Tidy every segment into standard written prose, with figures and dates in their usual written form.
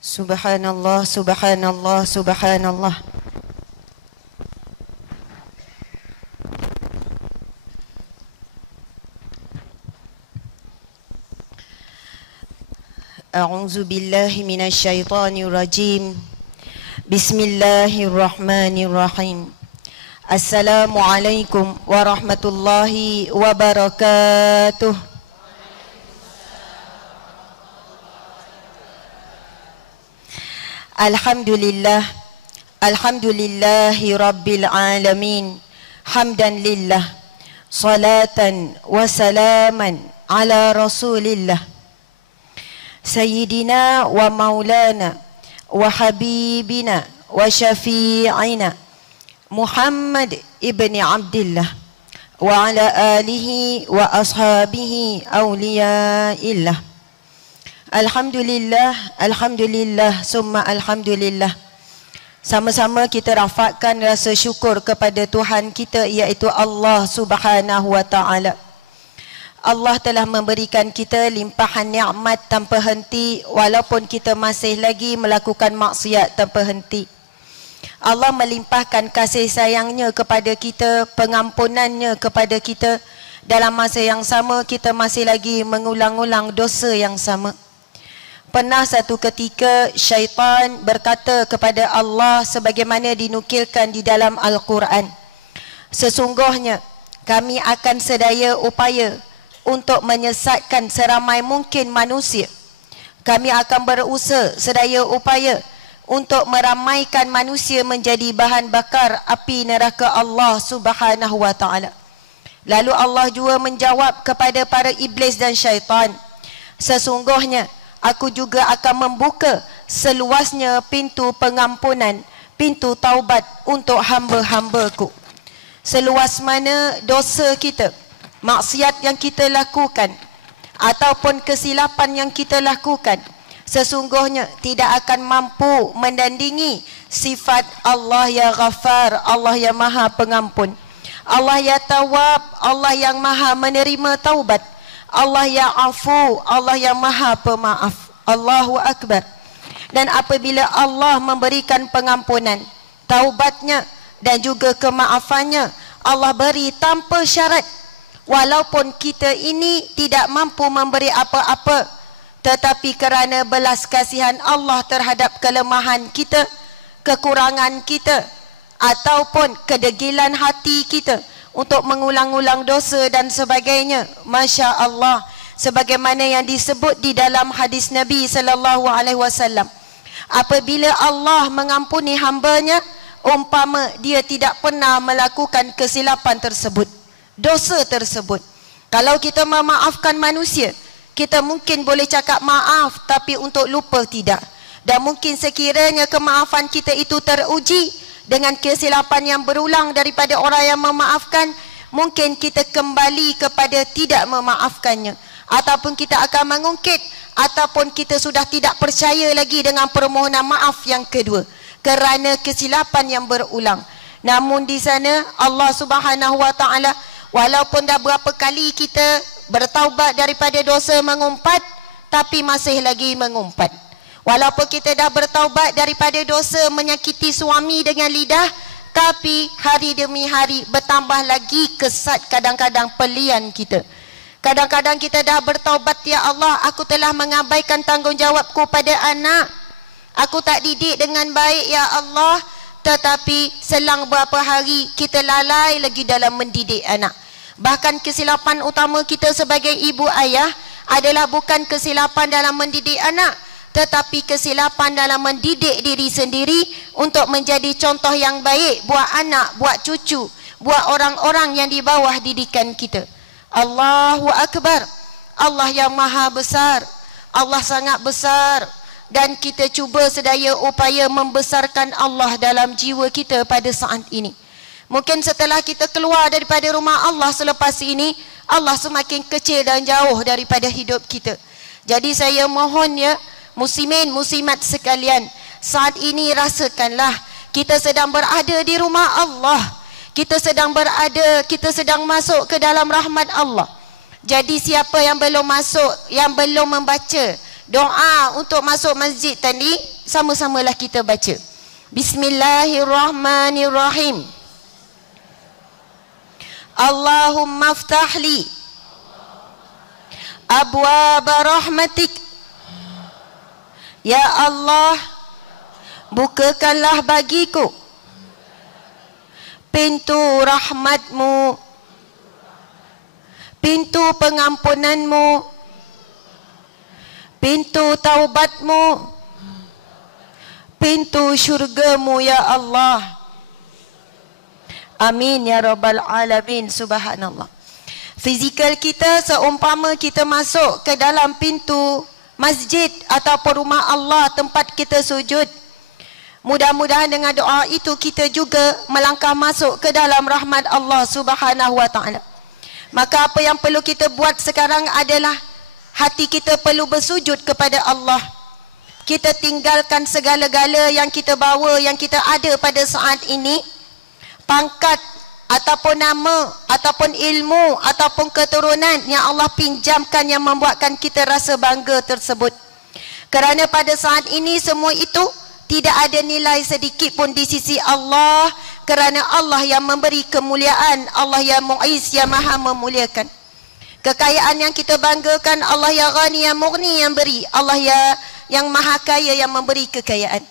Subhanallah, subhanallah, subhanallah. A'udzu billahi minasy syaithanir rajim. Bismillahirrahmanirrahim. Assalamualaikum warahmatullahi wabarakatuh. Alhamdulillah, alhamdulillahi rabbil alamin. Hamdan lillah, salatan wa salaman ala rasulillah. Sayyidina wa maulana wa habibina wa syafi'ina Muhammad ibn Abdillah wa ala alihi wa ashabihi awliyaillah. Alhamdulillah, alhamdulillah, summa alhamdulillah. Sama-sama kita rafakkan rasa syukur kepada Tuhan kita, iaitu Allah Subhanahu wa ta'ala. Allah telah memberikan kita limpahan nikmat tanpa henti, walaupun kita masih lagi melakukan maksiat tanpa henti. Allah melimpahkan kasih sayangnya kepada kita, pengampunannya kepada kita. Dalam masa yang sama, kita masih lagi mengulang-ulang dosa yang sama. Pernah satu ketika syaitan berkata kepada Allah sebagaimana dinukilkan di dalam Al-Quran, sesungguhnya kami akan sedaya upaya untuk menyesatkan seramai mungkin manusia. Kami akan berusaha sedaya upaya untuk meramaikan manusia menjadi bahan bakar api neraka Allah Subhanahu wa ta'ala. Lalu Allah juga menjawab kepada para iblis dan syaitan, sesungguhnya aku juga akan membuka seluasnya pintu pengampunan, pintu taubat untuk hamba-hambaku. Seluas mana dosa kita, maksiat yang kita lakukan, ataupun kesilapan yang kita lakukan, sesungguhnya tidak akan mampu mendandingi sifat Allah ya Ghafar, Allah yang maha pengampun, Allah ya Tawab, Allah yang maha menerima taubat, Allah yang afu, Allah yang maha pemaaf. Allahu Akbar. Dan apabila Allah memberikan pengampunan, taubatnya dan juga kemaafannya, Allah beri tanpa syarat. Walaupun kita ini tidak mampu memberi apa-apa, tetapi kerana belas kasihan Allah terhadap kelemahan kita, kekurangan kita, ataupun kedegilan hati kita untuk mengulang-ulang dosa dan sebagainya, Masya Allah, sebagaimana yang disebut di dalam hadis Nabi sallallahu alaihi wasallam, apabila Allah mengampuni hambanya, umpama dia tidak pernah melakukan kesilapan tersebut, dosa tersebut. Kalau kita memaafkan manusia, kita mungkin boleh cakap maaf, tapi untuk lupa tidak. Dan mungkin sekiranya kemaafan kita itu teruji dengan kesilapan yang berulang daripada orang yang memaafkan, mungkin kita kembali kepada tidak memaafkannya, ataupun kita akan mengungkit, ataupun kita sudah tidak percaya lagi dengan permohonan maaf yang kedua kerana kesilapan yang berulang. Namun di sana Allah Subhanahu wa ta'ala, walaupun dah berapa kali kita bertaubat daripada dosa mengumpat, tapi masih lagi mengumpat. Walaupun kita dah bertaubat daripada dosa menyakiti suami dengan lidah, tapi hari demi hari bertambah lagi kesat kadang-kadang pelian kita. Kadang-kadang kita dah bertaubat, ya Allah, aku telah mengabaikan tanggungjawabku pada anak, aku tak didik dengan baik, ya Allah. Tetapi selang beberapa hari kita lalai lagi dalam mendidik anak. Bahkan kesilapan utama kita sebagai ibu ayah adalah bukan kesilapan dalam mendidik anak, tetapi kesilapan dalam mendidik diri sendiri untuk menjadi contoh yang baik buat anak, buat cucu, buat orang-orang yang di bawah didikan kita. Allahu Akbar. Allah yang maha besar, Allah sangat besar, dan kita cuba sedaya upaya membesarkan Allah dalam jiwa kita pada saat ini. Mungkin setelah kita keluar daripada rumah Allah selepas ini, Allah semakin kecil dan jauh daripada hidup kita. Jadi saya mohon ya, muslimin muslimat sekalian, saat ini rasakanlah kita sedang berada di rumah Allah. Kita sedang berada, kita sedang masuk ke dalam rahmat Allah. Jadi siapa yang belum masuk, yang belum membaca Doa untuk masuk masjid tadi, sama-samalah kita baca. Bismillahirrahmanirrahim. Allahumma aftahli abwaba rahmatik. Ya Allah, bukakanlah bagiku pintu rahmatmu, pintu pengampunanmu, pintu taubatmu, pintu syurgamu ya Allah. Amin ya rabbal alamin. Subhanallah. Fizikal kita seumpama kita masuk ke dalam pintu masjid ataupun rumah Allah tempat kita sujud. Mudah-mudahan dengan doa itu kita juga melangkah masuk ke dalam rahmat Allah Subhanahu wa taala. Maka apa yang perlu kita buat sekarang adalah hati kita perlu bersujud kepada Allah. Kita tinggalkan segala-gala yang kita bawa, yang kita ada pada saat ini. Pangkat ataupun nama, ataupun ilmu, ataupun keturunan yang Allah pinjamkan yang membuatkan kita rasa bangga tersebut. Kerana pada saat ini semua itu tidak ada nilai sedikit pun di sisi Allah. Kerana Allah yang memberi kemuliaan, Allah yang Mu'izz, yang maha memuliakan. Kekayaan yang kita banggakan, Allah yang Ghani, yang Mughni yang beri. Allah yang maha kaya yang memberi kekayaan.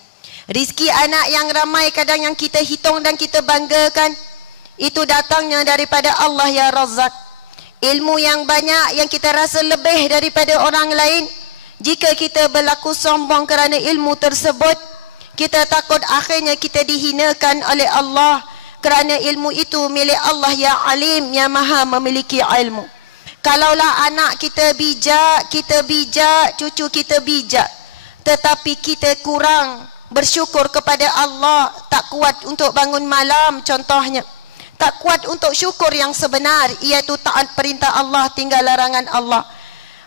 Rizki anak yang ramai kadang yang kita hitung dan kita banggakan, itu datangnya daripada Allah ya Razzaq. Ilmu yang banyak yang kita rasa lebih daripada orang lain, jika kita berlaku sombong kerana ilmu tersebut, kita takut akhirnya kita dihinakan oleh Allah. Kerana ilmu itu milik Allah yang alim, yang maha memiliki ilmu. Kalaulah anak kita bijak, cucu kita bijak, tetapi kita kurang bersyukur kepada Allah, tak kuat untuk bangun malam contohnya, tak kuat untuk syukur yang sebenar, iaitu taat perintah Allah, tinggal larangan Allah,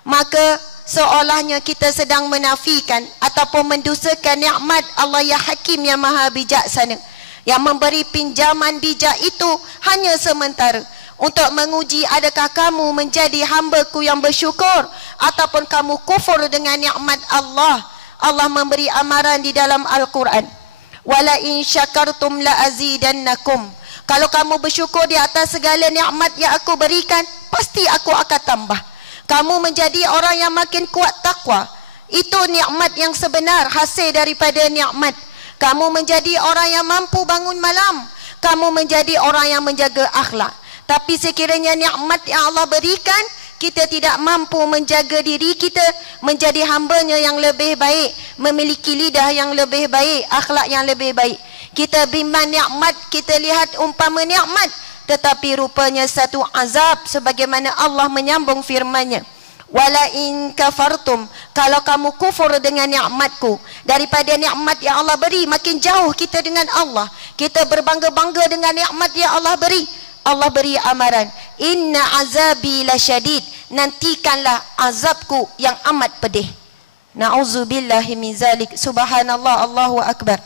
maka seolahnya kita sedang menafikan ataupun mendustakan nikmat Allah yang hakim, yang maha bijaksana, yang memberi pinjaman bijak itu hanya sementara untuk menguji adakah kamu menjadi hamba-Ku yang bersyukur ataupun kamu kufur dengan nikmat Allah. Allah memberi amaran di dalam Al-Quran, wala in syakartum la azidannakum. Kalau kamu bersyukur di atas segala nikmat yang aku berikan, pasti aku akan tambah. Kamu menjadi orang yang makin kuat takwa. Itu nikmat yang sebenar, hasil daripada nikmat. Kamu menjadi orang yang mampu bangun malam. Kamu menjadi orang yang menjaga akhlak. Tapi sekiranya nikmat yang Allah berikan, kita tidak mampu menjaga diri kita menjadi hamba-Nya yang lebih baik, memiliki lidah yang lebih baik, akhlak yang lebih baik. Kita bimbang nikmat, kita lihat umpama nikmat, tetapi rupanya satu azab, sebagaimana Allah menyambung firman-Nya, wala in kafartum, kalau kamu kufur dengan nikmat-Ku, daripada nikmat yang Allah beri, makin jauh kita dengan Allah. Kita berbangga-bangga dengan nikmat yang Allah beri. Allah beri amaran, inna azabi lasyadid, nantikanlah azabku yang amat pedih. Na'udzubillahi min zalik. Subhanallah, Allahu akbar.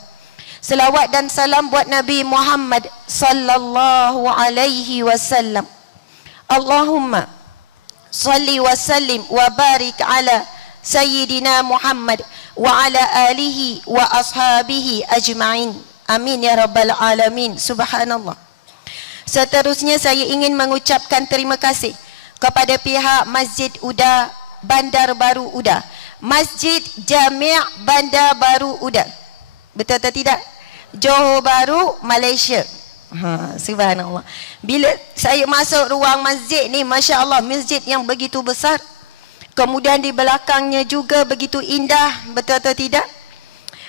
Selawat dan salam buat Nabi Muhammad sallallahu alaihi wasallam. Allahumma salli wa sallim wa barik ala sayyidina Muhammad wa ala alihi wa ashabihi ajma'in. Amin ya rabbal alamin. Subhanallah. Seterusnya saya ingin mengucapkan terima kasih kepada pihak Masjid Uda, Bandar Baru Uda, Masjid Jami' Bandar Baru Uda. Betul atau tidak? Johor Bahru, Malaysia. Subhanallah. Bila saya masuk ruang masjid ni, Masya Allah, masjid yang begitu besar. Kemudian di belakangnya juga begitu indah. Betul atau tidak?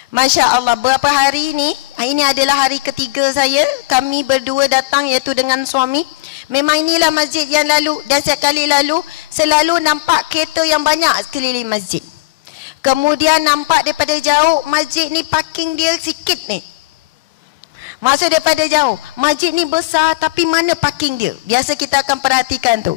Masya Allah, berapa hari ini adalah hari ketiga saya, kami berdua datang, iaitu dengan suami. Memang inilah masjid yang lalu, dan setiap kali lalu, selalu nampak kereta yang banyak sekeliling masjid. Kemudian nampak daripada jauh, masjid ni parking dia sikit ni. Maksud daripada jauh, masjid ni besar tapi mana parking dia? Biasa kita akan perhatikan tu.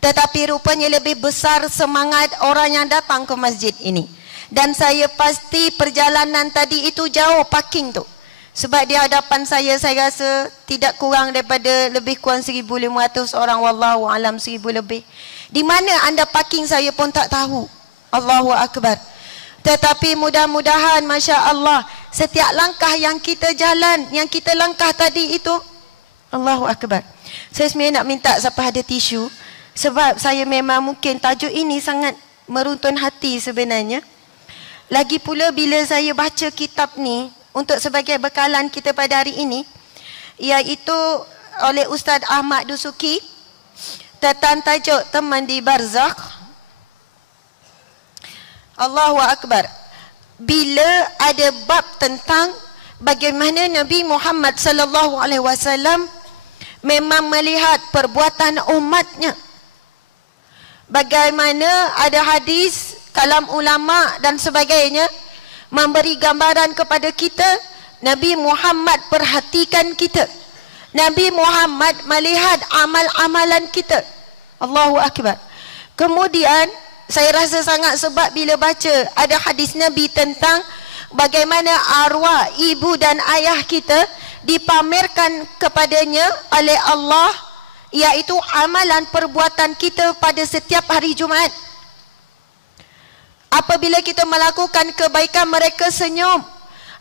Tetapi rupanya lebih besar semangat orang yang datang ke masjid ini. Dan saya pasti perjalanan tadi itu jauh parking tu. Sebab di hadapan saya rasa tidak kurang daripada lebih kurang 1,500 orang. Wallahu alam 1,000 lebih. Di mana anda parking saya pun tak tahu. Allahu Akbar. Tetapi mudah-mudahan Masya Allah, setiap langkah yang kita jalan, yang kita langkah tadi itu, Allahu Akbar. Saya sebenarnya nak minta siapa ada tisu, sebab saya memang mungkin tajuk ini sangat meruntun hati sebenarnya. Lagi pula bila saya baca kitab ni untuk sebagai bekalan kita pada hari ini, iaitu oleh Ustaz Ahmad Dusuki, tentang tajuk Teman di Barzakh. Allahu Akbar. Bila ada bab tentang bagaimana Nabi Muhammad sallallahu alaihi wasallam memang melihat perbuatan umatnya. Bagaimana ada hadis, kalam ulama dan sebagainya memberi gambaran kepada kita, Nabi Muhammad perhatikan kita. Nabi Muhammad melihat amal-amalan kita. Allahu Akbar. Kemudian saya rasa sangat sebab bila baca ada hadis Nabi tentang bagaimana arwah ibu dan ayah kita dipamerkan kepadanya oleh Allah, iaitu amalan perbuatan kita pada setiap hari Jumaat. Apabila kita melakukan kebaikan, mereka senyum.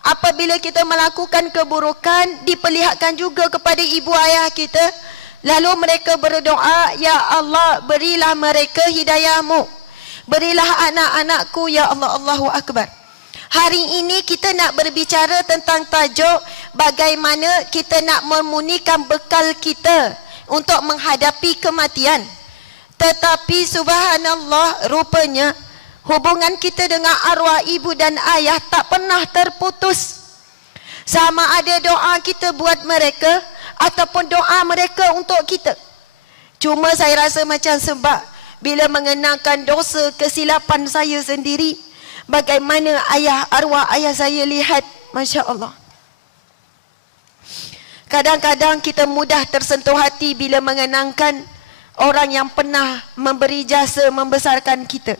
Apabila kita melakukan keburukan, diperlihatkan juga kepada ibu ayah kita. Lalu mereka berdoa, ya Allah, berilah mereka hidayahmu. Berilah anak-anakku, ya Allah. Allahu Akbar. Hari ini kita nak berbicara tentang tajuk bagaimana kita nak memunikan bekal kita untuk menghadapi kematian. Tetapi subhanallah, rupanya hubungan kita dengan arwah ibu dan ayah tak pernah terputus. Sama ada doa kita buat mereka ataupun doa mereka untuk kita. Cuma saya rasa macam sebab bila mengenangkan dosa kesilapan saya sendiri, bagaimana arwah ayah saya lihat, Masya Allah. Kadang-kadang kita mudah tersentuh hati bila mengenangkan orang yang pernah memberi jasa membesarkan kita.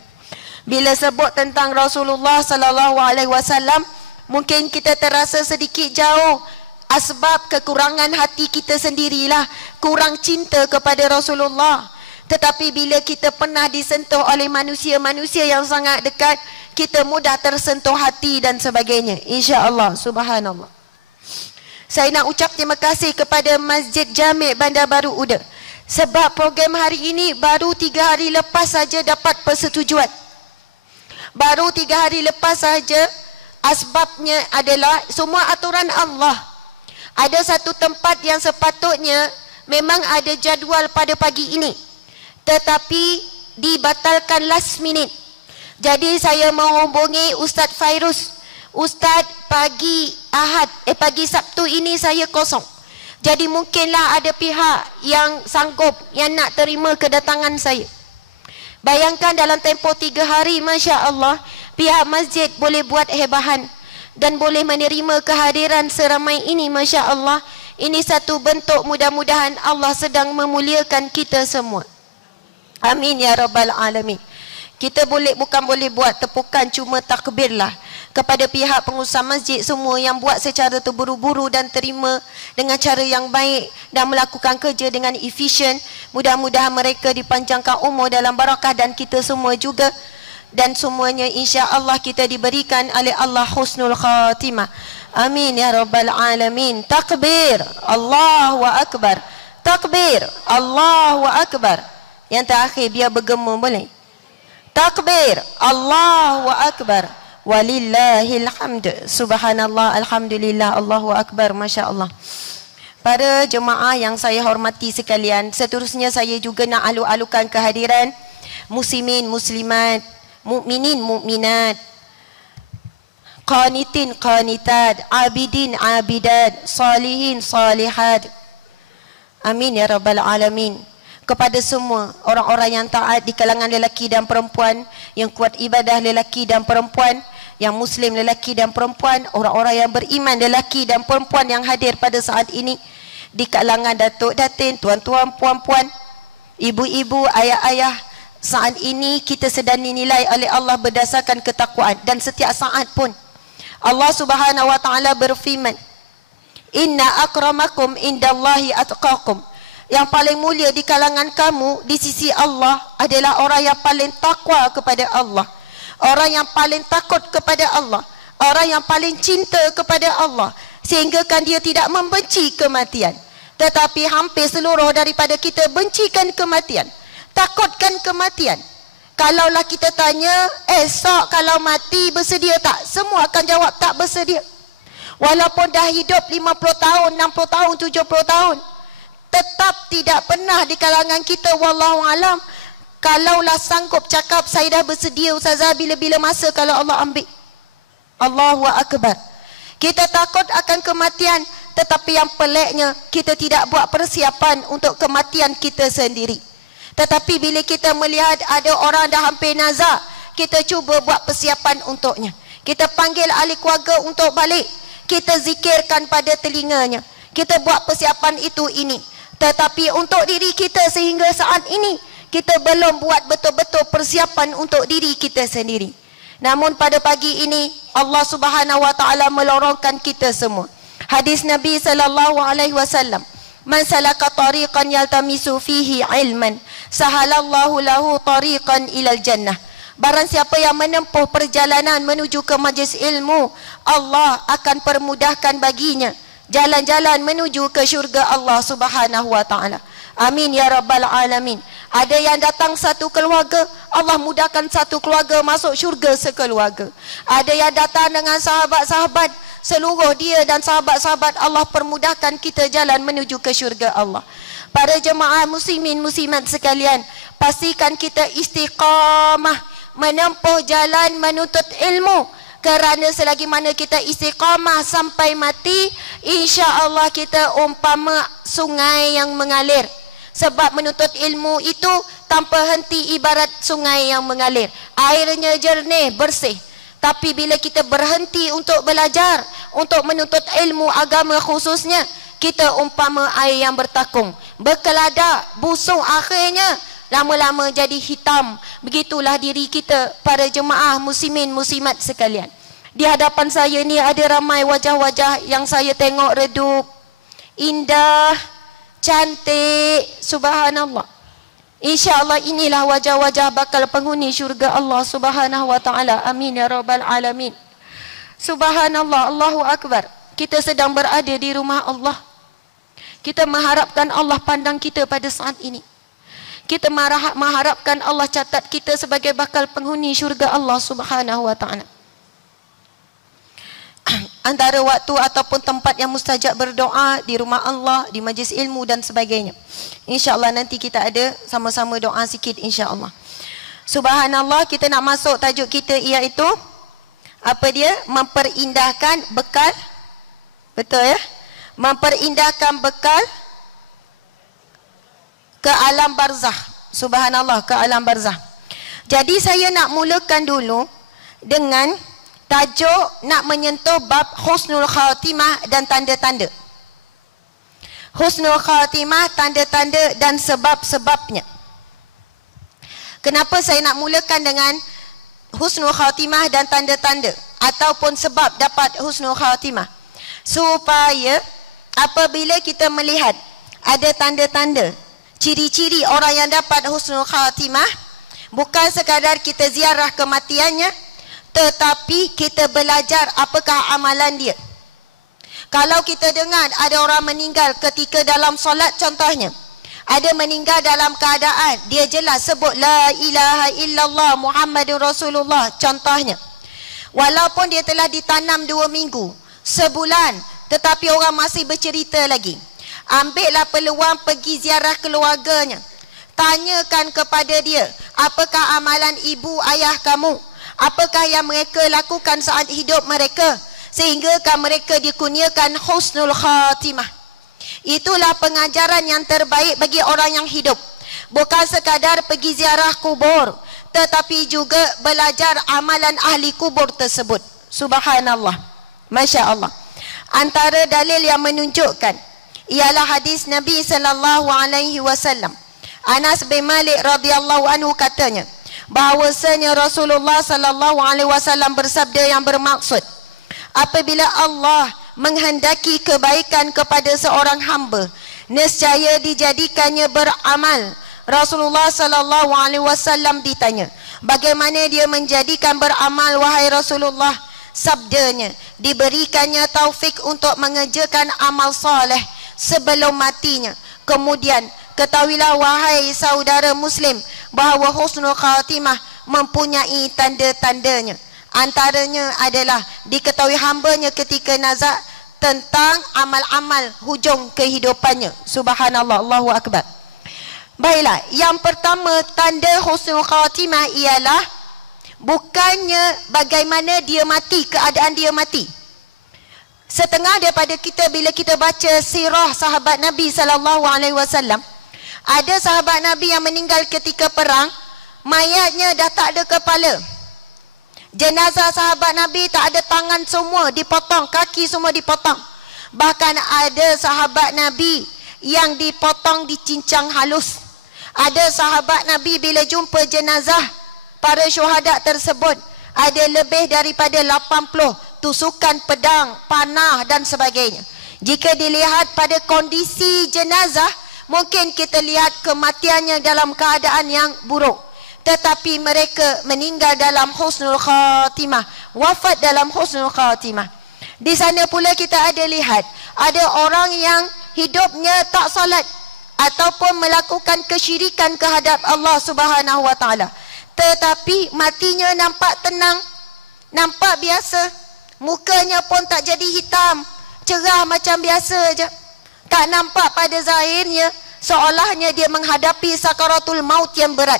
Bila sebut tentang Rasulullah sallallahu alaihi wasallam, mungkin kita terasa sedikit jauh. Asbab kekurangan hati kita sendirilah, kurang cinta kepada Rasulullah. Tetapi bila kita pernah disentuh oleh manusia-manusia yang sangat dekat, kita mudah tersentuh hati dan sebagainya. Insya-Allah, subhanallah. Saya nak ucap terima kasih kepada Masjid Jami' Bandar Baru Uda. Sebab program hari ini baru 3 hari lepas saja dapat persetujuan. Baru 3 hari lepas saja. Asbabnya adalah semua aturan Allah. Ada satu tempat yang sepatutnya memang ada jadual pada pagi ini, tetapi dibatalkan last minute. Jadi saya menghubungi Ustaz Fairuz. Ustaz, pagi Sabtu ini saya kosong. Jadi mungkinlah ada pihak yang sanggup, yang nak terima kedatangan saya. Bayangkan dalam tempoh 3 hari, Masya Allah, pihak masjid boleh buat hebahan dan boleh menerima kehadiran seramai ini, Masya Allah. Ini satu bentuk mudah-mudahan Allah sedang memuliakan kita semua. Amin ya Rabbal Alamin. Kita bukan boleh buat tepukan, cuma takbirlah kepada pihak pengusaha masjid semua yang buat secara terburu-buru dan terima dengan cara yang baik dan melakukan kerja dengan efisien. Mudah-mudahan mereka dipanjangkan umur dalam barakah dan kita semua juga. Dan semuanya insya-Allah kita diberikan oleh Allah husnul khatimah. Amin ya Rabbal Alamin. Takbir, Allahu Akbar. Takbir, Allahu Akbar. Yang terakhir biar bergema boleh? Takbir, Allahu Akbar. Walillahil hamd. Subhanallah, alhamdulillah, Allahu Akbar, Masya Allah. Para jemaah yang saya hormati sekalian, seterusnya saya juga nak alu-alukan kehadiran muslimin, muslimat, mukminin, mukminat, qanitin, qanitat, abidin, abidat, salihin, salihat. Amin ya Rabbal Alamin. Kepada semua orang-orang yang taat di kalangan lelaki dan perempuan, yang kuat ibadah lelaki dan perempuan, yang muslim lelaki dan perempuan, orang-orang yang beriman lelaki dan perempuan yang hadir pada saat ini, di kalangan datuk datin, tuan-tuan, puan-puan, ibu-ibu, ayah-ayah. Saat ini kita sedang dinilai oleh Allah berdasarkan ketakwaan, dan setiap saat pun Allah Subhanahu wa taala berfirman, inna akramakum indallahi atqakum. Yang paling mulia di kalangan kamu di sisi Allah adalah orang yang paling takwa kepada Allah. orang yang paling takut kepada Allah, orang yang paling cinta kepada Allah, sehinggakan dia tidak membenci kematian. Tetapi hampir seluruh daripada kita bencikan kematian, takutkan kematian. Kalaulah kita tanya, esok kalau mati bersedia tak? Semua akan jawab tak bersedia. Walaupun dah hidup 50 tahun, 60 tahun, 70 tahun, tetap tidak pernah di kalangan kita, wallahu alam, kalaulah sanggup cakap saya dah bersedia Ustazah bila-bila masa kalau Allah ambil. Allahu Akbar. Kita takut akan kematian, tetapi yang peliknya kita tidak buat persiapan untuk kematian kita sendiri. Tetapi bila kita melihat ada orang dah hampir nazak, kita cuba buat persiapan untuknya. Kita panggil ahli keluarga untuk balik, kita zikirkan pada telinganya, kita buat persiapan itu ini. Tetapi untuk diri kita sehingga saat ini, kita belum buat betul-betul persiapan untuk diri kita sendiri. Namun pada pagi ini Allah Subhanahu wa taala melorongkan kita semua. Hadis Nabi sallallahu alaihi wasallam, "Man salaka tariqan yaltamisu fihi ilman, sahalallahu lahu tariqan ilal jannah." Barang siapa yang menempuh perjalanan menuju ke majlis ilmu, Allah akan permudahkan baginya jalan-jalan menuju ke syurga Allah Subhanahu wa taala. Amin ya rabbal alamin. Ada yang datang satu keluarga, Allah mudahkan satu keluarga masuk syurga sekeluarga. Ada yang datang dengan sahabat-sahabat, seluruh dia dan sahabat-sahabat Allah permudahkan kita jalan menuju ke syurga Allah. Para jemaah muslimin muslimat sekalian, pastikan kita istiqamah menempuh jalan menuntut ilmu, kerana selagi mana kita istiqamah sampai mati, insya-Allah kita umpama sungai yang mengalir. Sebab menuntut ilmu itu tanpa henti ibarat sungai yang mengalir. Airnya jernih, bersih. Tapi bila kita berhenti untuk belajar, untuk menuntut ilmu agama khususnya, kita umpama air yang bertakung, berkeladak, busuk, akhirnya lama-lama jadi hitam. Begitulah diri kita, para jemaah muslimin muslimat sekalian. Di hadapan saya ni ada ramai wajah-wajah yang saya tengok redup, indah, cantik, subhanallah. InsyaAllah inilah wajah-wajah bakal penghuni syurga Allah Subhanahu wa ta'ala. Amin ya rabbal alamin. Subhanallah, Allahu Akbar. Kita sedang berada di rumah Allah. Kita mengharapkan Allah pandang kita pada saat ini. Kita mengharapkan Allah catat kita sebagai bakal penghuni syurga Allah Subhanahu wa ta'ala. Antara waktu ataupun tempat yang mustajab berdoa di rumah Allah, di majlis ilmu dan sebagainya. InsyaAllah nanti kita ada sama-sama doa sikit insyaAllah. Subhanallah, kita nak masuk tajuk kita iaitu apa dia? Memperindahkan bekal. Betul ya? Memperindahkan bekal ke alam barzah. Subhanallah, ke alam barzah. Jadi saya nak mulakan dulu dengan tajuk nak menyentuh bab husnul khatimah dan tanda-tanda. Husnul khatimah, tanda-tanda dan sebab-sebabnya. Kenapa saya nak mulakan dengan husnul khatimah dan tanda-tanda ataupun sebab dapat husnul khatimah? Supaya apabila kita melihat ada tanda-tanda, ciri-ciri orang yang dapat husnul khatimah, bukan sekadar kita ziarah kematiannya, tetapi kita belajar apakah amalan dia. Kalau kita dengar ada orang meninggal ketika dalam solat contohnya, ada meninggal dalam keadaan dia jelas sebut la ilaha illallah Muhammadur Rasulullah contohnya, walaupun dia telah ditanam 2 minggu, sebulan, tetapi orang masih bercerita lagi, ambillah peluang pergi ziarah keluarganya, tanyakan kepada dia, apakah amalan ibu ayah kamu, apakah yang mereka lakukan saat hidup mereka sehinggakan mereka dikurniakan husnul khatimah. Itulah pengajaran yang terbaik bagi orang yang hidup. Bukan sekadar pergi ziarah kubur, tetapi juga belajar amalan ahli kubur tersebut. Subhanallah, Masya Allah. Antara dalil yang menunjukkan ialah hadis Nabi SAW. Anas bin Malik radhiyallahu anhu katanya, bahawasanya Rasulullah sallallahu alaihi wasallam bersabda yang bermaksud, apabila Allah menghendaki kebaikan kepada seorang hamba, nescaya dijadikannya beramal Rasulullah sallallahu alaihi wasallam ditanya, bagaimana dia menjadikan beramal wahai Rasulullah? Sabdanya, diberikannya taufik untuk mengerjakan amal soleh sebelum matinya. Kemudian, ketahuilah wahai saudara muslim bahawa husnul khatimah mempunyai tanda-tandanya. Antaranya adalah diketahui hambanya ketika nazak tentang amal-amal hujung kehidupannya. Subhanallah, Allahu Akbar. Baiklah, yang pertama tanda husnul khatimah ialah bukannya bagaimana dia mati, keadaan dia mati. Setengah daripada kita bila kita baca sirah sahabat Nabi sallallahu alaihi wasallam, ada sahabat Nabi yang meninggal ketika perang, mayatnya dah tak ada kepala. Jenazah sahabat Nabi tak ada tangan, semua dipotong, kaki semua dipotong. Bahkan ada sahabat Nabi yang dipotong, dicincang halus. Ada sahabat Nabi bila jumpa jenazah para syuhada tersebut, ada lebih daripada 80 tusukan pedang, panah dan sebagainya. Jika dilihat pada kondisi jenazah, mungkin kita lihat kematiannya dalam keadaan yang buruk. Tetapi mereka meninggal dalam husnul khatimah, wafat dalam husnul khatimah. Di sana pula kita ada lihat, ada orang yang hidupnya tak salat ataupun melakukan kesyirikan kehadap Allah Subhanahu wa taala. Tetapi matinya nampak tenang, nampak biasa. Mukanya pun tak jadi hitam, cerah macam biasa je. Tak nampak pada zahirnya seolahnya dia menghadapi sakaratul maut yang berat.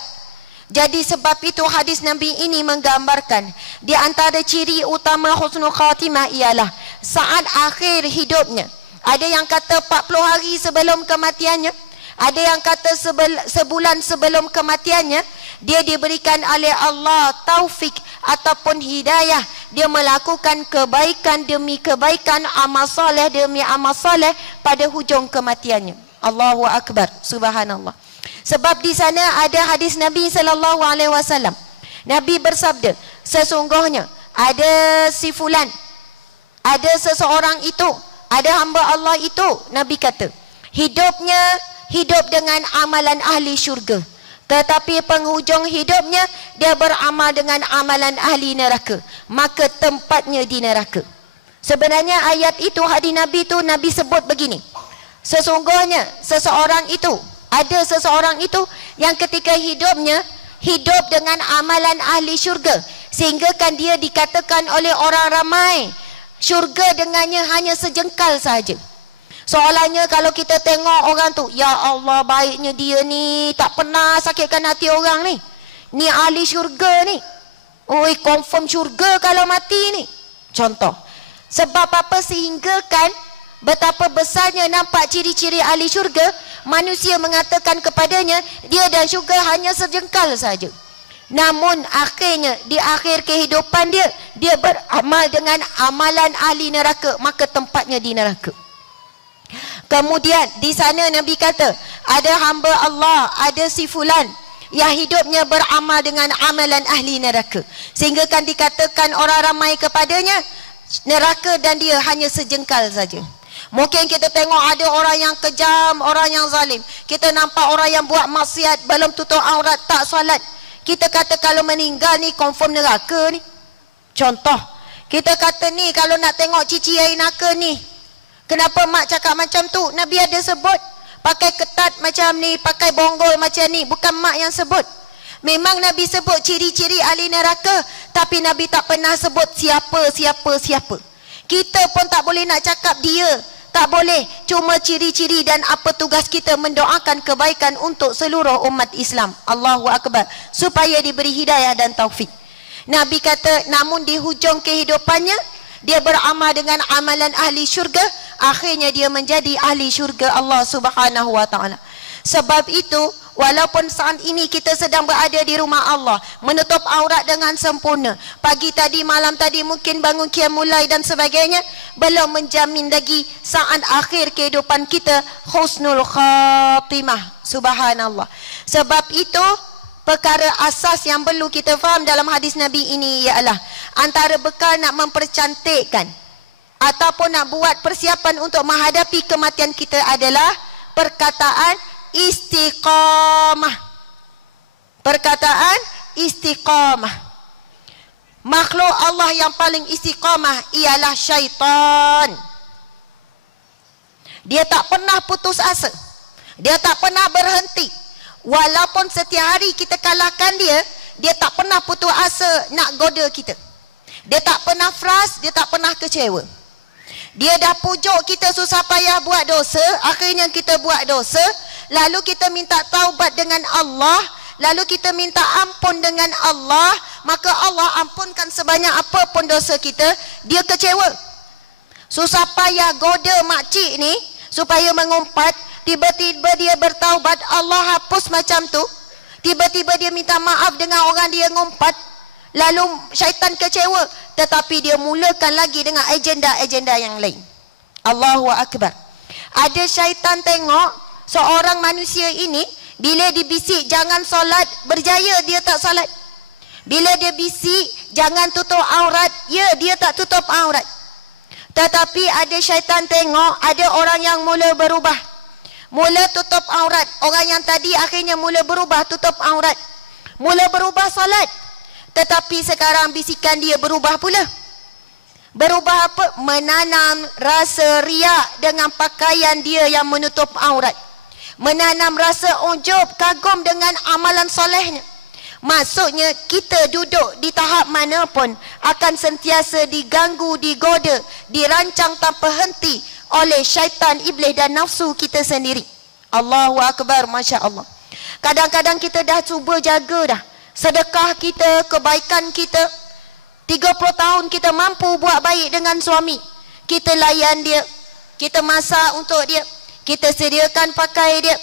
Jadi sebab itu hadis Nabi ini menggambarkan di antara ciri utama husnul khatimah ialah saat akhir hidupnya. Ada yang kata 40 hari sebelum kematiannya, ada yang kata sebulan sebelum kematiannya, dia diberikan oleh Allah taufik ataupun hidayah. Dia melakukan kebaikan demi kebaikan, amal soleh demi amal soleh pada hujung kematiannya. Allahu Akbar, subhanallah. Sebab di sana ada hadis Nabi sallallahu alaihi wasallam. Nabi bersabda, sesungguhnya ada si fulan, ada seseorang itu, ada hamba Allah itu, Nabi kata, hidupnya hidup dengan amalan ahli syurga, tetapi penghujung hidupnya dia beramal dengan amalan ahli neraka, maka tempatnya di neraka. Sebenarnya ayat itu, hadis Nabi itu Nabi sebut begini, sesungguhnya seseorang itu, ada seseorang itu yang ketika hidupnya hidup dengan amalan ahli syurga, sehingga kan dia dikatakan oleh orang ramai syurga dengannya hanya sejengkal saja. Soalannya kalau kita tengok orang tu, ya Allah baiknya dia ni, tak pernah sakitkan hati orang ni, ni ahli syurga ni, oi confirm syurga kalau mati ni. Contoh. Sebab apa? Sehingga kan betapa besarnya nampak ciri-ciri ahli syurga, manusia mengatakan kepadanya dia dan syurga hanya sejengkal saja. Namun akhirnya di akhir kehidupan dia, dia beramal dengan amalan ahli neraka, maka tempatnya di neraka. Kemudian di sana Nabi kata, ada hamba Allah, ada si fulan yang hidupnya beramal dengan amalan ahli neraka, sehingga kan dikatakan orang ramai kepadanya neraka dan dia hanya sejengkal saja. Mungkin kita tengok ada orang yang kejam, orang yang zalim. Kita nampak orang yang buat maksiat, belum tutup aurat, tak solat. Kita kata kalau meninggal ni confirm neraka ni. Contoh, kita kata ni kalau nak tengok cici air naka ni, kenapa mak cakap macam tu? Nabi ada sebut pakai ketat macam ni, pakai bonggol macam ni, bukan mak yang sebut. Memang Nabi sebut ciri-ciri ahli neraka, tapi Nabi tak pernah sebut siapa. Kita pun tak boleh nak cakap dia, tak boleh. Cuma ciri-ciri dan apa tugas kita mendoakan kebaikan untuk seluruh umat Islam. Allahu Akbar. Supaya diberi hidayah dan taufik. Nabi kata, namun di hujung kehidupannya, dia beramal dengan amalan ahli syurga, akhirnya dia menjadi ahli syurga Allah Subhanahu wa taala. Sebab itu, walaupun saat ini kita sedang berada di rumah Allah, menutup aurat dengan sempurna, pagi tadi, malam tadi mungkin bangun qiyamul lail dan sebagainya, belum menjamin lagi saat akhir kehidupan kita husnul khatimah. Subhanallah. Sebab itu, perkara asas yang perlu kita faham dalam hadis Nabi ini ialah antara bekal nak mempercantikkan ataupun nak buat persiapan untuk menghadapi kematian kita adalah perkataan istiqamah. Perkataan istiqamah. Makhluk Allah yang paling istiqamah ialah syaitan. Dia tak pernah putus asa. Dia tak pernah berhenti. Walaupun setiap hari kita kalahkan dia, dia tak pernah putus asa nak goda kita. Dia tak pernah frust, dia tak pernah kecewa. Dia dah pujuk kita susah payah buat dosa, akhirnya kita buat dosa, lalu kita minta taubat dengan Allah, lalu kita minta ampun dengan Allah, maka Allah ampunkan sebanyak apa pun dosa kita, dia kecewa. Susah payah goda makcik ni supaya mengumpat, tiba-tiba dia bertaubat, Allah hapus macam tu. Tiba-tiba dia minta maaf dengan orang dia ngumpat, lalu syaitan kecewa, tetapi dia mulakan lagi dengan agenda-agenda yang lain. Allahu Akbar. Ada syaitan tengok seorang manusia ini, bila dibisik jangan solat, berjaya dia tak solat. Bila dia bisik jangan tutup aurat, ya dia tak tutup aurat. Tetapi ada syaitan tengok ada orang yang mula berubah, mula tutup aurat. Orang yang tadi akhirnya mula berubah tutup aurat, mula berubah solat. Tetapi sekarang bisikan dia berubah pula. Berubah apa? Menanam rasa riak dengan pakaian dia yang menutup aurat. Menanam rasa ujub, kagum dengan amalan solehnya. Maksudnya kita duduk di tahap mana pun akan sentiasa diganggu, digoda, dirancang tanpa henti oleh syaitan, iblis dan nafsu kita sendiri. Allahu Akbar, Masya Allah. Kadang-kadang kita dah cuba jaga dah sedekah kita, kebaikan kita. 30 tahun kita mampu buat baik dengan suami. Kita layan dia, kita masak untuk dia, kita sediakan pakai dia,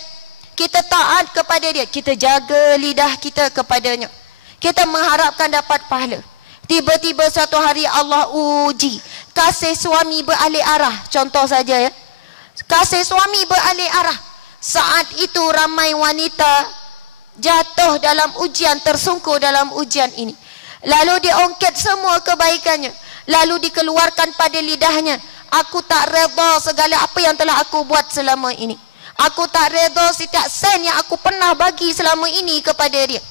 kita taat kepada dia, kita jaga lidah kita kepadanya, kita mengharapkan dapat pahala. Tiba-tiba suatu hari Allah uji, kasih suami beralih arah. Contoh saja ya, kasih suami beralih arah. Saat itu ramai wanita jatuh dalam ujian, tersungkur dalam ujian ini. Lalu diungkit semua kebaikannya, lalu dikeluarkan pada lidahnya, aku tak redha segala apa yang telah aku buat selama ini. Aku tak redha setiap sen yang aku pernah bagi selama ini kepada dia.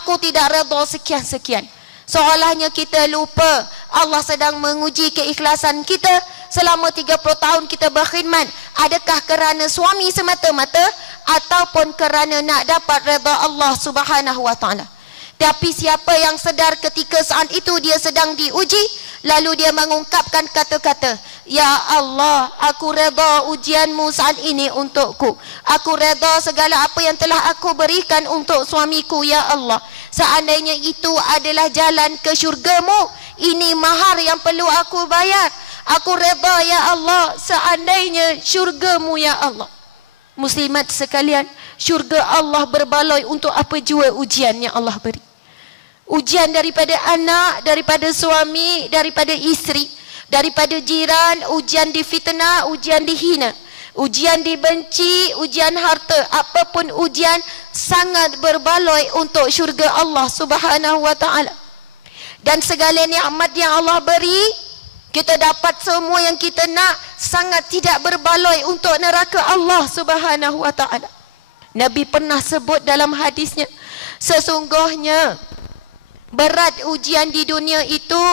Aku tidak redha sekian-sekian. Seolahnya kita lupa Allah sedang menguji keikhlasan kita. Selama 30 tahun kita berkhidmat, adakah kerana suami semata-mata ataupun kerana nak dapat redha Allah Subhanahu wa taala? Tapi siapa yang sedar ketika saat itu dia sedang diuji, lalu dia mengungkapkan kata-kata, ya Allah, aku redha ujianmu saat ini untukku. Aku redha segala apa yang telah aku berikan untuk suamiku, ya Allah. Seandainya itu adalah jalan ke syurgamu, ini mahar yang perlu aku bayar. Aku redha ya Allah, seandainya syurgamu ya Allah. Muslimat sekalian, syurga Allah berbaloi untuk apa jua ujian yang Allah beri. Ujian daripada anak, daripada suami, daripada isteri, daripada jiran, ujian difitnah, ujian dihina, ujian dibenci, ujian harta, apapun ujian sangat berbaloi untuk syurga Allah Subhanahu wa taala. Dan segala nikmat yang Allah beri, kita dapat semua yang kita nak, sangat tidak berbaloi untuk neraka Allah Subhanahu wa taala. Nabi pernah sebut dalam hadisnya, sesungguhnya berat ujian di dunia itu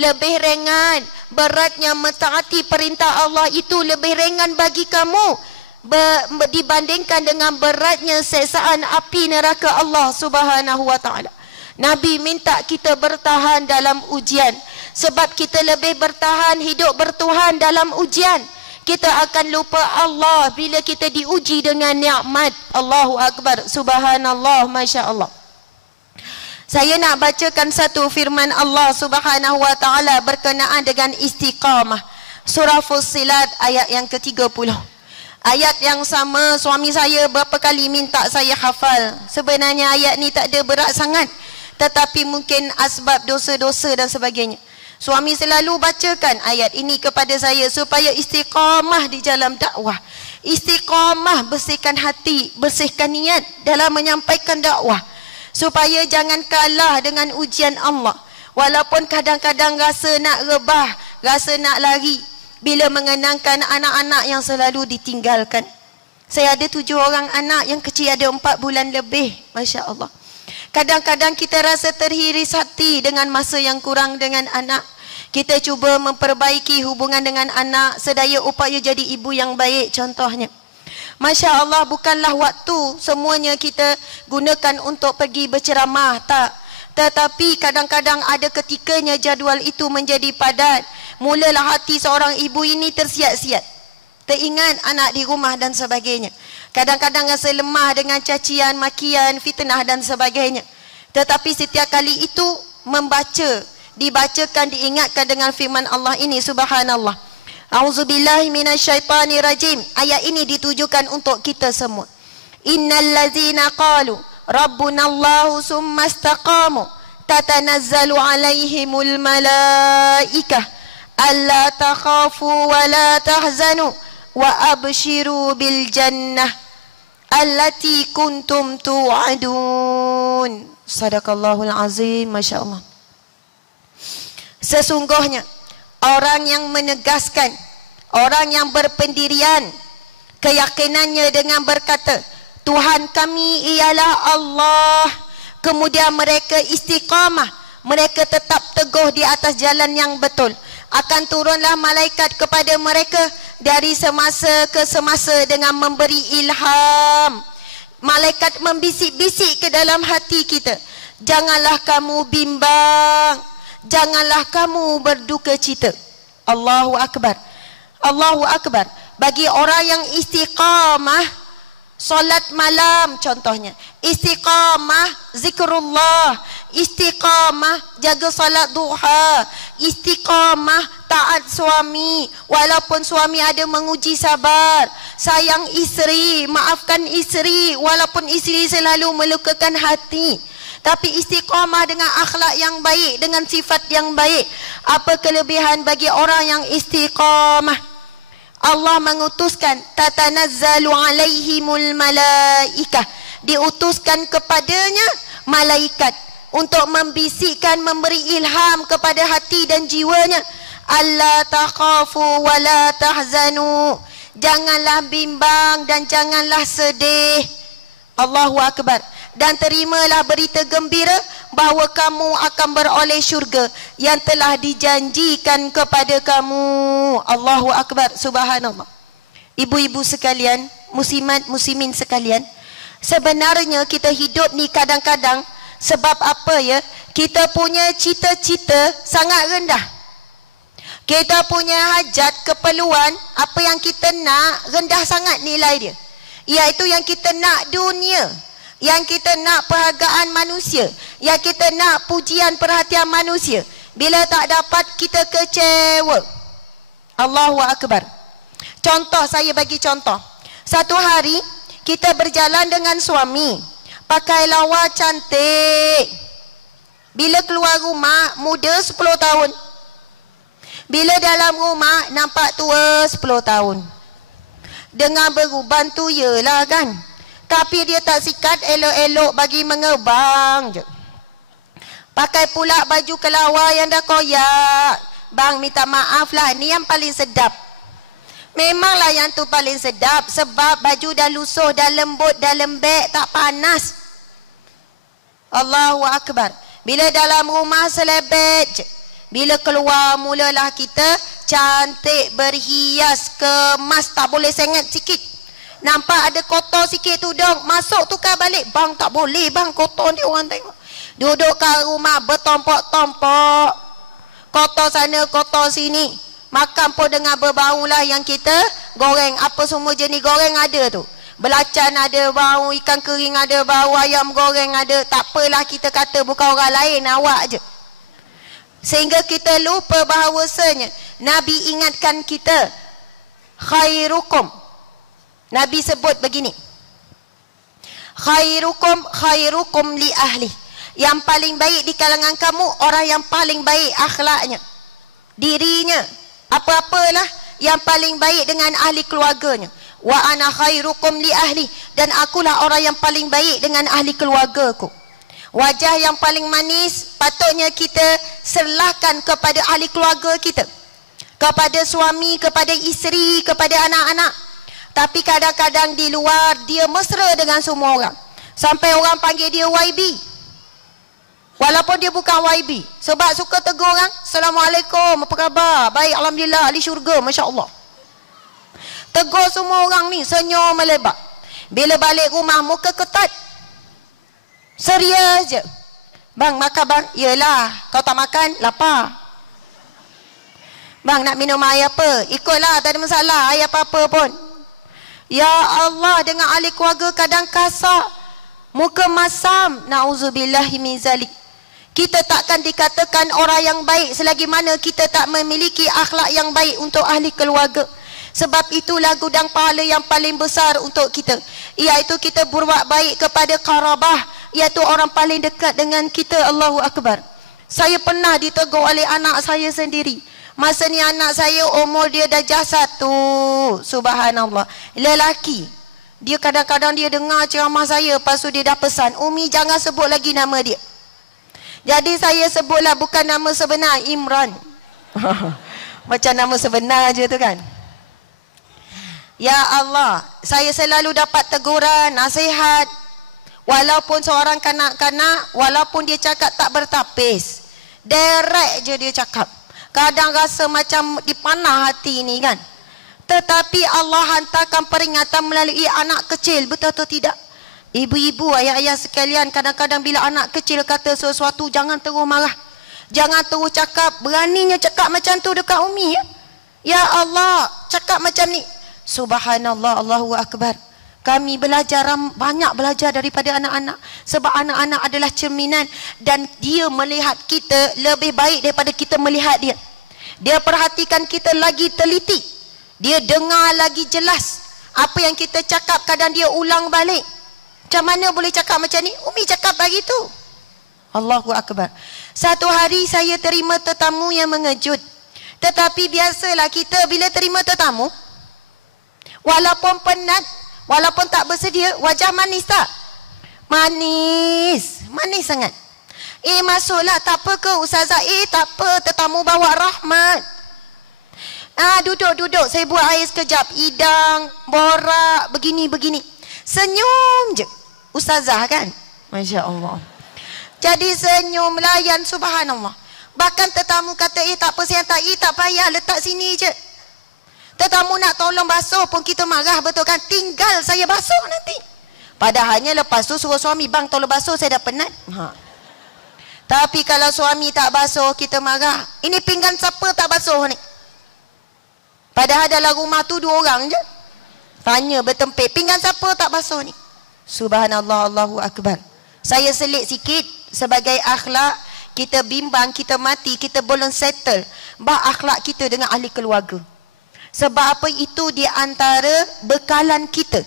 lebih ringan, beratnya mentaati perintah Allah itu lebih ringan bagi kamu dibandingkan dengan beratnya siksaan api neraka Allah Subhanahu wa taala. Nabi minta kita bertahan dalam ujian, sebab kita lebih bertahan hidup bertuhan dalam ujian. Kita akan lupa Allah bila kita diuji dengan nikmat. Allahu Akbar, subhanallah, Masya Allah. Saya nak bacakan satu firman Allah Subhanahu wa taala berkenaan dengan istiqamah. Surah Fussilat ayat yang ke-30. Ayat yang sama suami saya berapa kali minta saya hafal. Sebenarnya ayat ni tak ada berat sangat, tetapi mungkin asbab dosa-dosa dan sebagainya. Suami selalu bacakan ayat ini kepada saya supaya istiqamah di dalam dakwah. Istiqamah, bersihkan hati, bersihkan niat dalam menyampaikan dakwah. Supaya jangan kalah dengan ujian Allah. Walaupun kadang-kadang rasa nak rebah, rasa nak lari bila mengenangkan anak-anak yang selalu ditinggalkan. Saya ada 7 orang anak, yang kecil ada 4 bulan lebih. Masya Allah. Kadang-kadang kita rasa terhiris hati dengan masa yang kurang dengan anak. Kita cuba memperbaiki hubungan dengan anak, sedaya upaya jadi ibu yang baik contohnya. Masya Allah, bukanlah waktu semuanya kita gunakan untuk pergi berceramah, tak. Tetapi kadang-kadang ada ketikanya jadual itu menjadi padat. Mulalah hati seorang ibu ini tersiat-siat, teringat anak di rumah dan sebagainya. Kadang-kadang rasa lemah dengan cacian, makian, fitnah dan sebagainya. Tetapi setiap kali itu dibacakan, diingatkan dengan firman Allah ini, subhanallah. A'udzubillahi minasyaitanirrajim. Ayat ini ditujukan untuk kita semua. Innal ladzina qalu rabbunallahu summa istaqamu tatanazzalu alaihimul malaikah alla takhafu wa la tahzanu wa abshiru bil jannah allati kuntum tu'adun. Sadaqallahul azim. Masya Allah. Sesungguhnya orang yang menegaskan, orang yang berpendirian keyakinannya dengan berkata, Tuhan kami ialah Allah, kemudian mereka istiqamah, mereka tetap teguh di atas jalan yang betul, akan turunlah malaikat kepada mereka dari semasa ke semasa dengan memberi ilham. Malaikat membisik-bisik ke dalam hati kita, janganlah kamu bimbang, janganlah kamu berduka cita. Allahu Akbar. Allahu Akbar. Bagi orang yang istiqamah, solat malam contohnya, istiqamah zikrullah, istiqamah jaga salat duha, istiqamah taat suami walaupun suami ada menguji sabar, sayang isteri, maafkan isteri walaupun isteri selalu melukakan hati. Tapi istiqamah dengan akhlak yang baik, dengan sifat yang baik. Apa kelebihan bagi orang yang istiqamah? Allah mengutuskan tatanazzalu alaihimul malaikah, diutuskan kepadanya malaikat untuk membisikkan, memberi ilham kepada hati dan jiwanya. Alla takhafu wa la tahzanu, janganlah bimbang dan janganlah sedih. Allahu Akbar. Dan terimalah berita gembira bahawa kamu akan beroleh syurga yang telah dijanjikan kepada kamu. Allahu Akbar. Subhanallah. Ibu-ibu sekalian, muslimat muslimin sekalian, sebenarnya kita hidup ni kadang-kadang sebab apa ya? Kita punya cita-cita sangat rendah. Kita punya hajat, keperluan, apa yang kita nak rendah sangat nilai dia. Iaitu yang kita nak dunia, yang kita nak perhargaan manusia, yang kita nak pujian perhatian manusia. Bila tak dapat, kita kecewa. Allahu Akbar. Contoh, saya bagi contoh. Satu hari kita berjalan dengan suami, pakai lawa cantik. Bila keluar rumah, muda 10 tahun. Bila dalam rumah, nampak tua 10 tahun. Dengan beruban tu yelah kan. Tapi dia tak sikat, elok-elok bagi mengebang je. Pakai pula baju kelawar yang dah koyak. Bang, minta maaf lah, ni yang paling sedap. Memanglah yang tu paling sedap, sebab baju dah lusuh, dah lembut, dah lembek, tak panas. Allahu Akbar. Bila dalam rumah selebet je. Bila keluar mulalah kita cantik, berhias, kemas, tak boleh sengit sikit. Nampak ada kotor sikit tu dong, masuk tukar balik. Bang, tak boleh bang, kotor ni orang tengok. Duduk kat rumah bertompok-tompok, kotor sana, kotor sini. Makan pun dengan berbau lah yang kita goreng. Apa semua jenis goreng ada tu. Belacan ada bau, ikan kering ada bau, ayam goreng ada. Tak apalah kita kata bukan orang lain, awak je. Sehingga kita lupa bahawasanya Nabi ingatkan kita, khairukum. Nabi sebut begini, khairukum li ahli. Yang paling baik di kalangan kamu, orang yang paling baik akhlaknya, dirinya, apa-apalah yang paling baik dengan ahli keluarganya. Wa ana khairukum li ahli, dan akulah orang yang paling baik dengan ahli keluargaku. Wajah yang paling manis patutnya kita serahkan kepada ahli keluarga kita, kepada suami, kepada isteri, kepada anak-anak. Tapi kadang-kadang di luar dia mesra dengan semua orang. Sampai orang panggil dia YB. Walaupun dia bukan YB. Sebab suka tegur orang. Assalamualaikum, apa khabar? Baik, alhamdulillah, ahli syurga, Masya Allah. Tegur semua orang ni, senyum melebar. Bila balik rumah, muka ketat. Serius je. Bang, makan bang? Yelah, kau tak makan, lapar. Bang, nak minum air apa? Ikutlah, tak ada masalah, air apa-apa pun. Ya Allah, dengan ahli keluarga kadang kasar. Muka masam. Na'udzubillahi min zalik. Kita takkan dikatakan orang yang baik selagi mana kita tak memiliki akhlak yang baik untuk ahli keluarga. Sebab itulah gudang pahala yang paling besar untuk kita. Iaitu kita berbuat baik kepada qarabah, iaitu orang paling dekat dengan kita. Allahu Akbar. Saya pernah ditegur oleh anak saya sendiri. Masa ni anak saya umur dia dah 1. Subhanallah. Lelaki. Dia kadang-kadang dia dengar ceramah saya, lepas tu dia dah pesan, Umi jangan sebut lagi nama dia. Jadi saya sebutlah bukan nama sebenar, Imran. Macam nama sebenar je tu kan. Ya Allah, saya selalu dapat teguran, nasihat. Walaupun seorang kanak-kanak, walaupun dia cakap tak bertapis, direct je dia cakap. Kadang rasa macam dipanah hati ni kan. Tetapi Allah hantarkan peringatan melalui anak kecil, betul atau tidak? Ibu-ibu, ayah-ayah sekalian, kadang-kadang bila anak kecil kata sesuatu, jangan terus marah. Jangan terus cakap, beraninya cakap macam tu dekat Umi. Ya Allah, cakap macam ni. Subhanallah, Allahu Akbar. Kami banyak belajar daripada anak-anak. Sebab anak-anak adalah cerminan. Dan dia melihat kita lebih baik daripada kita melihat dia. Dia perhatikan kita lagi teliti. Dia dengar lagi jelas. Apa yang kita cakap kadang dia ulang balik. Macam mana boleh cakap macam ni? Umi cakap begitu. Allahu Akbar. Satu hari saya terima tetamu yang mengejut. Tetapi biasalah kita bila terima tetamu, walaupun penat, walaupun tak bersedia, wajah manis tak? Manis. Manis sangat. Masuklah, tak apa ke Ustazah? Tak apa, tetamu bawa rahmat. Duduk. Saya buat air sekejap. Hidang, borak, begini. Senyum je. Ustazah kan? Masya Allah. Jadi senyum, layan, subhanallah. Bahkan tetamu kata, tak apa saya tak payah, letak sini je. Tetamu nak tolong basuh pun kita marah, betul kan? Tinggal saya basuh nanti. Padahalnya lepas tu suruh suami, bang tolong basuh, saya dah penat. Tapi kalau suami tak basuh, kita marah. Ini pinggan siapa tak basuh ni? Padahal dalam rumah tu 2 orang je. Tanya bertempik, pinggan siapa tak basuh ni? Subhanallah, Allahu Akbar. Saya selit sikit sebagai akhlak. Kita bimbang, kita mati, kita belum settle akhlak kita dengan ahli keluarga. Sebab apa? Itu di antara bekalan kita.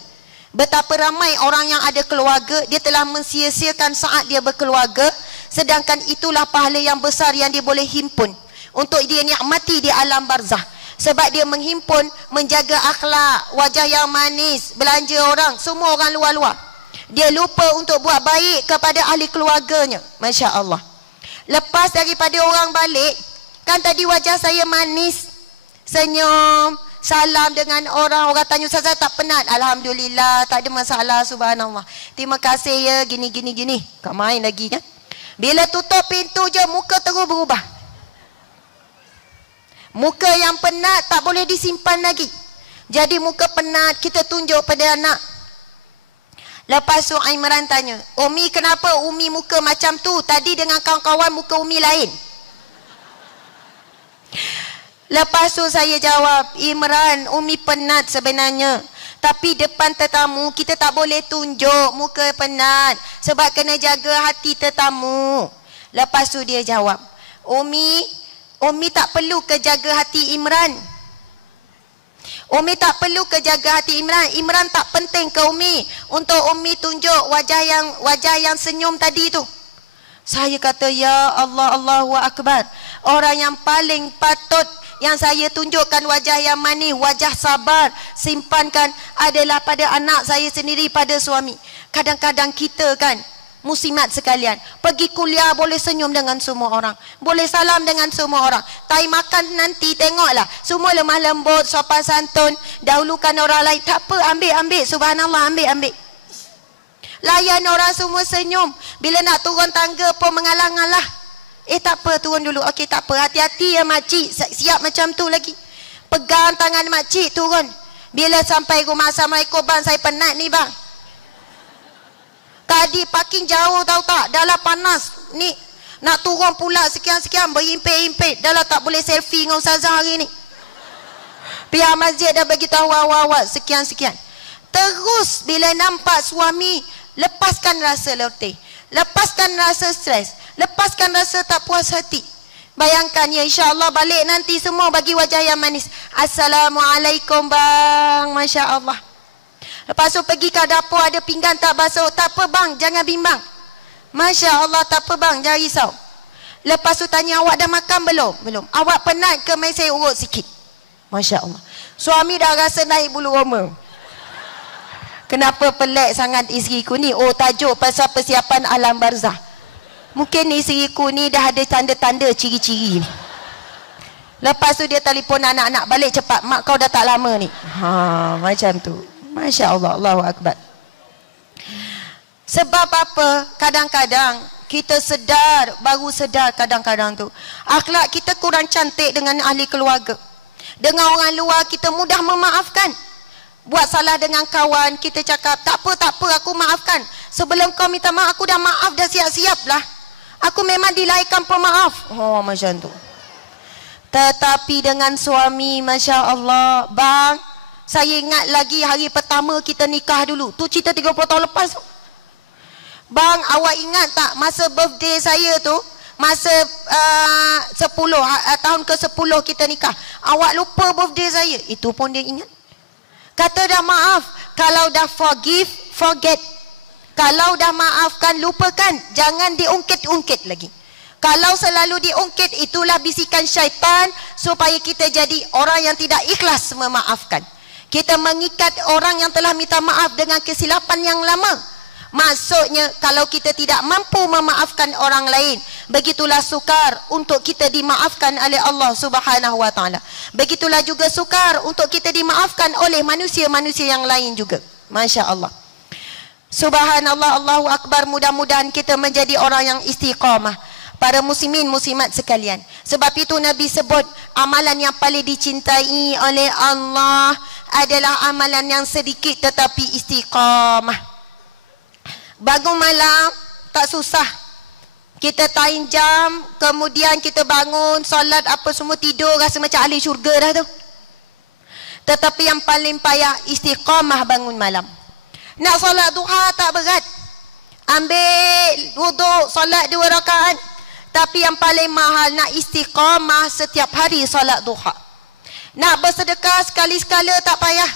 Betapa ramai orang yang ada keluarga, dia telah mensia-siakan saat dia berkeluarga. Sedangkan itulah pahala yang besar yang dia boleh himpun untuk dia nikmati di alam barzah. Sebab dia menghimpun, menjaga akhlak, wajah yang manis, belanja orang, semua orang luar-luar. Dia lupa untuk buat baik kepada ahli keluarganya. Masya Allah. Lepas daripada orang balik, kan tadi wajah saya manis, senyum, salam dengan orang. Orang tanya, Ustazah tak penat? Alhamdulillah, tak ada masalah, subhanallah. Terima kasih ya, gini. Kau main lagi kan? Bila tutup pintu je, muka terus berubah. Muka yang penat tak boleh disimpan lagi. Jadi muka penat kita tunjuk pada anak. Lepas tu Imran tanya, Umi kenapa Umi muka macam tu? Tadi dengan kawan-kawan muka Umi lain. Lepas tu saya jawab, Imran, Umi penat sebenarnya. Tapi depan tetamu kita tak boleh tunjuk muka penat. Sebab kena jaga hati tetamu. Lepas tu dia jawab, Umi tak perlu ke jaga hati Imran. Umi tak perlu ke jaga hati Imran. Imran tak penting ke Umi untuk Umi tunjuk wajah yang senyum tadi tu. Saya kata, ya Allah, Allahu Akbar. Orang yang paling patut yang saya tunjukkan wajah yang manis, wajah sabar, simpankan adalah pada anak saya sendiri, pada suami. Kadang-kadang kita kan Muslimat sekalian, pergi kuliah boleh senyum dengan semua orang, boleh salam dengan semua orang. Time makan nanti tengoklah, semua lemah lembut, sopan santun, dahulukan orang lain. Tak apa, ambil, subhanallah, ambil. Layan orang semua senyum. Bila nak turun tangga pun mengalah-ngalah. Tak apa, turun dulu. Okey, tak apa, hati-hati ya makcik, siap macam tu lagi. Pegang tangan makcik turun. Bila sampai rumah, Assalamualaikum bang, saya penat ni bang. Tadi parking jauh tahu tak, dah lah panas ni, nak turun pula sekian-sekian, berimpit-impit, dah lah tak boleh selfie dengan ustazah hari ni. Pihak masjid dah bagi tahu awal-awal sekian-sekian. Terus bila nampak suami, lepaskan rasa letih, lepaskan rasa stres, lepaskan rasa tak puas hati. Bayangkan ya, insya-Allah balik nanti semua bagi wajah yang manis. Assalamualaikum bang, Masya Allah. Lepas tu pergi ke dapur, ada pinggan tak basuh. Tak apa bang, jangan bimbang. Masya Allah, tak apa bang, jangan risau. Lepas tu tanya, awak dah makan belum? Belum. Awak penat ke? Mai saya urut sikit. Masya Allah. Suami dah rasa naik bulu roma. Kenapa pelik sangat isteriku ni? Oh, tajuk pasal persiapan alam barzah. Mungkin isteriku ni dah ada tanda-tanda ciri-ciri ni. Lepas tu dia telefon anak-anak, balik cepat, mak kau dah tak lama ni. Macam tu. Masya Allah, Allahu Akbar. Sebab apa? Kadang-kadang kita sedar, baru sedar kadang-kadang tu, akhlak kita kurang cantik dengan ahli keluarga. Dengan orang luar kita mudah memaafkan. Buat salah dengan kawan, kita cakap, tak apa, aku maafkan. Sebelum kau minta maaf, aku dah maaf, dah siap-siap lah. Aku memang dilahirkan pemaaf. Oh, macam tu. Tetapi dengan suami, Masya Allah, bang, saya ingat lagi hari pertama kita nikah dulu. Tu cerita 30 tahun lepas. Bang, awak ingat tak masa birthday saya tu, masa 10 tahun ke-10 kita nikah, awak lupa birthday saya? Itu pun dia ingat. Kata dah maaf. Kalau dah forgive, forget. Kalau dah maafkan, lupakan. Jangan diungkit-ungkit lagi. Kalau selalu diungkit, itulah bisikan syaitan supaya kita jadi orang yang tidak ikhlas memaafkan. Kita mengikat orang yang telah minta maaf dengan kesilapan yang lama. Maksudnya kalau kita tidak mampu memaafkan orang lain, begitulah sukar untuk kita dimaafkan oleh Allah Subhanahu wa taala. Begitulah juga sukar untuk kita dimaafkan oleh manusia-manusia yang lain juga. Masya Allah. Subhanallah, Allahu Akbar. Mudah-mudahan kita menjadi orang yang istiqamah. Para muslimin muslimat sekalian. Sebab itu Nabi sebut amalan yang paling dicintai oleh Allah adalah amalan yang sedikit tetapi istiqamah. Bangun malam tak susah. Kita time jam, kemudian kita bangun, solat apa semua, tidur rasa macam ahli syurga dah tu. Tetapi yang paling payah istiqamah bangun malam. Nak solat duha tak berat. Ambil wuduk, solat 2 rakaat. Tapi yang paling mahal nak istiqamah setiap hari solat duha. Nak bersedekah sekali-sekala tak payah.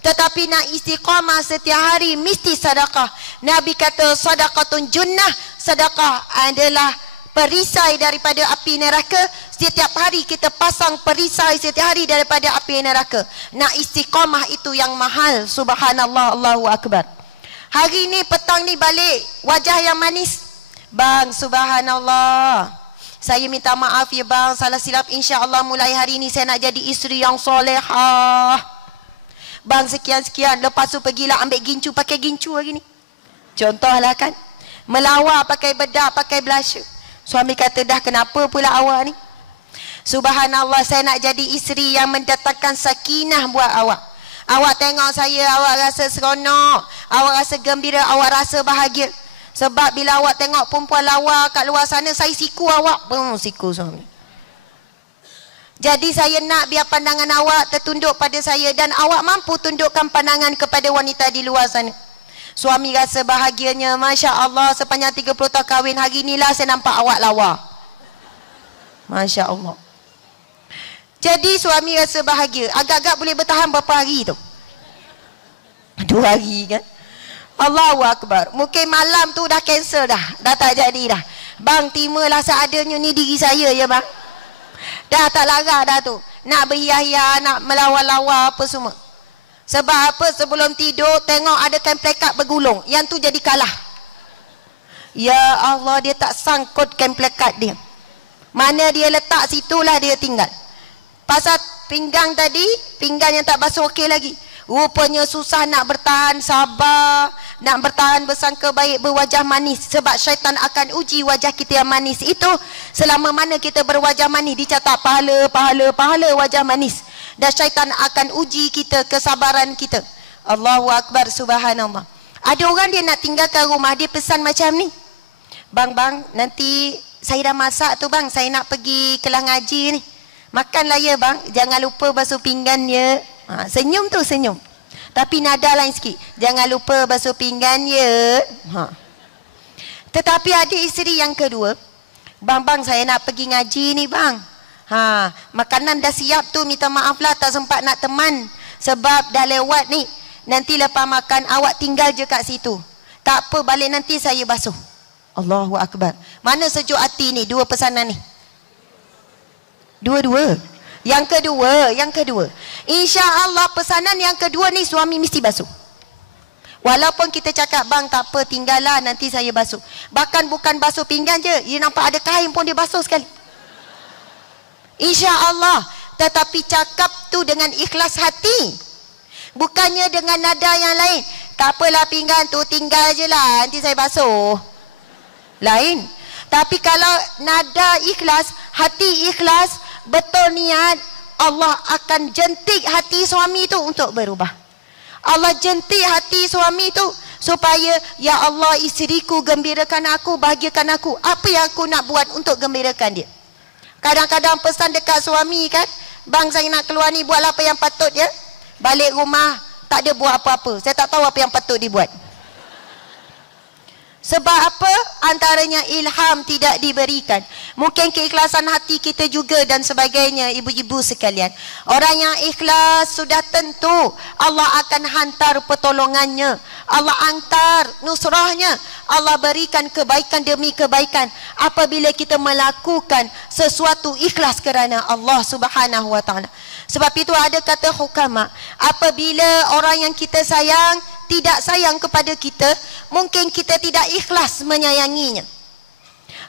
Tetapi nak istiqamah setiap hari mesti sedekah. Nabi kata sedekatun junnah. Sedekah adalah perisai daripada api neraka. Setiap hari kita pasang perisai setiap hari daripada api neraka. Nak istiqamah itu yang mahal. Subhanallah, Allahu Akbar. Hari ni petang ni balik wajah yang manis. Bang, subhanallah, saya minta maaf ya bang, salah silap, insya-Allah mulai hari ini saya nak jadi isteri yang solehah. Bang sekian-sekian, lepas tu pergilah ambil gincu, pakai gincu hari ni. Contohlah kan, melawar pakai bedak, pakai blusher. Suami kata, dah kenapa pula awak ni? Subhanallah, saya nak jadi isteri yang mendatangkan sakinah buat awak. Awak tengok saya, awak rasa seronok, awak rasa gembira, awak rasa bahagia. Sebab bila awak tengok perempuan lawa kat luar sana, saya siku awak. Siku suami. Jadi saya nak biar pandangan awak tertunduk pada saya dan awak mampu tundukkan pandangan kepada wanita di luar sana. Suami rasa bahagianya, Masya Allah, sepanjang 30 tahun kahwin, hari inilah saya nampak awak lawa. Masya Allah. Jadi suami rasa bahagia. Agak-agak boleh bertahan berapa hari tu? 2 hari kan? Allahu Akbar. Mungkin malam tu dah cancel dah. Dah tak jadi dah. Bang, terimalah seadanya ni diri saya ya bang. Dah tak larang dah tu. Nak berhias-hias, nak melawar-lawar apa semua. Sebab apa? Sebelum tidur tengok ada kain plekat bergulung. Yang tu jadi kalah. Ya Allah, dia tak sangkutkan plekat dia. Mana dia letak, situlah dia tinggal. Pasal pinggang tadi, pinggang yang tak basuh okey lagi. Rupanya susah nak bertahan, sabar. Nak bertahan bersangka baik berwajah manis. Sebab syaitan akan uji wajah kita yang manis itu. Selama mana kita berwajah manis, dicatat pahala wajah manis. Dan syaitan akan uji kita, kesabaran kita. Allahu Akbar, subhanallah. Ada orang dia nak tinggalkan rumah, dia pesan macam ni. Bang, nanti saya dah masak tu bang, saya nak pergi kelas ngaji ni. Makanlah ya bang, jangan lupa basuh pinggan ya. Senyum tu senyum. Tapi nada lain sikit. Jangan lupa basuh pinggan ya. Tetapi ada isteri yang kedua. Bang, saya nak pergi ngaji ni bang. Makanan dah siap tu, minta maaf lah tak sempat nak teman. Sebab dah lewat ni. Nanti lepas makan awak tinggal je kat situ. Tak apa, balik nanti saya basuh. Allahu Akbar. Mana sejuk hati ni dua pesanan ni? Dua-dua. Yang kedua. Insya-Allah pesanan yang kedua ni suami mesti basuh. Walaupun kita cakap bang tak apa tinggallah nanti saya basuh. Bahkan bukan basuh pinggan je, dia nampak ada kain pun dia basuh sekali. Insya-Allah. Tetapi cakap tu dengan ikhlas hati. Bukannya dengan nada yang lain. Tak apalah pinggan tu tinggal je lah, nanti saya basuh. Lain. Tapi kalau nada ikhlas, hati ikhlas, betul niat, Allah akan jentik hati suami tu untuk berubah. Allah jentik hati suami tu supaya ya Allah isteriku gembirakan aku, bahagiakan aku. Apa yang aku nak buat untuk gembirakan dia? Kadang-kadang pesan dekat suami kan, bang saya nak keluar ni, buatlah apa yang patut ya. Balik rumah tak ada buat apa-apa. Saya tak tahu apa yang patut dibuat. Sebab apa? Antaranya ilham tidak diberikan. Mungkin keikhlasan hati kita juga dan sebagainya, ibu-ibu sekalian. Orang yang ikhlas sudah tentu Allah akan hantar pertolongannya. Allah hantar nusrahnya. Allah berikan kebaikan demi kebaikan apabila kita melakukan sesuatu ikhlas kerana Allah Subhanahu wa taala. Sebab itu ada kata hukama, apabila orang yang kita sayang tidak sayang kepada kita, mungkin kita tidak ikhlas menyayanginya.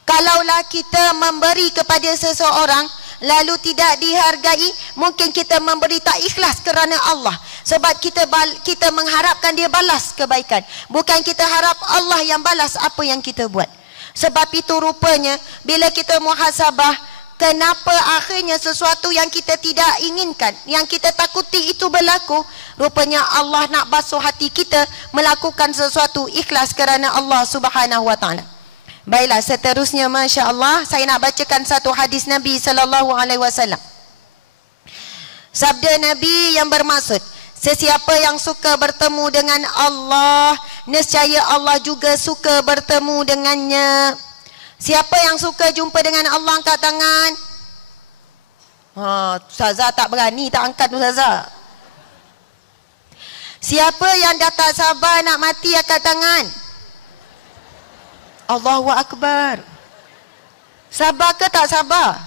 Kalaulah kita memberi kepada seseorang lalu tidak dihargai, mungkin kita memberi tak ikhlas kerana Allah. Sebab kita mengharapkan dia balas kebaikan. Bukan kita harap Allah yang balas apa yang kita buat. Sebab itu rupanya bila kita muhasabah, kenapa akhirnya sesuatu yang kita tidak inginkan, yang kita takuti itu berlaku, rupanya Allah nak basuh hati kita melakukan sesuatu ikhlas kerana Allah Subhanahu wa taala. Baiklah, seterusnya masya-Allah saya nak bacakan satu hadis Nabi sallallahu alaihi wasallam. Sabda Nabi yang bermaksud, sesiapa yang suka bertemu dengan Allah, nescaya Allah juga suka bertemu dengannya. Siapa yang suka jumpa dengan Allah angkat tangan? Ustazah tak berani tak angkat Ustazah. Siapa yang dah tak sabar nak mati angkat tangan? Allahu Akbar. Sabar ke tak sabar?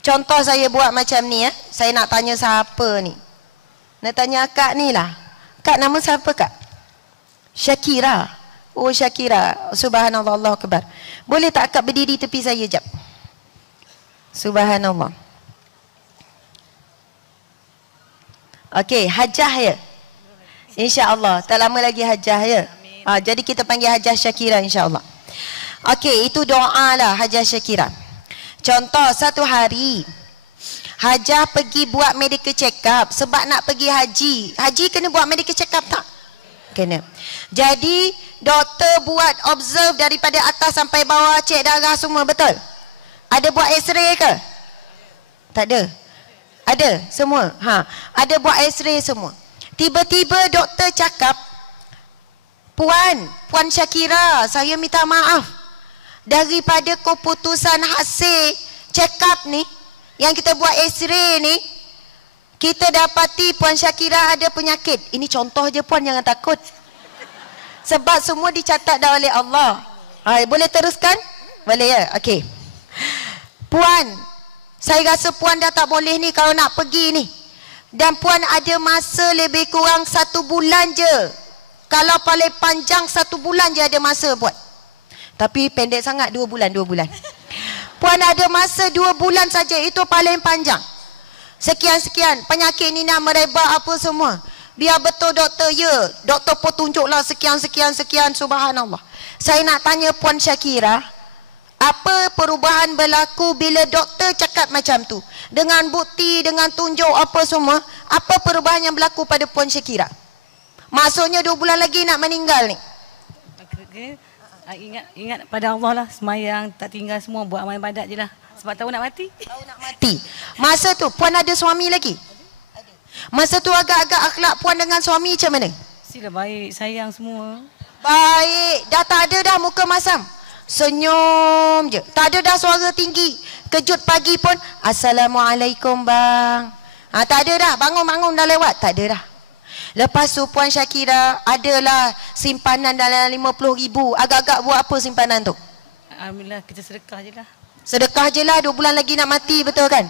Contoh saya buat macam ni Saya nak tanya siapa ni? Nak tanya akak ni lah. Kak nama siapa kak? Syakira. Oh Syakira. Subhanallah, Allahu Akbar. Boleh tak akak berdiri tepi saya jap? Subhanallah. Okey, hajah ya. InsyaAllah. Tak lama lagi hajah ya. Jadi kita panggil Hajah Syakira insyaAllah. Okey, itu doa lah Hajah Syakira. Contoh satu hari Hajah pergi buat medical check up. Sebab nak pergi haji. Haji kena buat medical check up tak? Kena. Jadi doktor buat observe daripada atas sampai bawah, cek darah semua, betul? Ada buat x-ray ke? Tak ada. Ada semua. Ada buat x-ray semua. Tiba-tiba doktor cakap, Puan Syakira, saya minta maaf. Daripada keputusan hasil check up ni, yang kita buat x-ray ni, kita dapati Puan Syakira ada penyakit. Ini contoh je puan, jangan takut. Sebab semua dicatat dah oleh Allah. Boleh teruskan? Boleh ya? Okey. Puan, saya rasa puan dah tak boleh ni kalau nak pergi ni. Dan puan ada masa lebih kurang 1 bulan je Kalau paling panjang 1 bulan je ada masa buat. Tapi pendek sangat 2 bulan. Puan ada masa 2 bulan saja, itu paling panjang. Sekian-sekian, penyakit ni nak merebak apa semua. Biar betul doktor, ya. Doktor pun tunjuklah sekian, subhanallah. Saya nak tanya Puan Syakira, apa perubahan berlaku bila doktor cakap macam tu? Dengan bukti, dengan tunjuk apa semua, apa perubahan yang berlaku pada Puan Syakira? Maksudnya 2 bulan lagi nak meninggal ni. Ingat pada Allah lah, semayang, tak tinggal semua, buat amal ibadat je lah. Sebab tahu nak mati. Masa tu Puan ada suami lagi? Masa tu agak-agak akhlak Puan dengan suami macam mana? Sila baik, sayang semua. Baik, dah tak ada dah muka masam. Senyum je. Tak ada dah suara tinggi. Kejut pagi pun, Assalamualaikum bang. Tak ada dah, bangun-bangun dah lewat. Tak ada dah. Lepas tu Puan Syakira adalah simpanan dalam 50,000. Agak-agak buat apa simpanan tu? Alhamdulillah, kita sedekah je lah. Sedekah je lah, 2 bulan lagi nak mati, betul kan?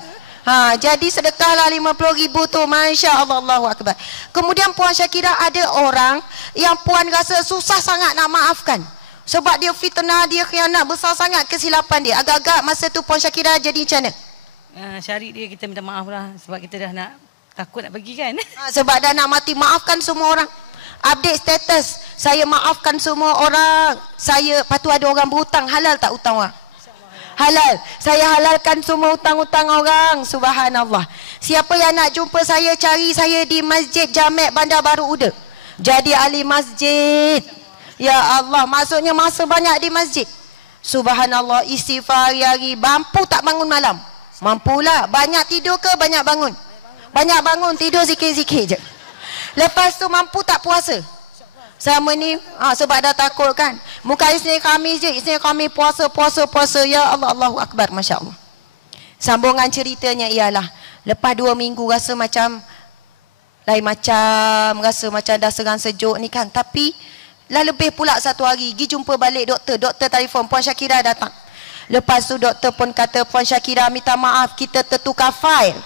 Jadi sedekahlah 50,000 tu, Masya Allah, Allahu Akbar. Kemudian Puan Syakira ada orang yang Puan rasa susah sangat nak maafkan. Sebab dia fitnah, dia khianat, besar sangat kesilapan dia. Agak-agak masa tu Puan Syakira jadi macam mana? Syari dia, kita minta maaf lah. Sebab kita dah nak, takut nak pergi kan. Sebab dah nak mati, maafkan semua orang. Update status, saya maafkan semua orang. Saya, lepas tu ada orang berhutang, halal tak hutang orang? Halal. Saya halalkan semua hutang-hutang orang. Subhanallah. Siapa yang nak jumpa saya, cari saya di Masjid Jamek Bandar Baru Uda. Jadi ahli masjid. Ya Allah, maksudnya masa banyak di masjid. Subhanallah, istighfar hari-hari. Mampu tak bangun malam? Mampulah. Banyak tidur ke banyak bangun? Banyak bangun, tidur zikir-zikir je. Lepas tu mampu tak puasa? Sama ni, sebab dah takut kan. Muka Isnin Khamis je, Isnin Khamis puasa. Ya Allah, Allahu Akbar, Masya Allah. Sambungan ceritanya ialah, lepas 2 minggu rasa macam lain macam, rasa macam dah serang sejuk ni kan. Tapi lah lebih pula 1 hari, pergi jumpa balik doktor. Doktor telefon, Puan Syakira datang. Lepas tu doktor pun kata, Puan Syakira minta maaf, kita tertukar fail.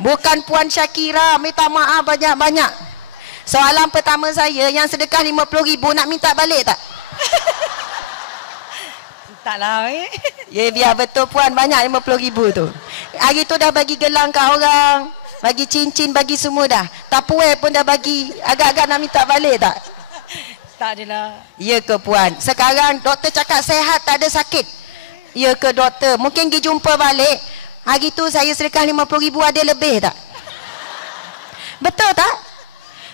Bukan Puan Syakira minta maaf banyak-banyak. Soalan pertama saya, yang sedekah 50,000 nak minta balik tak? Taklah. Ya, biar betul Puan, banyak 50,000 tu. Hari tu dah bagi gelang kat orang, bagi cincin, bagi semua dah. Tupperware pun dah bagi. Agak-agak nak minta balik tak? Tak adalah. Ya ke Puan? Sekarang doktor cakap sehat, tak ada sakit. Ya ke doktor? Mungkin pergi jumpa balik. Hari tu saya sedekah 50,000, ada lebih tak? Betul tak?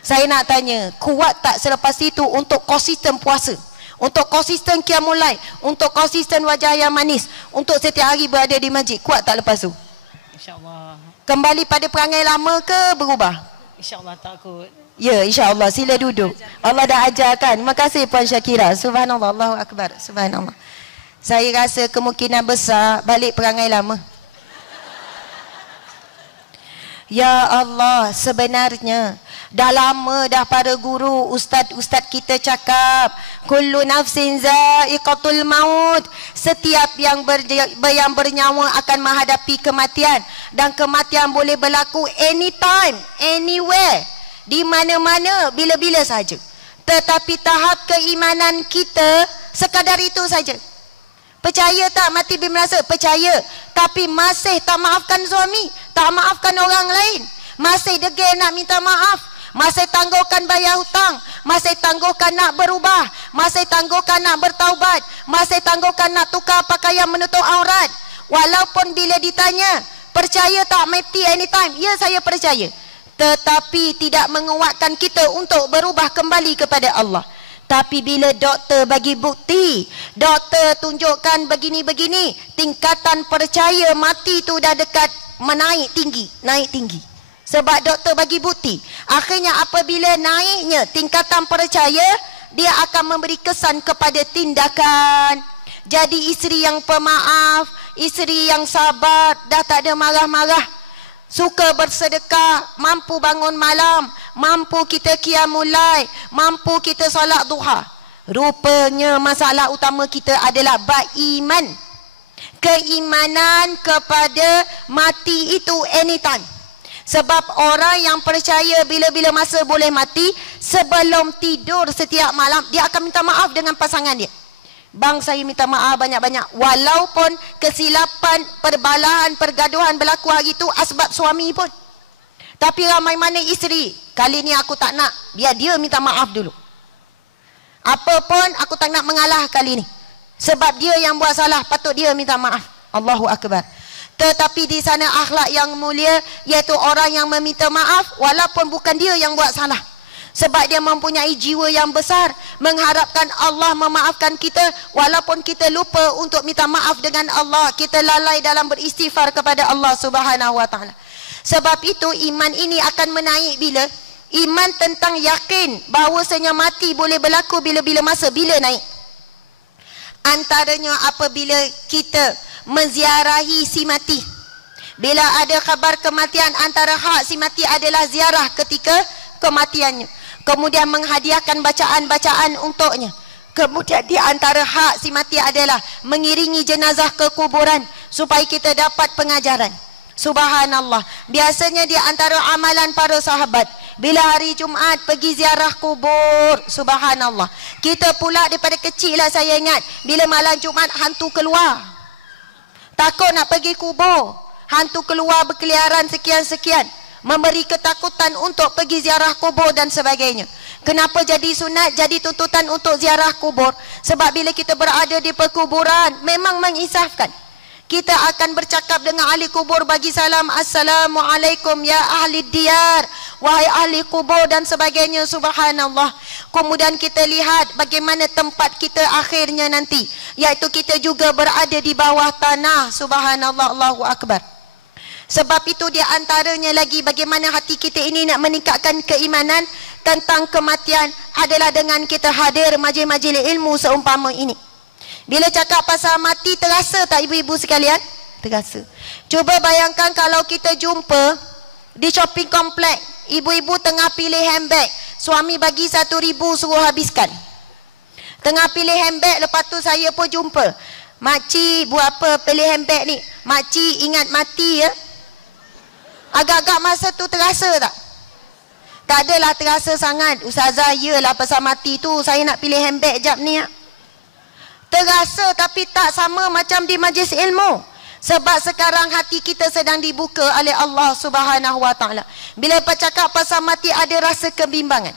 Saya nak tanya, kuat tak selepas itu untuk konsisten puasa? Untuk konsisten qiyamul lail? Untuk konsisten wajah yang manis? Untuk setiap hari berada di masjid? Kuat tak lepas tu? InsyaAllah. Kembali pada perangai lama ke berubah? InsyaAllah takut. Ya, insyaAllah. Sila duduk. Allah dah ajarkan. Terima kasih Puan Syakira. Subhanallah, Allahu Akbar. Subhanallah. Saya rasa kemungkinan besar balik perangai lama. Ya Allah, sebenarnya dah lama dah para guru, ustaz-ustaz kita cakap, kullu nafsin za'iqatul maut. Setiap yang bernyawa akan menghadapi kematian, dan kematian boleh berlaku anytime, anywhere, di mana-mana, bila-bila saja. Tetapi tahap keimanan kita sekadar itu saja. Percaya tak mati bila rasa? Percaya. Tapi masih tak maafkan suami, tak maafkan orang lain, masih degil nak minta maaf, masih tangguhkan bayar hutang, masih tangguhkan nak berubah, masih tangguhkan nak bertaubat, masih tangguhkan nak tukar pakaian menutup aurat. Walaupun bila ditanya, percaya tak mati anytime? Ya, saya percaya. Tetapi tidak menguatkan kita untuk berubah kembali kepada Allah. Tapi bila doktor bagi bukti, doktor tunjukkan begini-begini, tingkatan percaya mati tu dah dekat menaik tinggi, naik tinggi. Sebab doktor bagi bukti. Akhirnya apabila naiknya tingkatan percaya, dia akan memberi kesan kepada tindakan. Jadi isteri yang pemaaf, isteri yang sabar, dah tak ada marah-marah, suka bersedekah, mampu bangun malam, mampu kita qiyamul lail, mampu kita solat duha. Rupanya masalah utama kita adalah beriman. Keimanan kepada mati itu anytime. Sebab orang yang percaya bila-bila masa boleh mati, sebelum tidur setiap malam, dia akan minta maaf dengan pasangan dia. Bang, saya minta maaf banyak-banyak. Walaupun kesilapan, perbalahan, pergaduhan berlaku hari itu asbab suami pun. Tapi ramai mana isteri, kali ni aku tak nak, biar dia minta maaf dulu. Apa pun aku tak nak mengalah kali ni. Sebab dia yang buat salah, patut dia minta maaf. Allahu Akbar. Tetapi di sana akhlak yang mulia, iaitu orang yang meminta maaf walaupun bukan dia yang buat salah. Sebab dia mempunyai jiwa yang besar, mengharapkan Allah memaafkan kita walaupun kita lupa untuk minta maaf dengan Allah. Kita lalai dalam beristighfar kepada Allah Subhanahu wa taala. Sebab itu iman ini akan menaik bila iman tentang yakin bahawasanya mati boleh berlaku bila-bila masa, bila naik. Antaranya apabila kita menziarahi si mati. Bila ada khabar kematian, antara hak si mati adalah ziarah ketika kematiannya. Kemudian menghadiahkan bacaan-bacaan untuknya. Kemudian di antara hak si mati adalah mengiringi jenazah ke kuburan supaya kita dapat pengajaran. Subhanallah. Biasanya di antara amalan para sahabat, bila hari Jumaat pergi ziarah kubur. Subhanallah. Kita pula daripada kecil lah saya ingat, bila malam Jumaat hantu keluar. Takut nak pergi kubur. Hantu keluar berkeliaran sekian-sekian. Memberi ketakutan untuk pergi ziarah kubur dan sebagainya. Kenapa jadi sunat, jadi tuntutan untuk ziarah kubur? Sebab bila kita berada di perkuburan, memang mengisafkan. Kita akan bercakap dengan ahli kubur, bagi salam, Assalamualaikum ya ahli diyar, wahai ahli kubur dan sebagainya. Subhanallah. Kemudian kita lihat bagaimana tempat kita akhirnya nanti, iaitu kita juga berada di bawah tanah. Subhanallah, Allahu Akbar. Sebab itu di antaranya lagi bagaimana hati kita ini nak meningkatkan keimanan tentang kematian adalah dengan kita hadir majlis-majlis ilmu seumpama ini. Bila cakap pasal mati, terasa tak ibu-ibu sekalian? Terasa. Cuba bayangkan kalau kita jumpa di shopping komplek, ibu-ibu tengah pilih handbag, suami bagi 1,000 suruh habiskan. Tengah pilih handbag, lepas tu saya pun jumpa. Makcik buat apa pilih handbag ni? Makcik ingat mati ya? Agak-agak masa tu terasa tak? Tak adalah terasa sangat. Ustazah, iyalah pasal mati tu saya nak pilih handbag jap ni ya. Terasa, tapi tak sama macam di majlis ilmu. Sebab sekarang hati kita sedang dibuka oleh Allah Subhanahu wa taala. Bila bercakap pasal mati, ada rasa kebimbangan.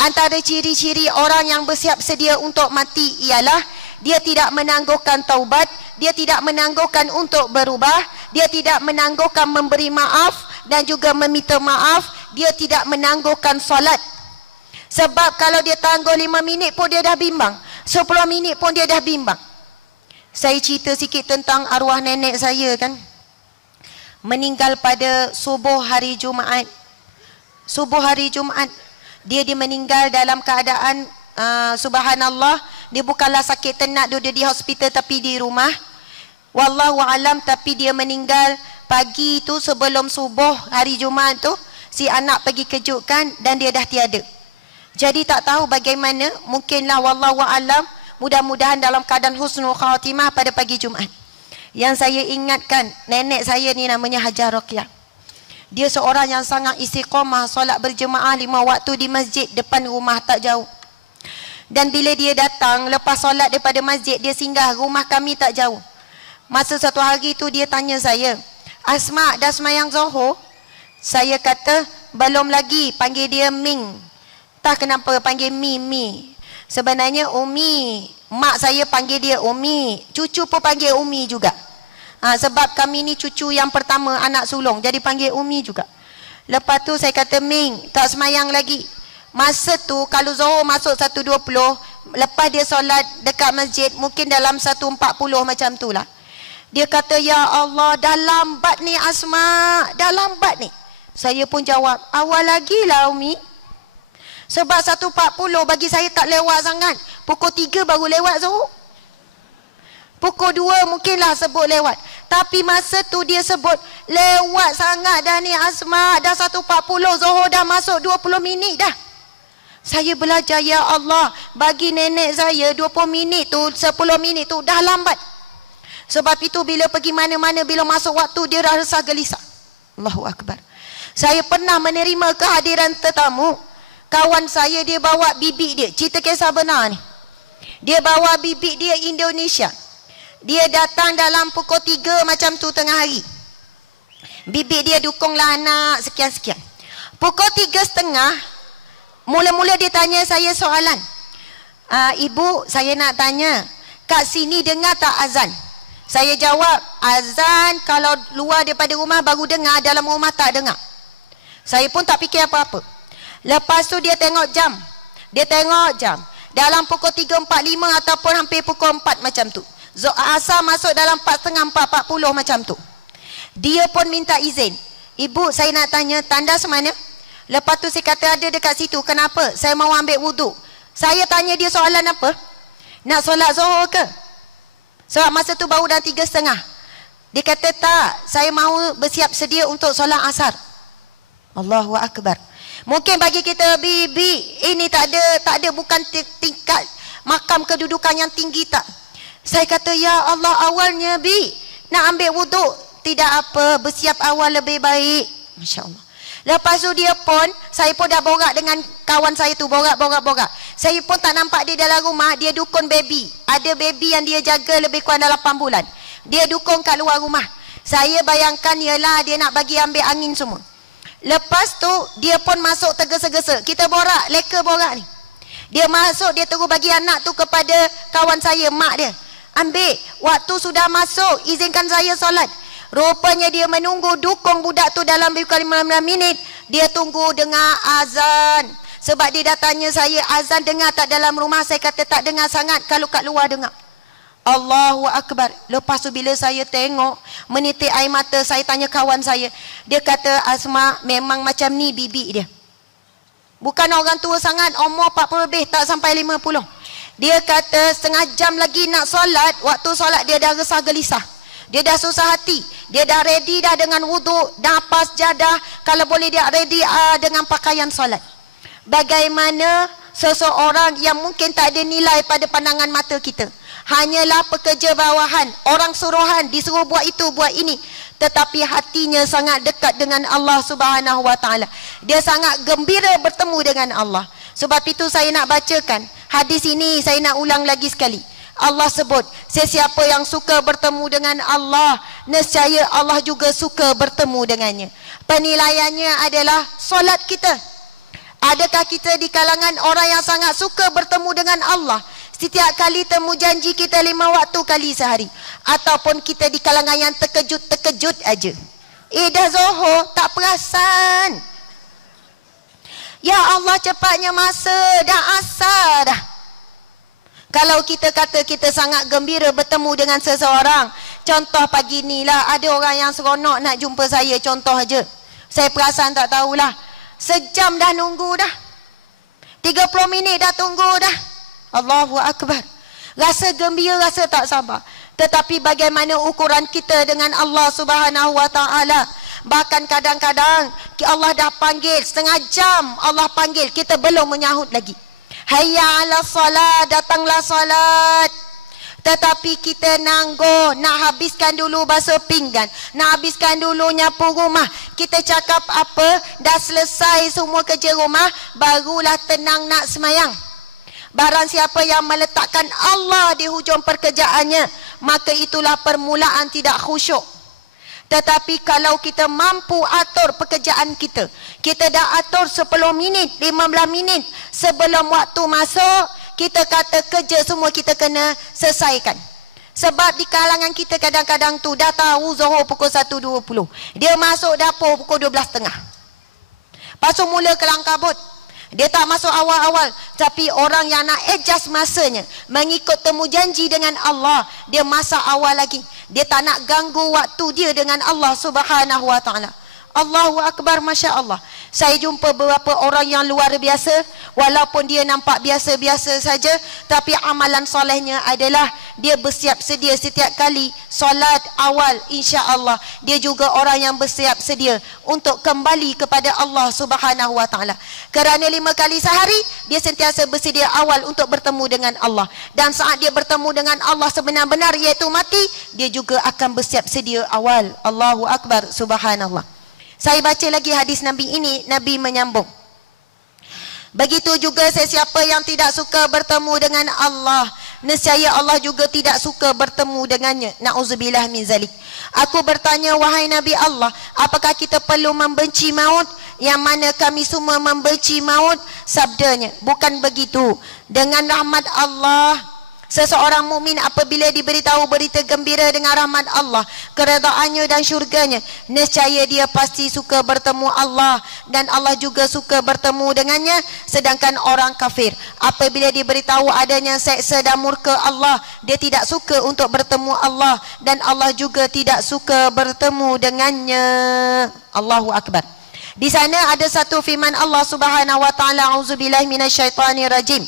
Antara ciri-ciri orang yang bersiap sedia untuk mati ialah dia tidak menangguhkan taubat, dia tidak menangguhkan untuk berubah, dia tidak menangguhkan memberi maaf dan juga meminta maaf, dia tidak menangguhkan solat. Sebab kalau dia tangguh 5 minit pun dia dah bimbang, 10 minit pun dia dah bimbang. Saya cerita sikit tentang arwah nenek saya kan. Meninggal pada subuh hari Jumaat. Subuh hari Jumaat. Dia meninggal dalam keadaan subhanallah, dia bukanlah sakit tenat duduk di hospital tapi di rumah. Wallahu alam, tapi dia meninggal pagi tu sebelum subuh hari Jumaat tu, si anak pergi kejutkan dan dia dah tiada. Jadi tak tahu bagaimana, mungkinlah wallahu alam, mudah-mudahan dalam keadaan husnul khatimah pada pagi Jumaat. Yang saya ingatkan, nenek saya ni namanya Hajar Roqiyah. Dia seorang yang sangat istiqamah, solat berjemaah 5 waktu di masjid depan rumah tak jauh. Dan bila dia datang, lepas solat daripada masjid, dia singgah rumah kami tak jauh. Masa satu hari tu dia tanya saya, Asma, dah semayang Zuhur? Saya kata, belum lagi, panggil dia Ming. Tak kenapa panggil Mi. Sebenarnya Umi, mak saya panggil dia Umi, cucu pun panggil Umi juga. Sebab kami ni cucu yang pertama anak sulung, jadi panggil Umi juga. Lepas tu saya kata, Ming, tak semayang lagi. Masa tu kalau Zuhur masuk 1.20, lepas dia solat dekat masjid, mungkin dalam 1.40 macam tu lah. Dia kata, ya Allah, dah lambat ni Asma, dah lambat ni. Saya pun jawab, awal lagi lah Umi. Sebab 1.40 bagi saya tak lewat sangat. Pukul 3 baru lewat Zuhur. Pukul 2 mungkinlah sebut lewat. Tapi masa tu dia sebut, lewat sangat dah ni Asma. Dah 1.40, Zuhur dah masuk 20 minit dah. Saya belajar, ya Allah, bagi nenek saya 20 minit tu, 10 minit tu dah lambat. Sebab itu bila pergi mana-mana, bila masuk waktu, dia rasa gelisah. Allahu Akbar. Saya pernah menerima kehadiran tetamu. Kawan saya dia bawa bibik dia. Cerita kisah benar ni. Dia bawa bibik dia Indonesia. Dia datang dalam pukul 3 macam tu tengah hari. Bibik dia dukunglah anak sekian-sekian. Pukul 3:30, mula-mula dia tanya saya soalan. Ibu, saya nak tanya, kat sini dengar tak azan? Saya jawab, azan kalau luar daripada rumah baru dengar, dalam rumah tak dengar. Saya pun tak fikir apa-apa. Lepas tu dia tengok jam. Dia tengok jam. Dalam pukul 3.45 ataupun hampir pukul 4 macam tu. Asar masuk dalam 4.30, 4.40 macam tu. Dia pun minta izin. Ibu, saya nak tanya, tandas mana? Lepas tu saya kata ada dekat situ. Kenapa? Saya mau ambil wuduk. Saya tanya dia soalan apa? Nak solat Zuhur ke? Sebab masa tu baru dah 3.30. Dia kata tak, saya mau bersiap sedia untuk solat asar. Allahu Akbar. Mungkin bagi kita, bibi, ini tak ada bukan tingkat makam kedudukan yang tinggi tak. Saya kata, ya Allah, awalnya bi nak ambil wuduk. Tidak apa, bersiap awal lebih baik. Masya Allah. Lepas tu saya pun dah borak dengan kawan saya tu, borak. Saya pun tak nampak dia dalam rumah, dia dukung baby. Ada baby yang dia jaga lebih kurang dalam 8 bulan. Dia dukung kat luar rumah. Saya bayangkan ialah dia nak bagi ambil angin semua. Lepas tu, dia pun masuk tergesa-gesa. Kita borak, leka borak ni. Dia masuk, dia terus bagi anak tu kepada kawan saya, mak dia. Ambil, waktu sudah masuk, izinkan saya solat. Rupanya dia menunggu dukung budak tu dalam lebih kurang 15 minit. Dia tunggu dengar azan. Sebab dia dah tanya saya, azan dengar tak dalam rumah? Saya kata tak dengar sangat, kalau kat luar dengar. Allahu Akbar. Lepas tu bila saya tengok, menitik air mata, saya tanya kawan saya. Dia kata, Asma, memang macam ni bibik dia. Bukan orang tua sangat, umur 40 lebih, tak sampai 50. Dia kata setengah jam lagi nak solat, waktu solat dia dah resah gelisah. Dia dah susah hati. Dia dah ready dah dengan wuduk, dah pas jadah. Kalau boleh dia ready dengan pakaian solat. Bagaimana seseorang yang mungkin tak ada nilai pada pandangan mata kita. Hanyalah pekerja bawahan, orang suruhan, disuruh buat itu, buat ini. Tetapi hatinya sangat dekat dengan Allah Subhanahu Wa Taala. Dia sangat gembira bertemu dengan Allah. Sebab itu saya nak bacakan hadis ini, saya nak ulang lagi sekali. Allah sebut, sesiapa yang suka bertemu dengan Allah, nescaya Allah juga suka bertemu dengannya. Penilaiannya adalah solat kita. Adakah kita di kalangan orang yang sangat suka bertemu dengan Allah? Setiap kali temu janji kita 5 waktu kali sehari. Ataupun kita di kalangan yang terkejut-terkejut aja. Dah Zuhur, tak perasan. Ya Allah, cepatnya masa, dah asar dah. Kalau kita kata kita sangat gembira bertemu dengan seseorang. Contoh pagi ni lah, ada orang yang seronok nak jumpa saya, contoh aja. Saya perasan tak tahulah. Sejam dah nunggu dah. 30 minit dah tunggu dah. Allahu Akbar. Rasa gembira, rasa tak sabar. Tetapi bagaimana ukuran kita dengan Allah Subhanahu Wa Taala? Bahkan kadang-kadang Allah dah panggil, setengah jam Allah panggil, kita belum menyahut lagi. Hayya ala salat, datanglah salat. Tetapi kita nanggur, nak habiskan dulu basuh pinggan, nak habiskan dulu nyapu rumah. Kita cakap apa? Dah selesai semua kerja rumah, barulah tenang nak semayang. Barang siapa yang meletakkan Allah di hujung pekerjaannya, maka itulah permulaan tidak khusyuk. Tetapi kalau kita mampu atur pekerjaan kita, kita dah atur 10 minit, 15 minit sebelum waktu masuk, kita kata kerja semua kita kena selesaikan. Sebab di kalangan kita kadang-kadang tu dah tahu Zuhur pukul 1.20. Dia masuk dapur pukul 12.30. Lepas tu mula kelang kabut. Dia tak masuk awal-awal. Tapi orang yang nak adjust masanya, mengikut temu janji dengan Allah, dia masak awal lagi. Dia tak nak ganggu waktu dia dengan Allah Subhanahu Wa Taala. Allahu Akbar, Masya Allah. Saya jumpa beberapa orang yang luar biasa. Walaupun dia nampak biasa-biasa saja, tapi amalan solehnya adalah dia bersiap sedia setiap kali solat awal, insya Allah. Dia juga orang yang bersiap sedia untuk kembali kepada Allah Subhanahu Wa Taala. Kerana 5 kali sehari, dia sentiasa bersedia awal untuk bertemu dengan Allah. Dan saat dia bertemu dengan Allah sebenar-benar, iaitu mati, dia juga akan bersiap sedia awal. Allahu Akbar, Subhanallah. Saya baca lagi hadis Nabi ini, Nabi menyambung. Begitu juga sesiapa yang tidak suka bertemu dengan Allah, nescaya Allah juga tidak suka bertemu dengannya. Na'udzubillah min zalik. Aku bertanya, wahai Nabi Allah, apakah kita perlu membenci maut? Yang mana kami semua membenci maut? Sabdanya, bukan begitu. Dengan rahmat Allah, seseorang mukmin apabila diberitahu berita gembira dengan rahmat Allah, keredaannya dan syurganya, nescaya dia pasti suka bertemu Allah dan Allah juga suka bertemu dengannya. Sedangkan orang kafir apabila diberitahu adanya seksa dan murka Allah, dia tidak suka untuk bertemu Allah dan Allah juga tidak suka bertemu dengannya. Allahu akbar. Di sana ada satu firman Allah Subhanahu wa taala, auzubillahi minasyaitonir rajim.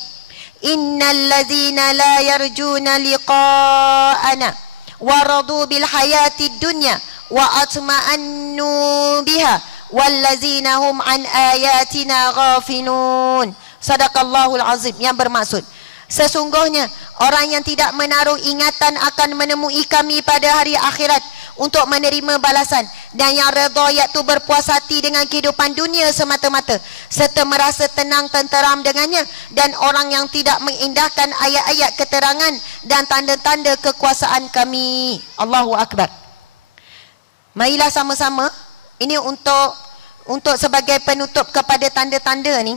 Innal ladzina la yarjuna liqa'ana wa radu bil hayatid dunya wa atma'annu biha wal ladzina hum an ayatina ghafilun. Sadaqallahul azim, yang bermaksud, sesungguhnya orang yang tidak menaruh ingatan akan menemui kami pada hari akhirat untuk menerima balasan, dan yang redha iaitu berpuas hati dengan kehidupan dunia semata-mata serta merasa tenang tenteram dengannya, dan orang yang tidak mengindahkan ayat-ayat keterangan dan tanda-tanda kekuasaan kami. Allahu akbar. Marilah sama-sama, ini untuk sebagai penutup kepada tanda-tanda ni.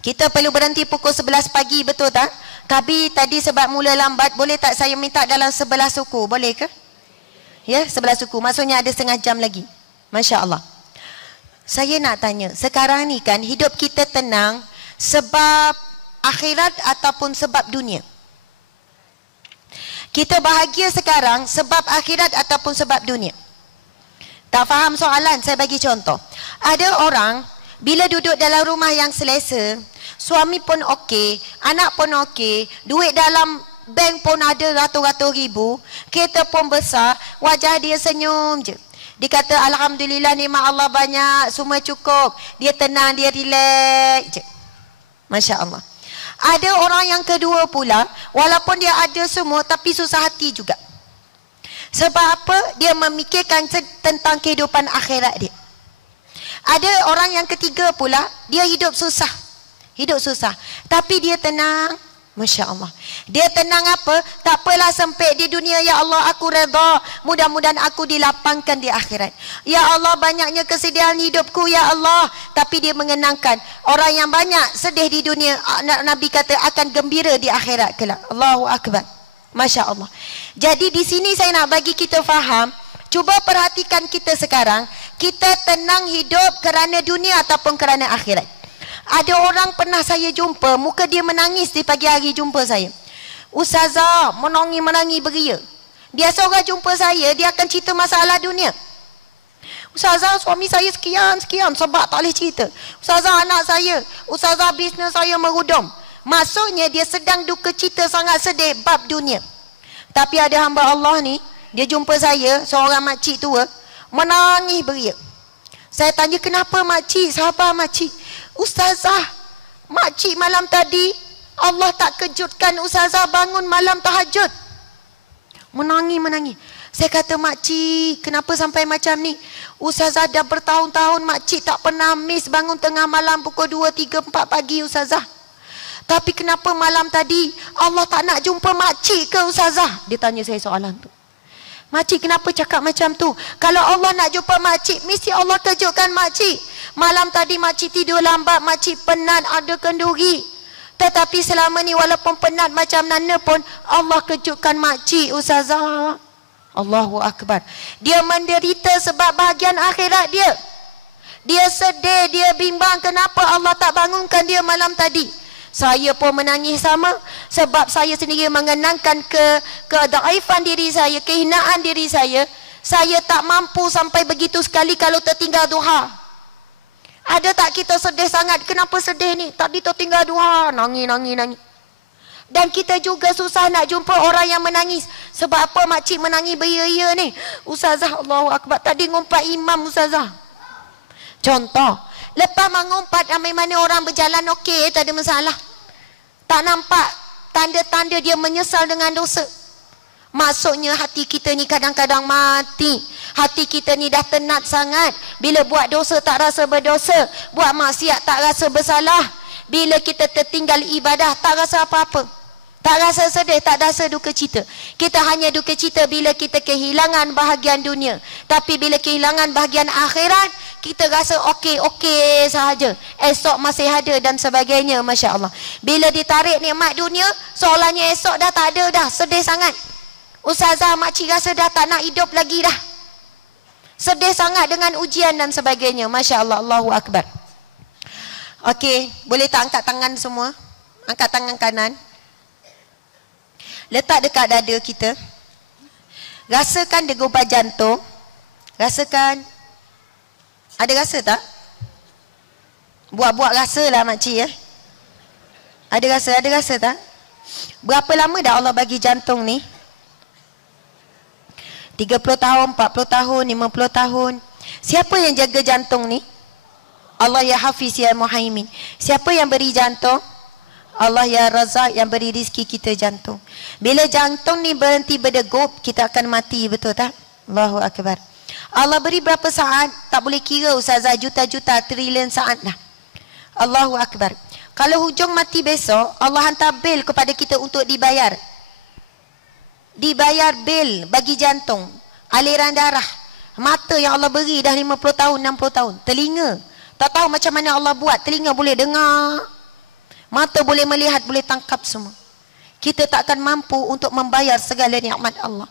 Kita perlu berhenti pukul 11 pagi, betul tak? Kabi tadi sebab mula lambat, boleh tak saya minta dalam 11 suku, boleh ke? Ya, 11 suku. Maksudnya ada setengah jam lagi. Masya Allah. Saya nak tanya, sekarang ni kan hidup kita tenang sebab akhirat ataupun sebab dunia? Kita bahagia sekarang sebab akhirat ataupun sebab dunia? Tak faham soalan? Saya bagi contoh. Ada orang bila duduk dalam rumah yang selesa, suami pun okey, anak pun okey, duit dalam bank pun ada ratus-ratus ribu, kereta pun besar, wajah dia senyum je. Dia kata alhamdulillah, nikmat Allah banyak, semua cukup. Dia tenang, dia relax je. Masya Allah. Ada orang yang kedua pula, walaupun dia ada semua tapi susah hati juga. Sebab apa? Dia memikirkan tentang kehidupan akhirat dia. Ada orang yang ketiga pula, dia hidup susah. Hidup susah, tapi dia tenang. Masya Allah. Dia tenang apa? Tak apalah sempit di dunia, ya Allah aku redha. Mudah-mudahan aku dilapangkan di akhirat. Ya Allah, banyaknya kesedihan hidupku ya Allah. Tapi dia mengenangkan orang yang banyak sedih di dunia, Nabi kata akan gembira di akhirat kelak. Allahu akbar. Masya Allah. Jadi di sini saya nak bagi kita faham. Cuba perhatikan kita sekarang. Kita tenang hidup kerana dunia ataupun kerana akhirat. Ada orang pernah saya jumpa, muka dia menangis di pagi hari jumpa saya. Ustazah, menangis beria. Biasa orang jumpa saya, dia akan cerita masalah dunia. Ustazah, suami saya sekian, sebab tak boleh cerita. Ustazah, anak saya. Ustazah, bisnes saya merudum. Maksudnya dia sedang duka cita, sangat sedih bab dunia. Tapi ada hamba Allah ni, dia jumpa saya, seorang makcik tua, menangis beria. Saya tanya, kenapa makcik? Sabar makcik. Ustazah, makcik malam tadi Allah tak kejutkan Ustazah bangun malam tahajud. Menangis. Saya kata, makcik, kenapa sampai macam ni? Ustazah dah bertahun-tahun makcik tak pernah miss bangun tengah malam pukul 2, 3, 4 pagi Ustazah. Tapi kenapa malam tadi Allah tak nak jumpa makcik ke Ustazah? Dia tanya saya soalan tu. Makcik kenapa cakap macam tu? Kalau Allah nak jumpa makcik, mesti Allah kejutkan makcik. Malam tadi makcik tidur lambat, makcik penat, ada kenduri. Tetapi selama ni walaupun penat macam mana pun, Allah kejutkan makcik Ustazah. Allahu akbar. Dia menderita sebab bahagian akhirat dia. Dia sedih, dia bimbang kenapa Allah tak bangunkan dia malam tadi. Saya pun menangis sama sebab saya sendiri mengenangkan kedaifan diri saya, kehinaan diri saya. Saya tak mampu sampai begitu sekali kalau tertinggal duha. Ada tak kita sedih sangat? Kenapa sedih ni? Tadi tertinggal duha, nangis. Dan kita juga susah nak jumpa orang yang menangis. Sebab apa makcik menangis beria-ia ni? Ustazah, Allahu akbar, tadi ngumpat imam Ustazah. Contoh, lepas mengumpat ramai mana orang berjalan okey, tak ada masalah. Tak nampak tanda-tanda dia menyesal dengan dosa. Maksudnya hati kita ni kadang-kadang mati. Hati kita ni dah tenat sangat. Bila buat dosa tak rasa berdosa, buat maksiat tak rasa bersalah. Bila kita tertinggal ibadah tak rasa apa-apa. Tak rasa sedih, tak rasa duka cita. Kita hanya duka cita bila kita kehilangan bahagian dunia. Tapi bila kehilangan bahagian akhirat, kita rasa okey sahaja. Esok masih ada dan sebagainya, Masya Allah. Bila ditarik nikmat dunia, seolahnya esok dah tak ada dah. Sedih sangat. Ustazah, makcik rasa dah tak nak hidup lagi dah. Sedih sangat dengan ujian dan sebagainya. Masya Allah, Allahu Akbar. Okey, boleh tak angkat tangan semua? Angkat tangan kanan. Letak dekat dada kita. Rasakan degupan jantung. Rasakan. Ada rasa tak? Buat-buat rasa lah makcik ya. Ada rasa tak? Berapa lama dah Allah bagi jantung ni? 30 tahun, 40 tahun, 50 tahun. Siapa yang jaga jantung ni? Allah ya Hafiz ya Muhaimin. Siapa yang beri jantung? Allah ya Razak yang beri rizki kita jantung. Bila jantung ni berhenti berdegup, kita akan mati, betul tak? Allahu Akbar. Allah beri berapa saat? Tak boleh kira Ustazah, juta-juta, trilion saat dah. Allahu Akbar. Kalau hujung mati besok, Allah hantar bil kepada kita untuk dibayar. Dibayar bil bagi jantung, aliran darah, mata yang Allah beri dah 50 tahun, 60 tahun, telinga, tak tahu macam mana Allah buat, telinga boleh dengar, mata boleh melihat, boleh tangkap semua. Kita tak akan mampu untuk membayar segala nikmat Allah.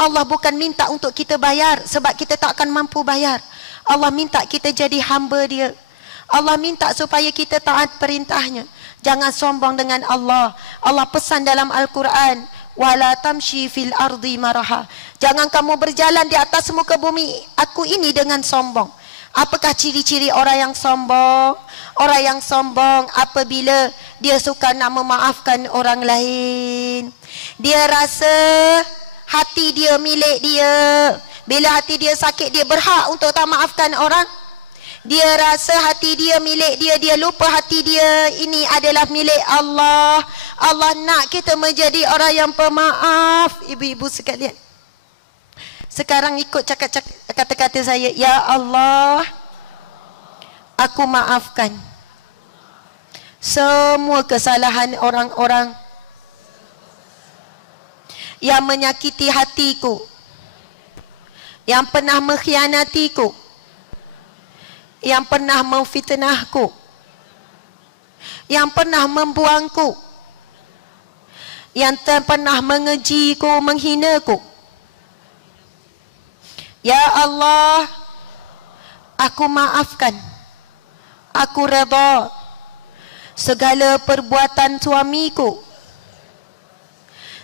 Allah bukan minta untuk kita bayar sebab kita tak akan mampu bayar. Allah minta kita jadi hamba Dia. Allah minta supaya kita taat perintahnya. Jangan sombong dengan Allah. Allah pesan dalam Al-Quran, wala tamshi fil ardi maraha. Jangan kamu berjalan di atas muka bumi aku ini dengan sombong. Apakah ciri-ciri orang yang sombong? Orang yang sombong apabila dia suka nak memaafkan orang lain. Dia rasa hati dia milik dia. Bila hati dia sakit, dia berhak untuk tak maafkan orang. Dia rasa hati dia milik dia. Dia lupa hati dia ini adalah milik Allah. Allah nak kita menjadi orang yang pemaaf. Ibu-ibu sekalian, sekarang ikut kata-kata saya. Ya Allah, aku maafkan semua kesalahan orang-orang yang menyakiti hatiku, yang pernah mengkhianatiku, yang pernah memfitnahku, yang pernah membuangku, yang pernah mengejiku, menghinaku. Ya Allah, aku maafkan. Aku redha segala perbuatan suamiku,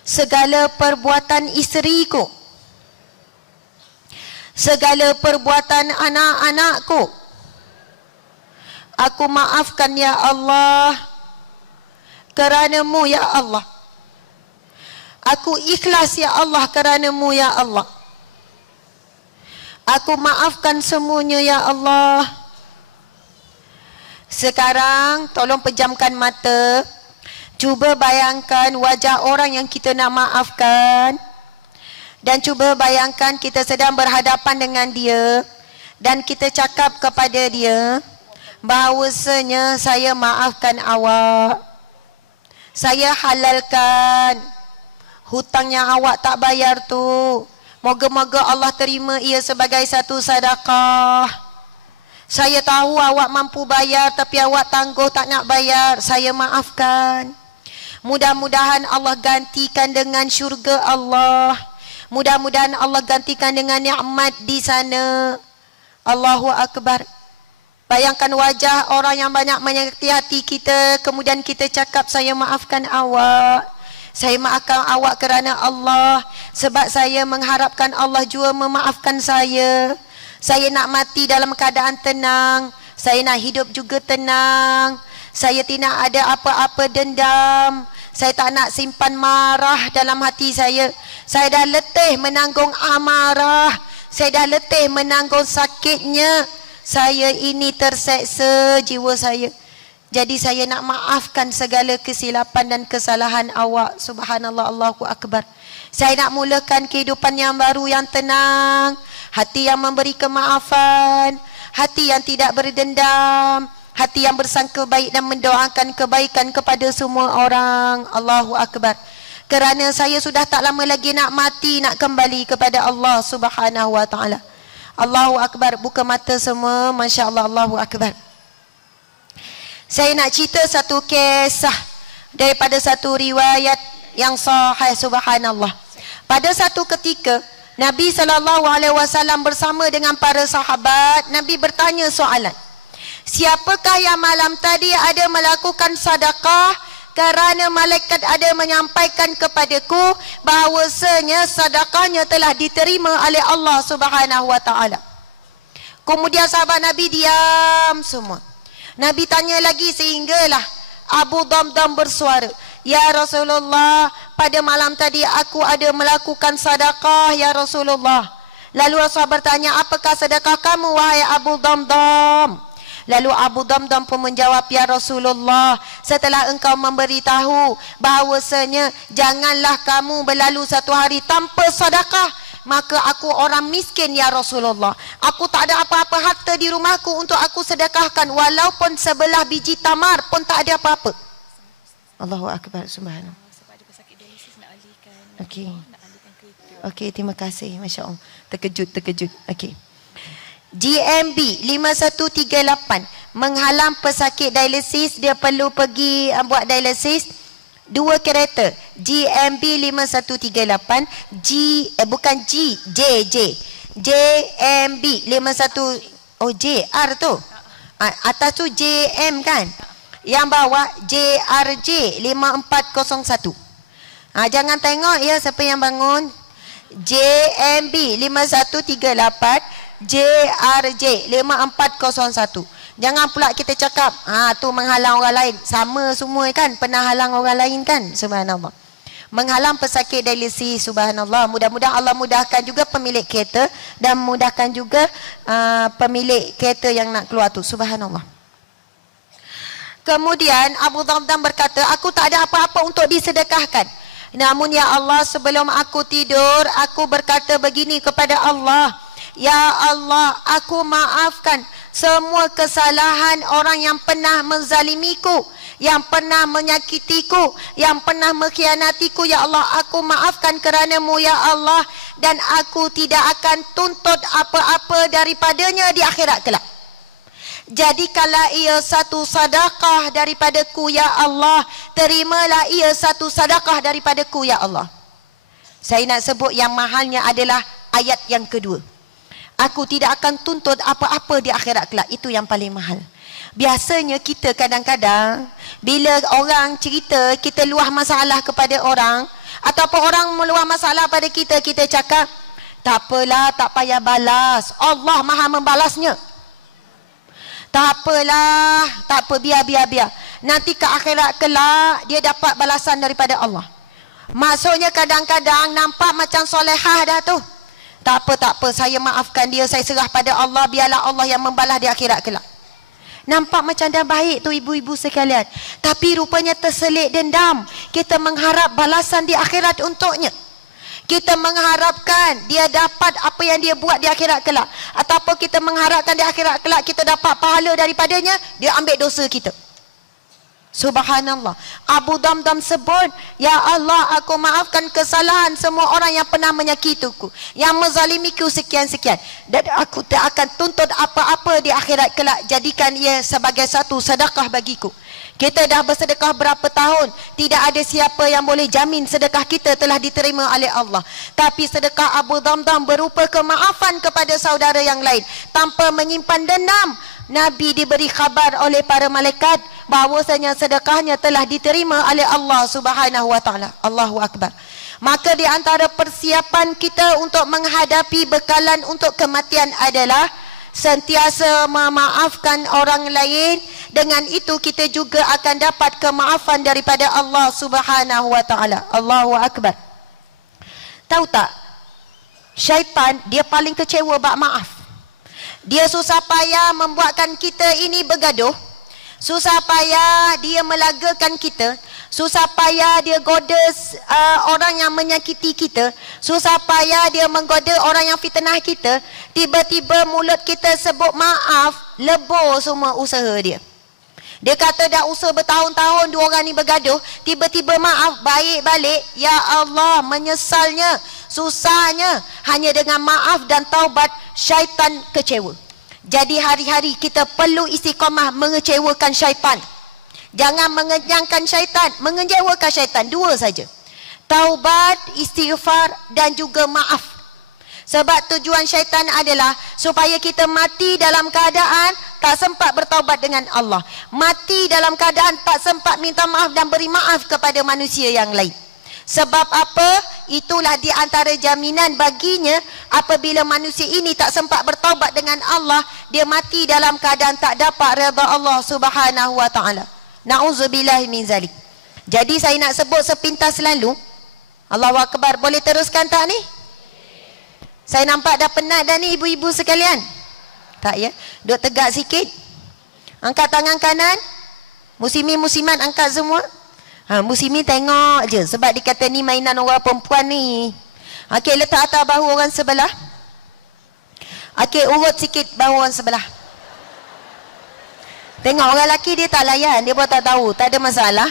segala perbuatan isteriku, segala perbuatan anak-anakku. Aku maafkan ya Allah, kerana-Mu ya Allah. Aku ikhlas ya Allah, kerana-Mu ya Allah. Aku maafkan semuanya ya Allah. Sekarang tolong pejamkan mata. Cuba bayangkan wajah orang yang kita nak maafkan. Dan cuba bayangkan kita sedang berhadapan dengan dia. Dan kita cakap kepada dia, bahawasanya saya maafkan awak. Saya halalkan hutang yang awak tak bayar tu. Moga-moga Allah terima ia sebagai satu sedekah. Saya tahu awak mampu bayar tapi awak tangguh tak nak bayar. Saya maafkan. Mudah-mudahan Allah gantikan dengan syurga Allah. Mudah-mudahan Allah gantikan dengan nikmat di sana. Allahu Akbar. Bayangkan wajah orang yang banyak menyakiti hati kita. Kemudian kita cakap, saya maafkan awak. Saya maafkan awak kerana Allah. Sebab saya mengharapkan Allah juga memaafkan saya. Saya nak mati dalam keadaan tenang. Saya nak hidup juga tenang. Saya tidak ada apa-apa dendam. Saya tak nak simpan marah dalam hati saya. Saya dah letih menanggung amarah. Saya dah letih menanggung sakitnya. Saya ini terseksa jiwa saya. Jadi saya nak maafkan segala kesilapan dan kesalahan awak. Subhanallah, Allahu Akbar. Saya nak mulakan kehidupan yang baru, yang tenang. hati yang memberi kemaafan, hati yang tidak berdendam, hati yang bersangka baik dan mendoakan kebaikan kepada semua orang. Allahu Akbar. Kerana saya sudah tak lama lagi nak mati, nak kembali kepada Allah Subhanahu wa taala. Allahu Akbar. Buka mata semua, masya-Allah. Allahu Akbar. Saya nak cerita satu kisah daripada satu riwayat yang sahih, subhanallah. Pada satu ketika Nabi SAW bersama dengan para sahabat, Nabi bertanya soalan. Siapakah yang malam tadi ada melakukan sedekah kerana malaikat ada menyampaikan kepadaku bahawasanya sedekahnya telah diterima oleh Allah Subhanahu wa taala. Kemudian sahabat Nabi diam semua. Nabi tanya lagi sehinggalah Abu Damdam bersuara, "Ya Rasulullah, pada malam tadi aku ada melakukan sedekah ya Rasulullah." Lalu Rasulullah bertanya, "Apakah sedekah kamu wahai Abu Damdam?" Lalu Abu Damdam pun menjawab, "Ya Rasulullah, setelah engkau memberitahu bahawasanya janganlah kamu berlalu satu hari tanpa sedekah, maka aku orang miskin ya Rasulullah. Aku tak ada apa-apa harta di rumahku untuk aku sedekahkan, walaupun sebelah biji tamar pun tak ada apa-apa." Allahu Akbar, subhanallah. Okey. Okey, terima kasih. Masya Allah. Terkejut. Okey. GMB 5138 menghalang pesakit dialisis, dia perlu pergi buat dialisis. 2 kereta GMB 5138 bukan JMB 51, oh JR tu. Atas tu JM kan? Yang bawah JRJ 5401. Jangan tengok ya siapa yang bangun. JMB 5138 JRJ 5401. Jangan pula kita cakap tu menghalang orang lain. Sama semua kan, pernah halang orang lain kan. Subhanallah. Menghalang pesakit dialisis, subhanallah. Mudah-mudahan Allah mudahkan juga pemilik kereta dan mudahkan juga pemilik kereta yang nak keluar tu. Subhanallah. Kemudian Abu Damdam berkata, "Aku tak ada apa-apa untuk disedekahkan. Namun ya Allah, sebelum aku tidur, aku berkata begini kepada Allah, ya Allah, aku maafkan semua kesalahan orang yang pernah menzalimiku, yang pernah menyakitiku, yang pernah mengkhianatiku. Ya Allah, aku maafkan kerana-Mu ya Allah, dan aku tidak akan tuntut apa-apa daripadanya di akhirat kelak. Jadikanlah ia satu sedekah daripadaku ya Allah. Terimalah ia satu sedekah daripadaku ya Allah." Saya nak sebut yang mahalnya adalah ayat yang kedua. Aku tidak akan tuntut apa-apa di akhirat kelak. Itu yang paling mahal. Biasanya kita kadang-kadang bila orang cerita, kita luah masalah kepada orang, ataupun orang meluah masalah pada kita, kita cakap, "Tak apalah, tak payah balas. Allah Maha membalasnya. Tak apalah, tak apa, biar. Nanti ke akhirat kelak dia dapat balasan daripada Allah." Maksudnya kadang-kadang nampak macam solehah dah tu. Tak apa, saya maafkan dia, saya serah pada Allah, biarlah Allah yang membalas di akhirat kelak. Nampak macam dah baik tu ibu-ibu sekalian. Tapi rupanya terselit dendam. Kita mengharap balasan di akhirat untuknya. Kita mengharapkan dia dapat apa yang dia buat di akhirat kelak. Ataupun kita mengharapkan di akhirat kelak kita dapat pahala daripadanya, dia ambil dosa kita. Subhanallah. Abu Damdam sebut, "Ya Allah, aku maafkan kesalahan semua orang yang pernah menyakitiku, yang menzalimiku sekian-sekian, dan aku tak akan tuntut apa-apa di akhirat kelak. Jadikan ia sebagai satu sedekah bagiku." Kita dah bersedekah berapa tahun, tidak ada siapa yang boleh jamin sedekah kita telah diterima oleh Allah. Tapi sedekah Abu Damdam berupa kemaafan kepada saudara yang lain tanpa menyimpan dendam. Nabi diberi khabar oleh para malaikat bahawasanya sedekahnya telah diterima oleh Allah Subhanahu wa taala. Allahu Akbar. Maka di antara persiapan kita untuk menghadapi bekalan untuk kematian adalah sentiasa memaafkan orang lain. Dengan itu kita juga akan dapat kemaafan daripada Allah Subhanahu wa taala. Allahu Akbar. Tahu tak? Syaitan dia paling kecewa bab maaf. Dia susah payah membuatkan kita ini bergaduh. Susah payah dia melagakan kita susah payah dia goda orang yang menyakiti kita, susah payah dia menggoda orang yang fitnah kita, tiba-tiba mulut kita sebut maaf, lebur semua usaha dia. Dia kata dah usaha bertahun-tahun dua orang ni bergaduh, tiba-tiba maaf, baik balik. Ya Allah, menyesalnya, susahnya. Hanya dengan maaf dan taubat, syaitan kecewa. Jadi hari-hari kita perlu istiqamah mengecewakan syaitan. Jangan mengenyangkan syaitan, mengecewakan syaitan. Dua saja. Taubat, istighfar dan juga maaf. Sebab tujuan syaitan adalah supaya kita mati dalam keadaan tak sempat bertaubat dengan Allah. Mati dalam keadaan tak sempat minta maaf dan beri maaf kepada manusia yang lain. Sebab apa? Itulah di antara jaminan baginya apabila manusia ini tak sempat bertaubat dengan Allah, dia mati dalam keadaan tak dapat redha Allah Subhanahu wa taala. Nauzubillahi min zalik. Jadi saya nak sebut sepintas lalu. Allahu akbar. Boleh teruskan tak ni? Saya nampak dah penat dah ni ibu-ibu sekalian. Tak ya? Duduk tegak sikit. Angkat tangan kanan. Muslimin muslimat angkat semua. Muslimin tengok je. Sebab dikata ni mainan orang perempuan ni. Okey, letak atas bahu orang sebelah. Okey, urut sikit bahu orang sebelah. Tengok orang lelaki dia tak layan. Dia pun tak tahu. Tak ada masalah.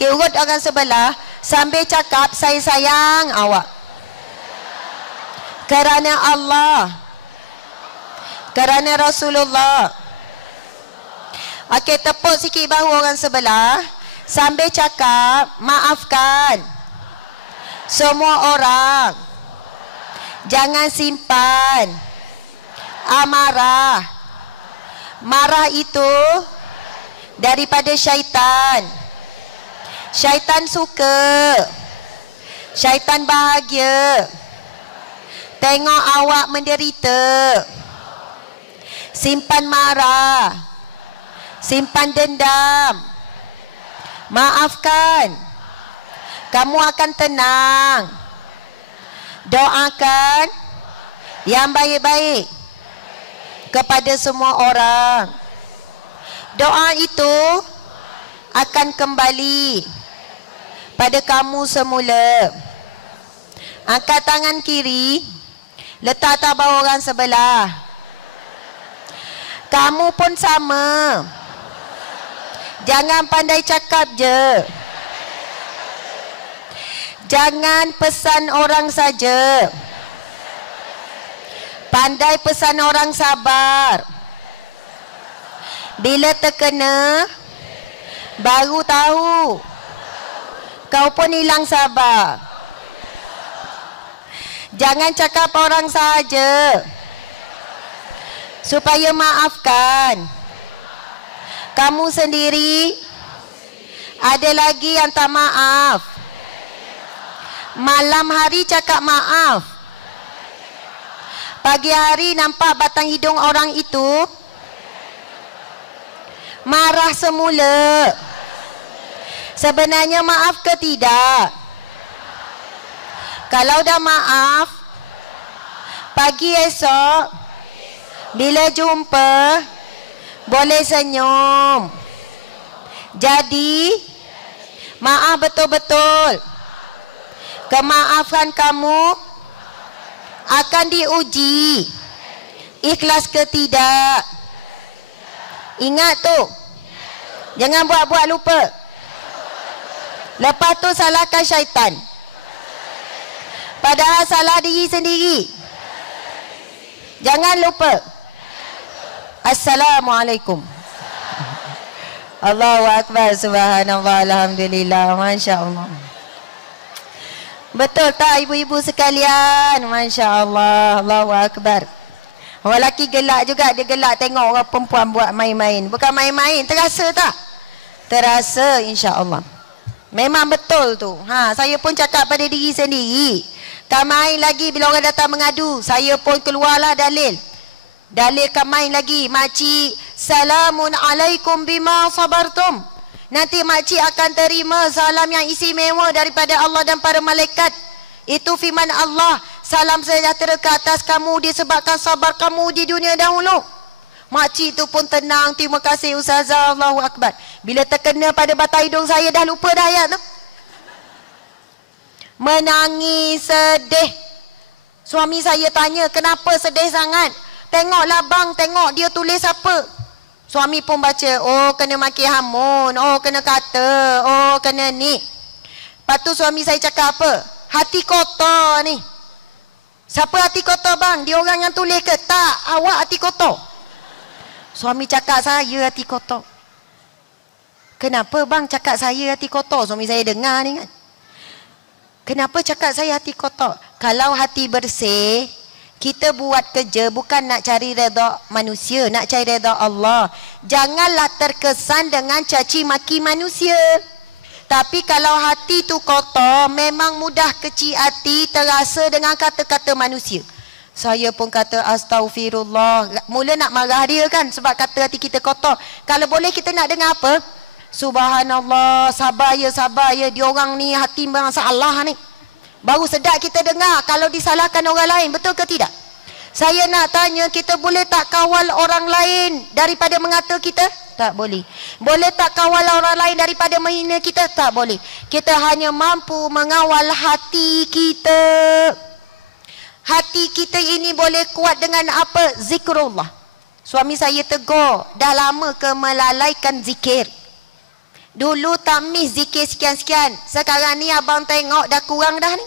Okey, urut orang sebelah. Sambil cakap, saya sayang awak. Kerana Allah. Kerana Rasulullah. Okey, tepuk sikit bahu orang sebelah. Sambil cakap, maafkan semua orang. Jangan simpan amarah. Marah itu daripada syaitan. Syaitan suka. Syaitan bahagia tengok awak menderita. Simpan marah, simpan dendam, maafkan, kamu akan tenang. Doakan yang baik-baik kepada semua orang. Doa itu akan kembali pada kamu semula. Angkat tangan kiri, letak atas bawah orang sebelah. Kamu pun sama. Jangan pandai cakap je. Jangan pesan orang saja. Pandai pesan orang sabar. Bila terkena, baru tahu kau pun hilang sabar. Jangan cakap orang saja supaya maafkan. Kamu sendiri ada lagi yang tak maaf. Malam hari cakap maaf. Pagi hari nampak batang hidung orang itu marah semula. Sebenarnya maaf ke tidak? Kalau dah maaf, pagi esok bila jumpa, boleh senyum. Jadi, maaf betul-betul. Kemaafan kamu akan diuji. Ikhlas ke tidak? Ingat tu. Jangan buat-buat lupa. Lepas tu salahkan syaitan. Padahal salah diri sendiri. Jangan lupa. Assalamualaikum. Allahu Akbar. Subhanallah. Alhamdulillah. Masya Allah. Betul tak ibu-ibu sekalian? Masya Allah. Allahu Akbar. Orang lelaki gelak juga. Dia gelak tengok orang perempuan buat main-main. Bukan main-main. Terasa tak? Terasa insya Allah. Memang betul tu. Saya pun cakap pada diri sendiri. Tak main lagi bila orang datang mengadu. Saya pun keluarlah dalil. Dalilkan main lagi. Makcik, salamun alaikum bima sabartum. Nanti makcik akan terima salam yang istimewa daripada Allah dan para malaikat. Itu firman Allah. Salam sejahtera ke atas kamu disebabkan sabar kamu di dunia dahulu. Makcik tu pun tenang. Terima kasih Ustazah. Allahu Akbar. Bila terkena pada batang hidung saya, dah lupa dah ayat tu. Menangis, sedih. Suami saya tanya, kenapa sedih sangat? Tengoklah bang, tengok dia tulis apa. Suami pun baca, oh kena maki hamun, oh kena kata, oh kena ni. Lepas tu suami saya cakap apa? Hati kotor ni. Siapa hati kotor bang? Dia orang yang tulis ke? Tak, awak hati kotor. Suami cakap, saya hati kotor. Kenapa bang cakap saya hati kotor? Suami saya dengar ni kan. Kenapa cakap saya hati kotor? Kalau hati bersih, kita buat kerja bukan nak cari redha manusia, nak cari redha Allah. Janganlah terkesan dengan caci maki manusia. Tapi kalau hati tu kotor, memang mudah kecil hati, terasa dengan kata-kata manusia. Saya pun kata astaghfirullah. Mula nak marah dia kan sebab kata hati kita kotor. Kalau boleh kita nak dengar apa? Subhanallah, sabar ya, dia orang ni hati memang salah ni. Baru sedap kita dengar kalau disalahkan orang lain, betul ke tidak? Saya nak tanya, kita boleh tak kawal orang lain daripada mengata kita? Tak boleh. Boleh tak kawal orang lain daripada menghina kita? Tak boleh. Kita hanya mampu mengawal hati kita. Hati kita ini boleh kuat dengan apa? Zikrullah. Suami saya tegur, dah lama ke melalaikan zikir? Dulu tak miss zikir sekian-sekian. Sekarang ni abang tengok dah kurang dah ni.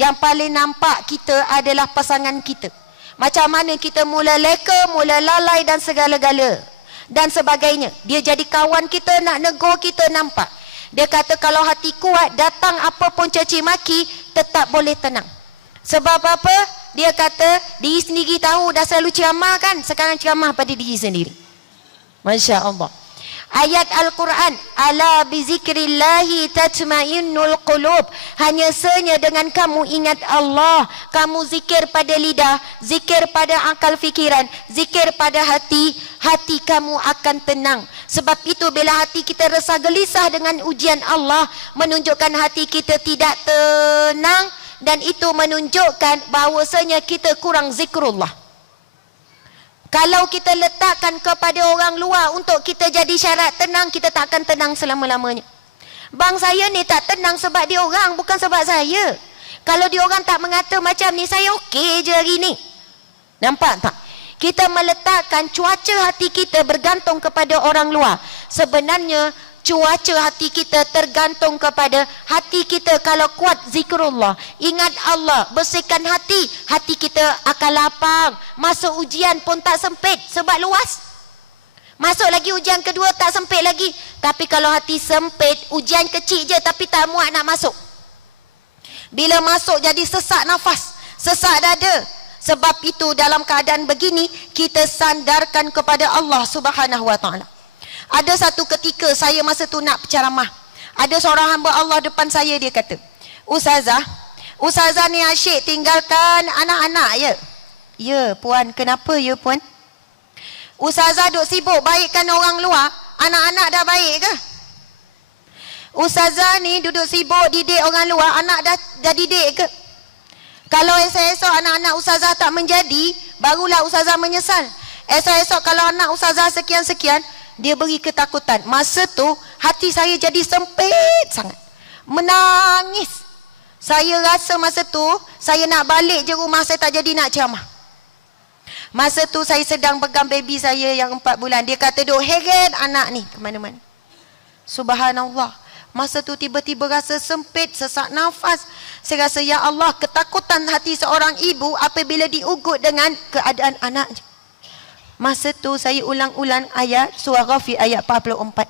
Yang paling nampak kita adalah pasangan kita. Macam mana kita mula leka, mula lalai dan segala-gala. Dan sebagainya. Dia jadi kawan kita, nak negur kita nampak. Dia kata kalau hati kuat, datang apa pun caci maki, tetap boleh tenang. Sebab apa? Dia kata diri sendiri tahu, dah selalu ceramah kan. Sekarang ceramah pada diri sendiri. Masya Allah. Ayat Al-Quran, ala bizikrillahi tatmainnul qulub. Hanya senya dengan kamu ingat Allah, kamu zikir pada lidah, zikir pada akal fikiran, zikir pada hati, hati kamu akan tenang. Sebab itu bila hati kita resah gelisah dengan ujian Allah, menunjukkan hati kita tidak tenang, dan itu menunjukkan bahawasanya kita kurang zikrullah. Kalau kita letakkan kepada orang luar untuk kita jadi syarat tenang, kita tak akan tenang selama-lamanya. Bang saya ni tak tenang sebab dia orang, bukan sebab saya. Kalau dia orang tak mengata macam ni, saya okey je hari ni. Nampak tak? Kita meletakkan cuaca hati kita bergantung kepada orang luar. Sebenarnya cuaca hati kita tergantung kepada hati kita. Kalau kuat zikrullah, ingat Allah, bersihkan hati, hati kita akan lapang. Masuk ujian pun tak sempit sebab luas. Masuk lagi ujian kedua tak sempit lagi. Tapi kalau hati sempit, ujian kecil je tapi tak muat nak masuk. Bila masuk jadi sesak nafas, sesak dada. Sebab itu dalam keadaan begini, kita sandarkan kepada Allah Subhanahu Wa Taala. Ada satu ketika saya masa tu nak berceramah. Ada seorang hamba Allah depan saya, dia kata, Ustazah ni asyik tinggalkan anak-anak ya? Ya puan, kenapa ya puan? Ustazah duk sibuk baikkan orang luar, anak-anak dah baik ke? Ustazah ni duduk sibuk didik orang luar, anak dah didik ke? Kalau esok-esok anak-anak Ustazah tak menjadi, barulah Ustazah menyesal. Esok-esok kalau anak Ustazah sekian-sekian, dia beri ketakutan. Masa tu hati saya jadi sempit sangat. Menangis. Saya rasa masa tu saya nak balik je rumah, saya tak jadi nak ceramah. Masa tu saya sedang pegang baby saya yang 4 bulan. Dia kata duk heret anak ni ke mana-mana. Subhanallah. Masa tu tiba-tiba rasa sempit, sesak nafas. Saya rasa ya Allah, ketakutan hati seorang ibu apabila diugut dengan keadaan anaknya. Masa tu saya ulang-ulang ayat surah Ghafir ayat 44.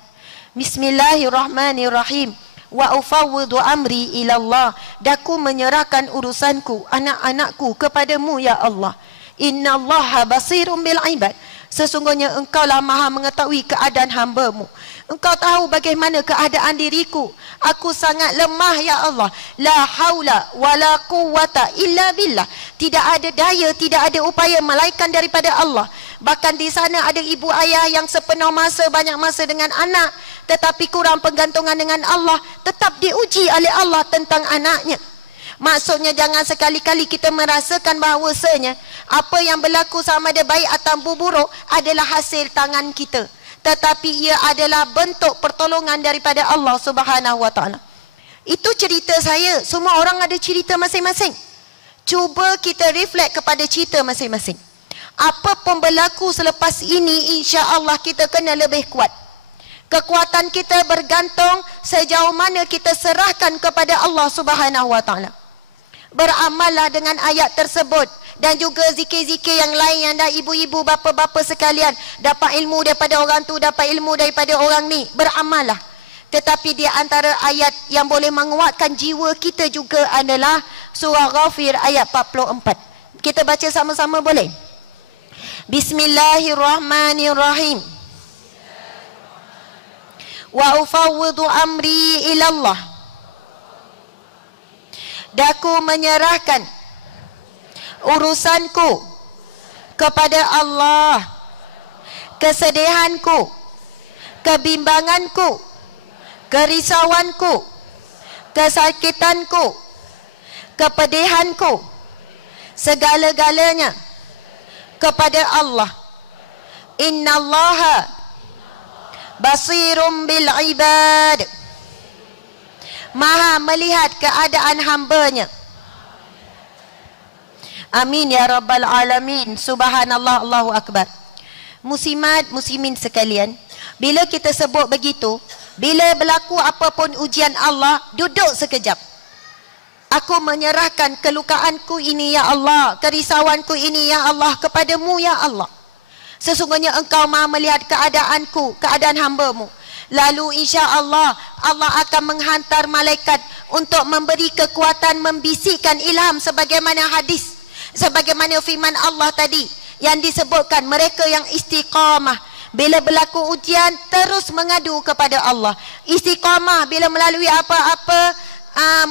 Bismillahirrahmanirrahim. Wa ufawwidu amri ila Allah. Daku menyerahkan urusanku, anak-anakku kepadamu ya Allah. Innallaha basirun bil ibad. Sesungguhnya engkaulah maha mengetahui keadaan hamba-Mu. Engkau tahu bagaimana keadaan diriku. Aku sangat lemah ya Allah. La haula wala quwwata illa billah. Tidak ada daya, tidak ada upaya melainkan daripada Allah. Bahkan di sana ada ibu ayah yang sepenuh masa, banyak masa dengan anak, tetapi kurang pergantungan dengan Allah, tetap diuji oleh Allah tentang anaknya. Maksudnya jangan sekali-kali kita merasakan bahawasanya apa yang berlaku sama ada baik atau buruk adalah hasil tangan kita. Tetapi ia adalah bentuk pertolongan daripada Allah Subhanahu Wa Taala. Itu cerita saya. Semua orang ada cerita masing-masing. Cuba kita reflect kepada cerita masing-masing. Apa pun berlaku selepas ini, insya-Allah kita kena lebih kuat. Kekuatan kita bergantung sejauh mana kita serahkan kepada Allah Subhanahu Wa Taala. Beramallah dengan ayat tersebut dan juga zikir-zikir yang lain yang dah ibu-ibu, bapa-bapa sekalian dapat ilmu daripada orang tu, dapat ilmu daripada orang ni. Beramallah. Tetapi di antara ayat yang boleh menguatkan jiwa kita juga adalah surah Ghafir ayat 44. Kita baca sama-sama boleh? Bismillahirrahmanirrahim. Wa ufawwidu amri ilallah. Daku menyerahkan urusanku kepada Allah. Kesedihanku, kebimbanganku, kerisauanku, kesakitanku, kepedihanku, segala-galanya kepada Allah. Innallaha basirum bil ibad. Maha melihat keadaan hambanya. Amin ya rabbal alamin. Subhanallah, Allahu akbar. Muslimat, muslimin sekalian, bila kita sebut begitu, bila berlaku apapun ujian Allah, duduk sekejap. Aku menyerahkan kelukaanku ini ya Allah, kerisauanku ini ya Allah kepadamu ya Allah. Sesungguhnya engkau maha melihat keadaanku, keadaan hamba-Mu. Lalu insya Allah, Allah akan menghantar malaikat untuk memberi kekuatan, membisikkan ilham sebagaimana hadis, sebagaimana firman Allah tadi yang disebutkan, mereka yang istiqamah bila berlaku ujian terus mengadu kepada Allah. Istiqamah bila melalui apa-apa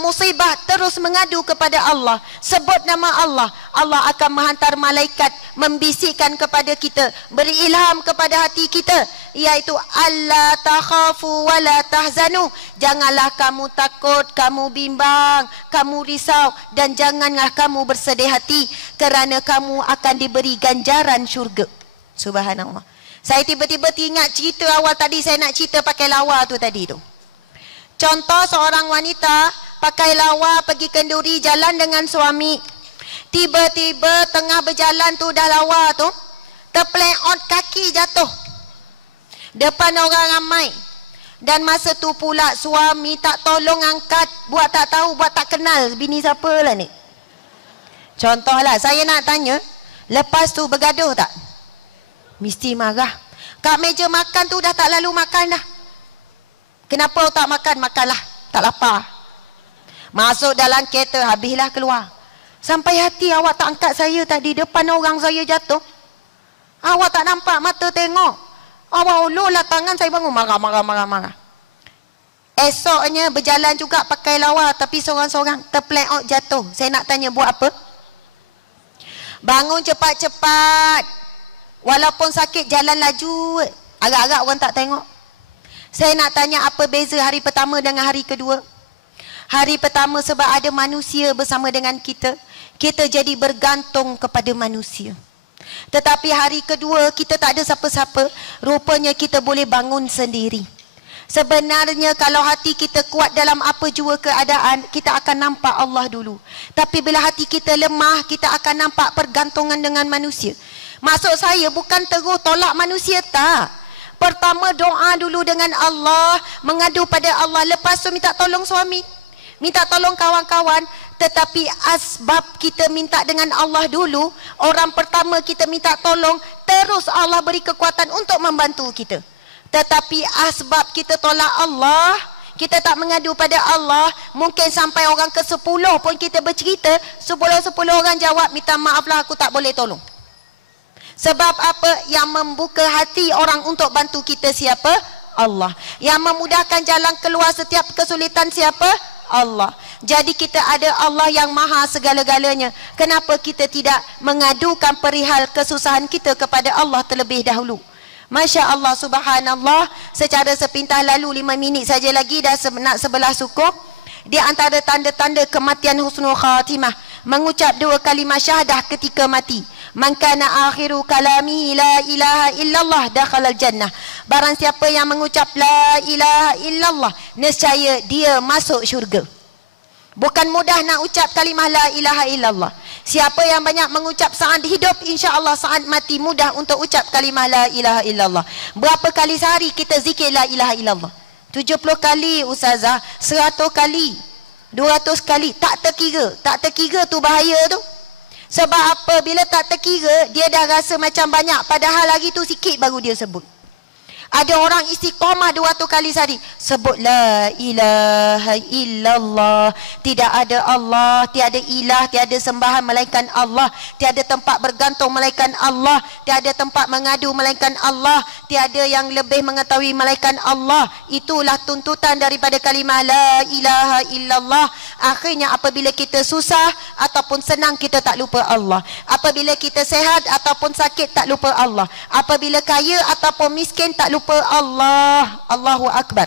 musibah terus mengadu kepada Allah. Sebut nama Allah, Allah akan menghantar malaikat membisikkan kepada kita, beri ilham kepada hati kita, iaitu alla takhafu wa la tahzanu. Janganlah kamu takut, kamu bimbang, kamu risau, dan janganlah kamu bersedih hati, kerana kamu akan diberi ganjaran syurga. Subhanallah. Saya tiba-tiba teringat cerita awal tadi, saya nak cerita pakai lawa tu tadi tu. Contoh seorang wanita pakai lawa pergi kenduri, jalan dengan suami. Tiba-tiba tengah berjalan tu dah lawa tu, terpeleot kaki jatuh depan orang ramai. Dan masa tu pula suami tak tolong angkat, buat tak tahu, buat tak kenal bini siapa lah ni. Contohlah, saya nak tanya, lepas tu bergaduh tak? Mesti marah. Kat meja makan tu dah tak lalu makan dah. Kenapa tak makan? Makanlah, tak lapar. Masuk dalam kereta, habislah keluar. Sampai hati awak tak angkat saya tadi, depan orang saya jatuh. Awak tak nampak, mata tengok. Awak ulurlah tangan, saya bangun marah. Esoknya berjalan juga pakai lawa, tapi seorang-seorang terpeleot jatuh. Saya nak tanya, buat apa? Bangun cepat-cepat. Walaupun sakit, jalan laju. Agak-agak orang tak tengok. Saya nak tanya, apa beza hari pertama dengan hari kedua? Hari pertama sebab ada manusia bersama dengan kita, kita jadi bergantung kepada manusia. Tetapi hari kedua kita tak ada siapa-siapa, rupanya kita boleh bangun sendiri. Sebenarnya kalau hati kita kuat dalam apa jua keadaan, kita akan nampak Allah dulu. Tapi bila hati kita lemah, kita akan nampak pergantungan dengan manusia. Maksud saya bukan terus tolak manusia, tak. Pertama doa dulu dengan Allah, mengadu pada Allah, lepas tu minta tolong suami, minta tolong kawan-kawan. Tetapi asbab kita minta dengan Allah dulu, orang pertama kita minta tolong, terus Allah beri kekuatan untuk membantu kita. Tetapi asbab kita tolak Allah, kita tak mengadu pada Allah, mungkin sampai orang ke-10 pun kita bercerita, 10 orang jawab, minta maaflah aku tak boleh tolong. Sebab apa? Yang membuka hati orang untuk bantu kita siapa? Allah. Yang memudahkan jalan keluar setiap kesulitan siapa? Allah. Jadi kita ada Allah yang maha segala-galanya. Kenapa kita tidak mengadukan perihal kesusahan kita kepada Allah terlebih dahulu? Masya Allah, subhanallah. Secara sepintas lalu 5 minit saja lagi dah nak 11 suku. Di antara tanda-tanda kematian husnul khatimah, mengucap 2 kalimah syahadah ketika mati. Man kana akhiru kalami la ilaha illallah dakhalal jannah. Barang siapa yang mengucap la ilaha illallah, nescaya dia masuk syurga. Bukan mudah nak ucap kalimah la ilaha illallah. Siapa yang banyak mengucap saat hidup, insya-Allah saat mati mudah untuk ucap kalimah la ilaha illallah. Berapa kali sehari kita zikir la ilaha illallah? 70 kali ustazah, 100 kali, 200 kali, tak terkira. Tak terkira tu bahaya tu. Sebab apa? Bila tak terkira, dia dah rasa macam banyak, padahal lagi tu sikit baru dia sebut. Ada orang istiqamah 200 kali sehari, sebut la ilaha illallah, tidak ada Allah, tiada ilah, tiada sembahan melainkan Allah, tiada tempat bergantung melainkan Allah, tiada tempat mengadu melainkan Allah, tiada yang lebih mengetahui melainkan Allah. Itulah tuntutan daripada kalimah la ilaha illallah. Akhirnya apabila kita susah ataupun senang, kita tak lupa Allah. Apabila kita sehat ataupun sakit, tak lupa Allah. Apabila kaya ataupun miskin, tak lupa Allah. Allahu Akbar.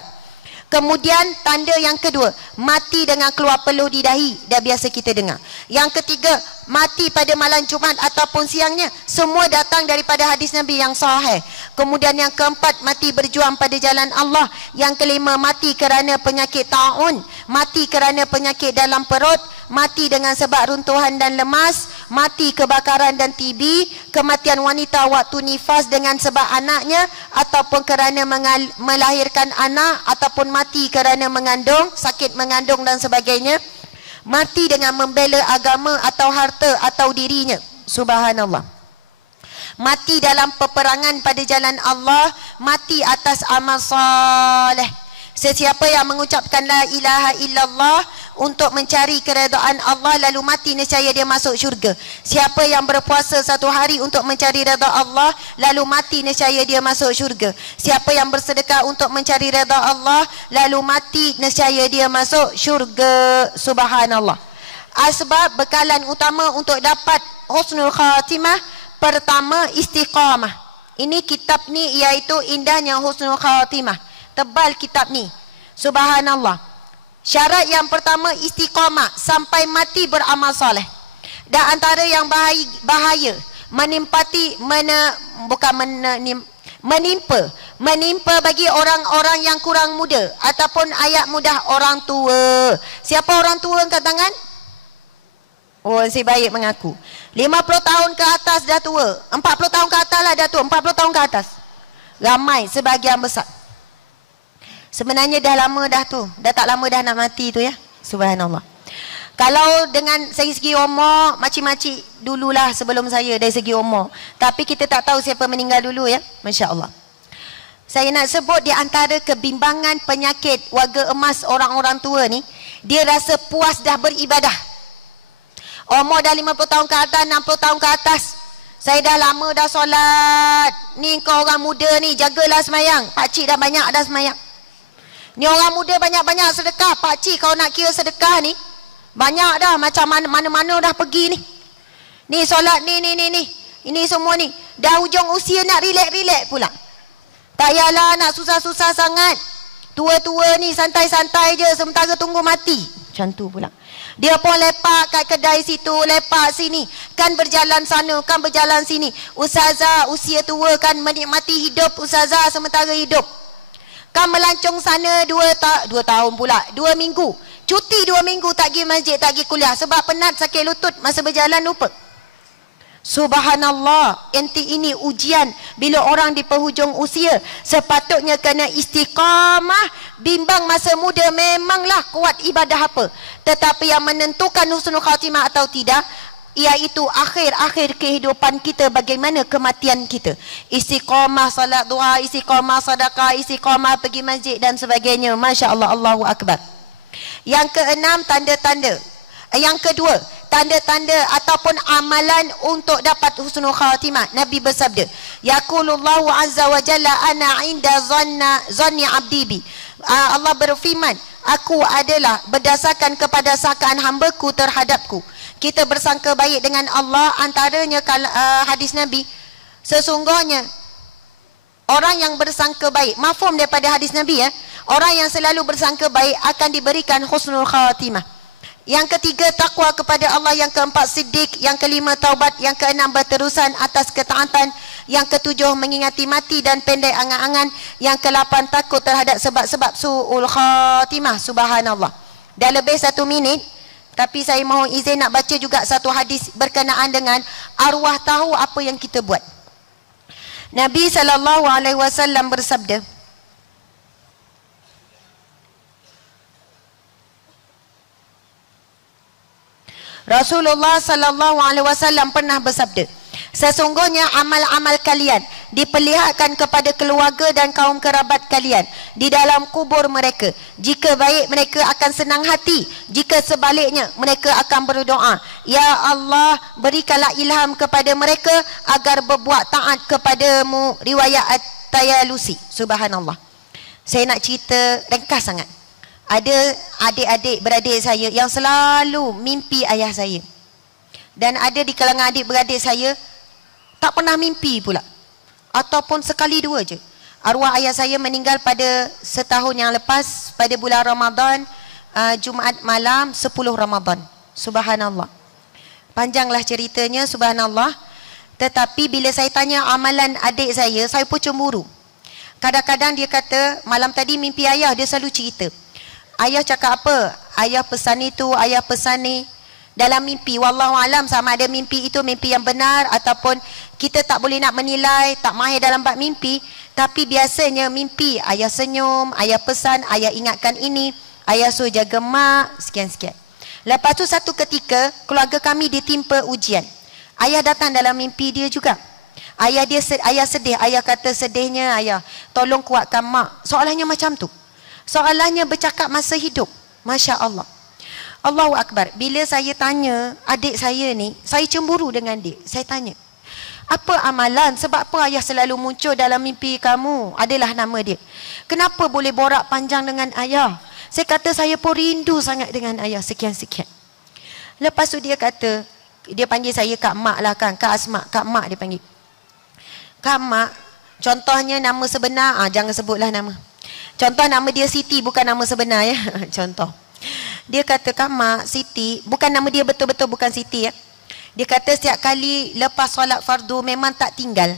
Kemudian tanda yang kedua, mati dengan keluar peluh di dahi. Dah biasa kita dengar. Yang ketiga, mati pada malam Jumaat ataupun siangnya. Semua datang daripada hadis Nabi yang sahih. Kemudian yang keempat, mati berjuang pada jalan Allah. Yang kelima, mati kerana penyakit taun, mati kerana penyakit dalam perut, mati dengan sebab runtuhan dan lemas, mati kebakaran dan TB, kematian wanita waktu nifas dengan sebab anaknya ataupun kerana melahirkan anak, ataupun mati kerana mengandung, sakit mengandung dan sebagainya, mati dengan membela agama atau harta atau dirinya. Subhanallah. Mati dalam peperangan pada jalan Allah, mati atas amal saleh. Sesiapa yang mengucapkan la ilaha illallah untuk mencari keredaan Allah lalu mati, nescaya dia masuk syurga. Siapa yang berpuasa 1 hari untuk mencari redha Allah lalu mati, nescaya dia masuk syurga. Siapa yang bersedekah untuk mencari redha Allah lalu mati, nescaya dia masuk syurga. Subhanallah. Asbab bekalan utama untuk dapat husnul khatimah, pertama istiqamah. Ini kitab ni iaitu Indahnya Husnul Khatimah. Tebal kitab ni. Subhanallah. Syarat yang pertama istiqamah, sampai mati beramal soleh. Dan antara yang bahaya menimpa bagi orang-orang yang kurang muda ataupun ayat mudah, orang tua. Siapa orang tua angkat tangan? Oh, si baik mengaku. 50 tahun ke atas dah tua. 40 tahun ke atas lah dah tua. 40 tahun ke atas. Ramai, sebahagian besar. Sebenarnya dah lama dah tu. Dah tak lama dah nak mati tu ya. Subhanallah. Kalau dengan segi umur, makcik-makcik dululah sebelum saya dari segi umur. Tapi kita tak tahu siapa meninggal dulu ya. Masya Allah. Saya nak sebut di antara kebimbangan penyakit warga emas orang-orang tua ni, dia rasa puas dah beribadah. Umur dah 50 tahun ke atas, 60 tahun ke atas. Saya dah lama dah solat. Ni kau orang muda ni, jagalah semayang. Pakcik dah banyak dah semayang. Ni orang muda banyak-banyak sedekah. Pakcik kau nak kira sedekah ni, banyak dah, macam mana-mana dah pergi ni. Ni solat ni. Ini semua ni. Dah hujung usia nak relax-relax pula. Tak yalah nak susah-susah sangat. Tua-tua ni santai-santai je sementara tunggu mati. Macam tu pula. Dia pun lepak kat kedai situ, lepak sini. Kan berjalan sana, kan berjalan sini. Ustazah usia tua kan menikmati hidup ustazah sementara hidup. Kan melancong sana 2 tahun pula, 2 minggu. Cuti 2 minggu tak pergi masjid, tak pergi kuliah. Sebab penat, sakit lutut, masa berjalan lupa. Subhanallah, ini ujian bila orang di penghujung usia. Sepatutnya kena istiqamah. Bimbang masa muda memanglah kuat ibadah apa. Tetapi yang menentukan husnul khatimah atau tidak, iaitu akhir-akhir kehidupan kita, bagaimana kematian kita. Istiqamah salat duha, istiqamah sedekah, istiqamah pergi masjid dan sebagainya. Masya Allah, Allahu Akbar. Yang keenam, tanda-tanda. Yang kedua, tanda-tanda ataupun amalan untuk dapat husnul khatimah. Nabi bersabda, yaqulullahu azza wa jalla ana inda zanni abdi bi. Allah berfirman, aku adalah berdasarkan kepada sangkaan hamba-Ku terhadapku. Kita bersangka baik dengan Allah. Antaranya hadis Nabi, sesungguhnya Orang yang bersangka baik, mafhum daripada hadis Nabi ya. Orang yang selalu bersangka baik akan diberikan husnul khatimah. Yang ketiga, takwa kepada Allah. Yang keempat, siddiq. Yang kelima, taubat. Yang keenam, berterusan atas ketaatan. Yang ketujuh, mengingati mati dan pendek angan-angan. Yang kelapan, takut terhadap sebab-sebab su'ul khatimah. Subhanallah. Dah lebih 1 minit. Tapi saya mohon izin nak baca juga satu hadis berkenaan dengan arwah tahu apa yang kita buat. Nabi SAW bersabda, Rasulullah SAW pernah bersabda, sesungguhnya amal-amal kalian diperlihatkan kepada keluarga dan kaum kerabat kalian di dalam kubur mereka. Jika baik, mereka akan senang hati. Jika sebaliknya, mereka akan berdoa, ya Allah, berikanlah ilham kepada mereka agar berbuat taat kepadamu. Riwayat At-Tayalusi. Subhanallah. Saya nak cerita ringkas sangat. Ada adik-adik beradik saya yang selalu mimpi ayah saya. Dan ada di kalangan adik-beradik saya tak pernah mimpi pula. Ataupun sekali dua je. Arwah ayah saya meninggal pada setahun yang lepas, pada bulan Ramadan, Jumaat malam 10 Ramadan. Subhanallah. Panjanglah ceritanya, subhanallah. Tetapi bila saya tanya amalan adik saya pun cemburu. Kadang-kadang dia kata, malam tadi mimpi ayah, dia selalu cerita. Ayah cakap apa? Ayah pesan itu, ayah pesan ni. Dalam mimpi, wallahualam sama ada mimpi itu mimpi yang benar ataupun kita tak boleh nak menilai, tak mahir dalam bab mimpi. Tapi biasanya mimpi, ayah senyum, ayah pesan, ayah ingatkan ini, ayah suruh jaga mak, sekian-sekian. Lepas tu satu ketika, keluarga kami ditimpa ujian. Ayah datang dalam mimpi dia juga. Ayah sedih, ayah kata sedihnya ayah, tolong kuatkan mak. Soalannya macam tu. Soalannya bercakap masa hidup. Masya Allah. Allahu Akbar. Bila saya tanya adik saya ni, saya cemburu dengan dia. Saya tanya, apa amalan? Sebab apa ayah selalu muncul dalam mimpi kamu? Adalah nama dia. Kenapa boleh borak panjang dengan ayah? Saya kata saya pun rindu sangat dengan ayah. Sekian-sekian. Lepas tu dia kata, dia panggil saya Kak Mak lah kan. Kak Asma, Kak Mak dia panggil. Kak Mak, contohnya nama sebenar, jangan sebutlah nama. Contoh nama dia Siti, bukan nama sebenar ya. Contoh. Dia kata, Kak Mak, Siti, bukan nama dia betul-betul, bukan Siti ya. Dia kata setiap kali lepas solat fardu memang tak tinggal.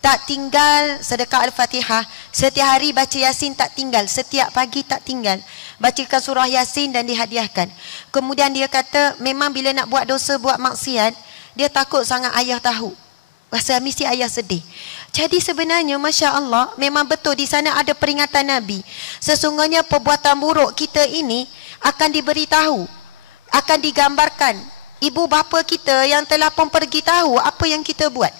Tak tinggal sedekah Al-Fatihah. Setiap hari baca Yasin tak tinggal. Setiap pagi tak tinggal. Bacakan surah Yasin dan dihadiahkan. Kemudian dia kata memang bila nak buat dosa, buat maksiat, dia takut sangat ayah tahu. Rasa mesti ayah sedih. Jadi sebenarnya Masya Allah, memang betul di sana ada peringatan Nabi. Sesungguhnya perbuatan buruk kita ini akan diberitahu, akan digambarkan. Ibu bapa kita yang telah pun pergi tahu apa yang kita buat.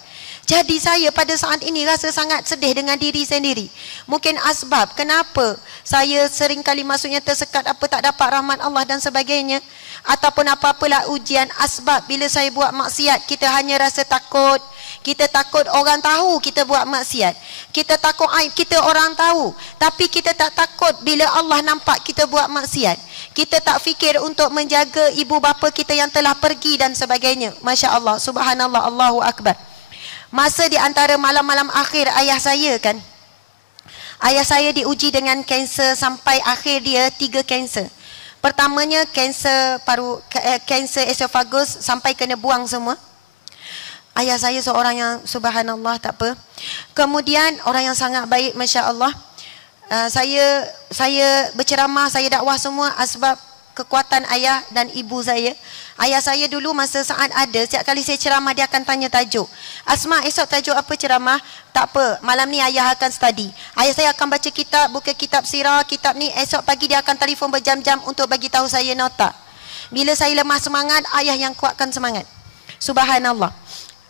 Jadi saya pada saat ini rasa sangat sedih dengan diri sendiri. Mungkin asbab kenapa saya sering kali maksudnya tersekat apa tak dapat rahmat Allah dan sebagainya. Ataupun apa-apalah ujian asbab bila saya buat maksiat, kita hanya rasa takut. Kita takut orang tahu kita buat maksiat. Kita takut aib kita orang tahu. Tapi kita tak takut bila Allah nampak kita buat maksiat. Kita tak fikir untuk menjaga ibu bapa kita yang telah pergi dan sebagainya. Masya Allah, subhanallah, Allahu Akbar. Masa di antara malam-malam akhir ayah saya kan. Ayah saya diuji dengan kanser sampai akhir dia 3 kanser. Pertamanya kanser paru, kanser esophagus sampai kena buang semua. Ayah saya seorang yang subhanallah tak apa. Kemudian orang yang sangat baik, Masya Allah. Saya berceramah, saya dakwah semua asbab kekuatan ayah dan ibu saya. Ayah saya dulu masa saat ada, setiap kali saya ceramah dia akan tanya tajuk. Asma, esok tajuk apa ceramah? Tak apa, malam ni ayah akan study. Ayah saya akan baca kitab, buka kitab sirah, kitab ni. Esok pagi dia akan telefon berjam-jam untuk bagi tahu saya nota. Bila saya lemah semangat, ayah yang kuatkan semangat. Subhanallah.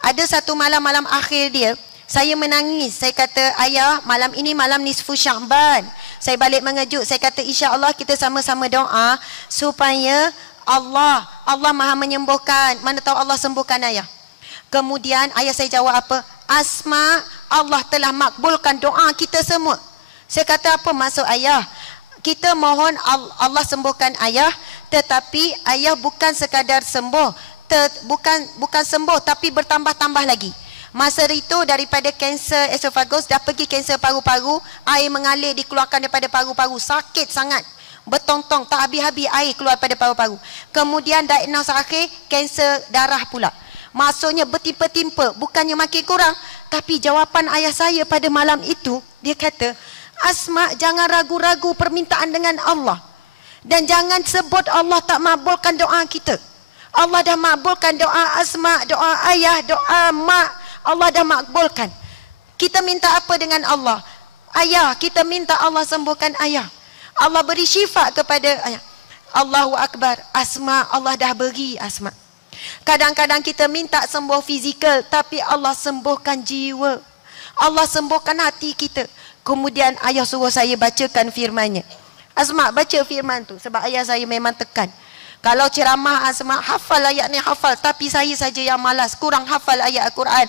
Ada satu malam-malam akhir dia, saya menangis. Saya kata, ayah, malam ini malam nisfu Sya'ban. Saya balik mengejut. Saya kata, insya-Allah kita sama-sama doa supaya Allah Maha menyembuhkan. Mana tahu Allah sembuhkan ayah. Kemudian ayah saya jawab apa? Asma, Allah telah makbulkan doa kita semua. Saya kata, apa maksud ayah? Kita mohon Allah sembuhkan ayah, tetapi ayah bukan sekadar sembuh. Bukan sembuh tapi bertambah-tambah lagi. Masa itu daripada kanser esophagus dah pergi kanser paru-paru, air mengalir dikeluarkan daripada paru-paru, sakit sangat. Bertong-tong, tak habis-habis air keluar pada paru-paru. Kemudian diagnos akhir, kanser darah pula. Maksudnya bertimpa-timpa, bukannya makin kurang. Tapi jawapan ayah saya pada malam itu, dia kata, Asma, jangan ragu-ragu permintaan dengan Allah. Dan jangan sebut Allah tak makbulkan doa kita. Allah dah makbulkan doa Asma, doa ayah, doa mak. Allah dah makbulkan. Kita minta apa dengan Allah? Ayah, kita minta Allah sembuhkan ayah. Allah beri syifa kepada ayah. Allahu Akbar. Asma, Allah dah beri Asma. Kadang-kadang kita minta sembuh fizikal, tapi Allah sembuhkan jiwa. Allah sembuhkan hati kita. Kemudian ayah suruh saya bacakan firman-Nya. Asma, baca firman tu sebab ayah saya memang tekan. Kalau ceramah Asma, hafal ayat ni hafal. Tapi saya saja yang malas. Kurang hafal ayat Al-Quran.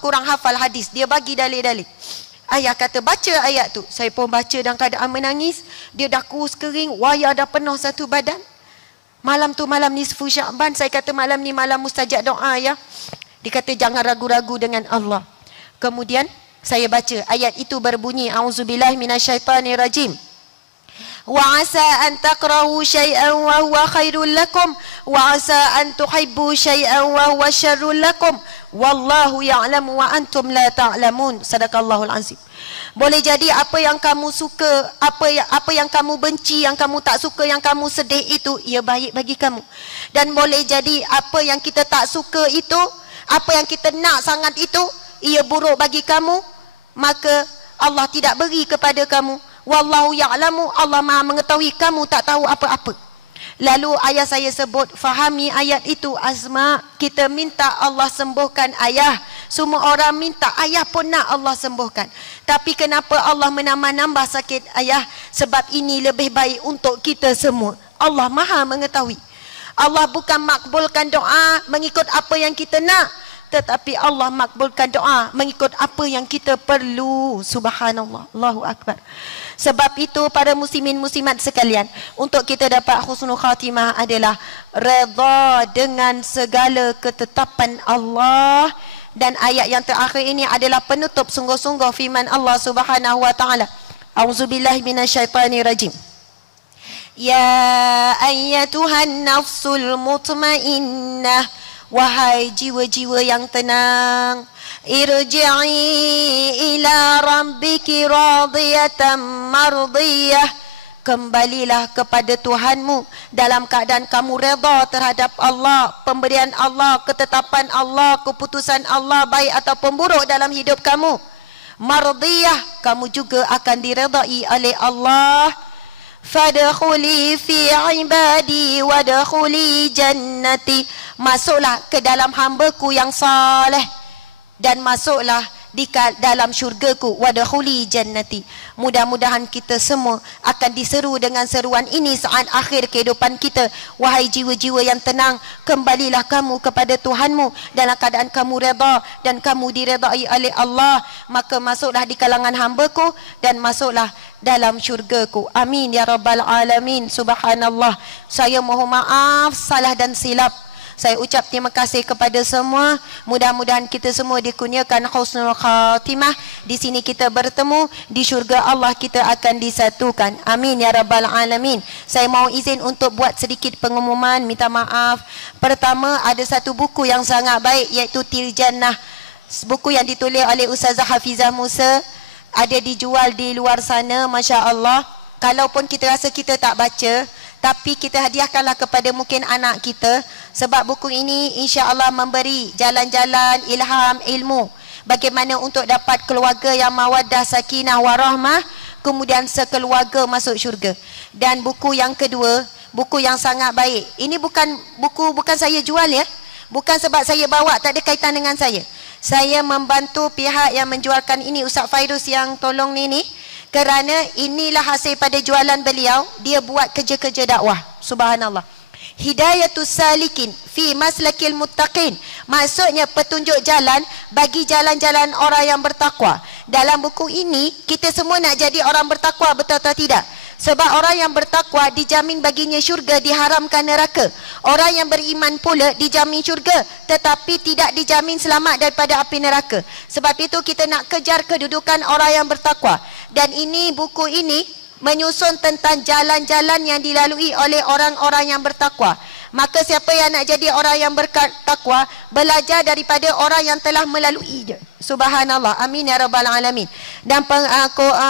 Kurang hafal hadis. Dia bagi dalil-dalil. Ayah kata, baca ayat tu. Saya pun baca dalam keadaan menangis. Dia dah kurus kering. Wayar dah penuh satu badan. Malam tu malam nisfu Sya'ban. Saya kata malam ni malam mustajab doa ya. Dia kata jangan ragu-ragu dengan Allah. Kemudian saya baca. Ayat itu berbunyi. A'udzubillahi minasyaitanirrajim. وعسى أن تكرهوا شيئا وهو خير لكم وعسى أن تحبوا شيئا وهو شر لكم والله يعلم وأنتم لا تعلمون. Sadaqallahul azim. Boleh jadi apa yang kamu suka, apa yang kamu benci, yang kamu tak suka, yang kamu sedih itu ia baik bagi kamu. Dan boleh jadi apa yang kita tak suka itu, apa yang kita nak sangat itu ia buruk bagi kamu, maka Allah tidak beri kepada kamu. Wallahu ya'lamu, Allah Maha mengetahui, kamu tak tahu apa-apa. Lalu ayah saya sebut, fahami ayat itu Asma, kita minta Allah sembuhkan ayah. Semua orang minta, ayah pun nak Allah sembuhkan. Tapi kenapa Allah menambah-nambah sakit ayah? Sebab ini lebih baik untuk kita semua. Allah Maha mengetahui. Allah bukan makbulkan doa mengikut apa yang kita nak, tetapi Allah makbulkan doa mengikut apa yang kita perlu. Subhanallah, Allahu Akbar. Sebab itu para muslimin muslimat sekalian, untuk kita dapat husnul khatimah adalah redha dengan segala ketetapan Allah. Dan ayat yang terakhir ini adalah penutup sungguh-sungguh firman Allah Subhanahu wa taala. Auzubillahi minasyaitanirrajim. Ya ayyatuhan nafsul mutmainnah, wahai jiwa-jiwa yang tenang, irji'i ila rabbiki radiyatan mardiyah, kembalilah kepada Tuhanmu dalam keadaan kamu redha terhadap Allah, pemberian Allah, ketetapan Allah, keputusan Allah baik ataupun buruk dalam hidup kamu. Mardiyah, kamu juga akan diredai oleh Allah. Fadkhuli fi ibadi wadkhuli jannati, masuklah ke dalam hamba-Ku yang saleh dan masuklah di dalam syurga-Ku. Wadkhuli jannati. Mudah-mudahan kita semua akan diseru dengan seruan ini saat akhir kehidupan kita. Wahai jiwa-jiwa yang tenang, kembalilah kamu kepada Tuhanmu dalam keadaan kamu redha dan kamu diredai oleh Allah. Maka masuklah di kalangan hamba-Ku dan masuklah dalam syurga-Ku. Amin ya rabbal alamin. Subhanallah. Saya mohon maaf salah dan silap. Saya ucap terima kasih kepada semua. Mudah-mudahan kita semua dikurniakan husnul khatimah. Di sini kita bertemu, di syurga Allah kita akan disatukan. Amin ya rabbal alamin. Saya mau izin untuk buat sedikit pengumuman, minta maaf. Pertama, ada satu buku yang sangat baik iaitu Tiljannah. Buku yang ditulis oleh Ustazah Hafizah Musa, ada dijual di luar sana, masya-Allah. Kalaupun kita rasa kita tak baca, tapi kita hadiahkanlah kepada mungkin anak kita, sebab buku ini insya-Allah memberi jalan-jalan ilham ilmu bagaimana untuk dapat keluarga yang mawaddah, sakinah, warahmah, kemudian sekeluarga masuk syurga. Dan buku yang kedua, buku yang sangat baik. Ini bukan saya jual ya. Bukan sebab saya bawa, tak ada kaitan dengan saya. Saya membantu pihak yang menjualkan ini, Ustaz Fairuz yang tolong ni, kerana inilah hasil pada jualan beliau. Dia buat kerja-kerja dakwah. Subhanallah. Hidayatus salikin fi maslakil muttaqin. Maksudnya petunjuk jalan bagi jalan-jalan orang yang bertakwa. Dalam buku ini kita semua nak jadi orang bertakwa, betul atau tidak? Sebab orang yang bertakwa dijamin baginya syurga, diharamkan neraka. Orang yang beriman pula dijamin syurga, tetapi tidak dijamin selamat daripada api neraka. Sebab itu kita nak kejar kedudukan orang yang bertakwa. Dan ini, buku ini menyusun tentang jalan-jalan yang dilalui oleh orang-orang yang bertakwa. Maka siapa yang nak jadi orang yang bertakwa, belajar daripada orang yang telah melalui. Subhanallah. Amin ya rabbal alamin. Dan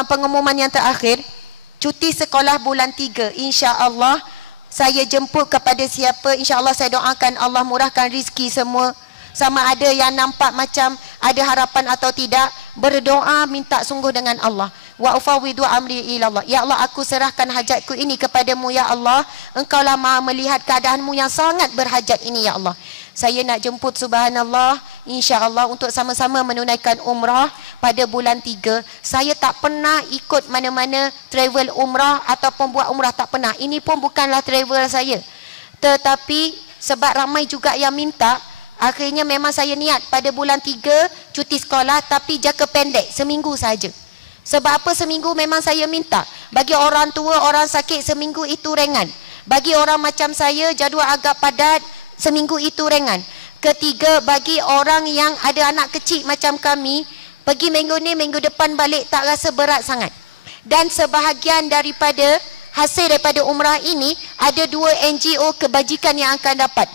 pengumuman yang terakhir, cuti sekolah bulan 3, insya-Allah saya jemput kepada siapa, insya-Allah saya doakan Allah murahkan rezeki semua. Sama ada yang nampak macam ada harapan atau tidak, berdoa minta sungguh dengan Allah. Wa ufawwidu amri ilallah. Ya Allah, aku serahkan hajatku ini kepadamu ya Allah. Engkaulah Maha melihat keadaanmu yang sangat berhajat ini ya Allah. Saya nak jemput subhanallah, insya-Allah untuk sama-sama menunaikan umrah pada bulan 3. Saya tak pernah ikut mana-mana travel umrah ataupun buat umrah, tak pernah. Ini pun bukanlah travel saya. Tetapi sebab ramai juga yang minta, akhirnya memang saya niat pada bulan 3 cuti sekolah, tapi jangka pendek, seminggu saja. Sebab apa seminggu? Memang saya minta. Bagi orang tua, orang sakit, seminggu itu ringan. Bagi orang macam saya, jadual agak padat, seminggu itu ringan. Ketiga, bagi orang yang ada anak kecil macam kami, pergi minggu ni, minggu depan balik tak rasa berat sangat. Dan sebahagian daripada hasil daripada umrah ini, ada 2 NGO kebajikan yang akan dapat.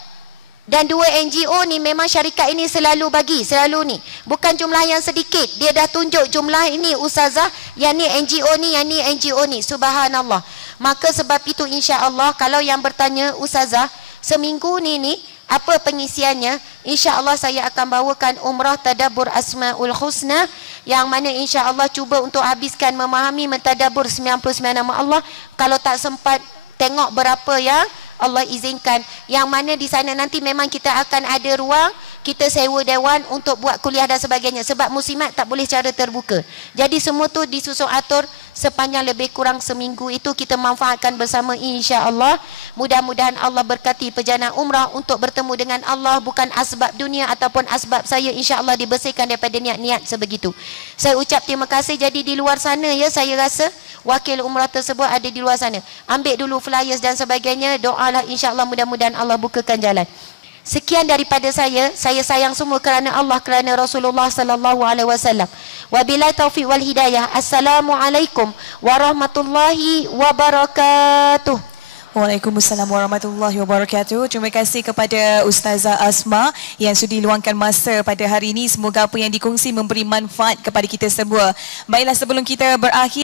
Dan 2 NGO ni memang syarikat ini selalu bagi, selalu ni. Bukan jumlah yang sedikit. Dia dah tunjuk jumlah ini ustazah, yang ni NGO ni, yang ni NGO ni. Subhanallah. Maka sebab itu insya-Allah, kalau yang bertanya, ustazah, seminggu ni apa pengisiannya? InsyaAllah saya akan bawakan umrah tadabbur Asmaul Husna, yang mana insyaAllah cuba untuk habiskan memahami mentadabbur 99 nama Allah. Kalau tak sempat tengok berapa yang Allah izinkan, yang mana di sana nanti memang kita akan ada ruang, kita sewa dewan untuk buat kuliah dan sebagainya. Sebab musimat tak boleh secara terbuka. Jadi semua tu disusun atur sepanjang lebih kurang seminggu itu kita manfaatkan bersama insya-Allah. Mudah-mudahan Allah berkati perjalanan umrah untuk bertemu dengan Allah, bukan asbab dunia ataupun asbab saya, insya-Allah dibersihkan daripada niat-niat sebegitu. Saya ucap terima kasih. Jadi di luar sana ya, saya rasa wakil umrah tersebut ada di luar sana. Ambil dulu flyers dan sebagainya. Doalah insya-Allah mudah-mudahan Allah bukakan jalan. Sekian daripada saya sayang semua kerana Allah, kerana Rasulullah sallallahu alaihi wasallam. Wabillahi taufiq wal hidayah. Assalamualaikum warahmatullahi wabarakatuh. Waalaikumsalam warahmatullahi wabarakatuh. Terima kasih kepada Ustazah Asma yang sudi luangkan masa pada hari ini. Semoga apa yang dikongsi memberi manfaat kepada kita semua. Baiklah, sebelum kita berakhir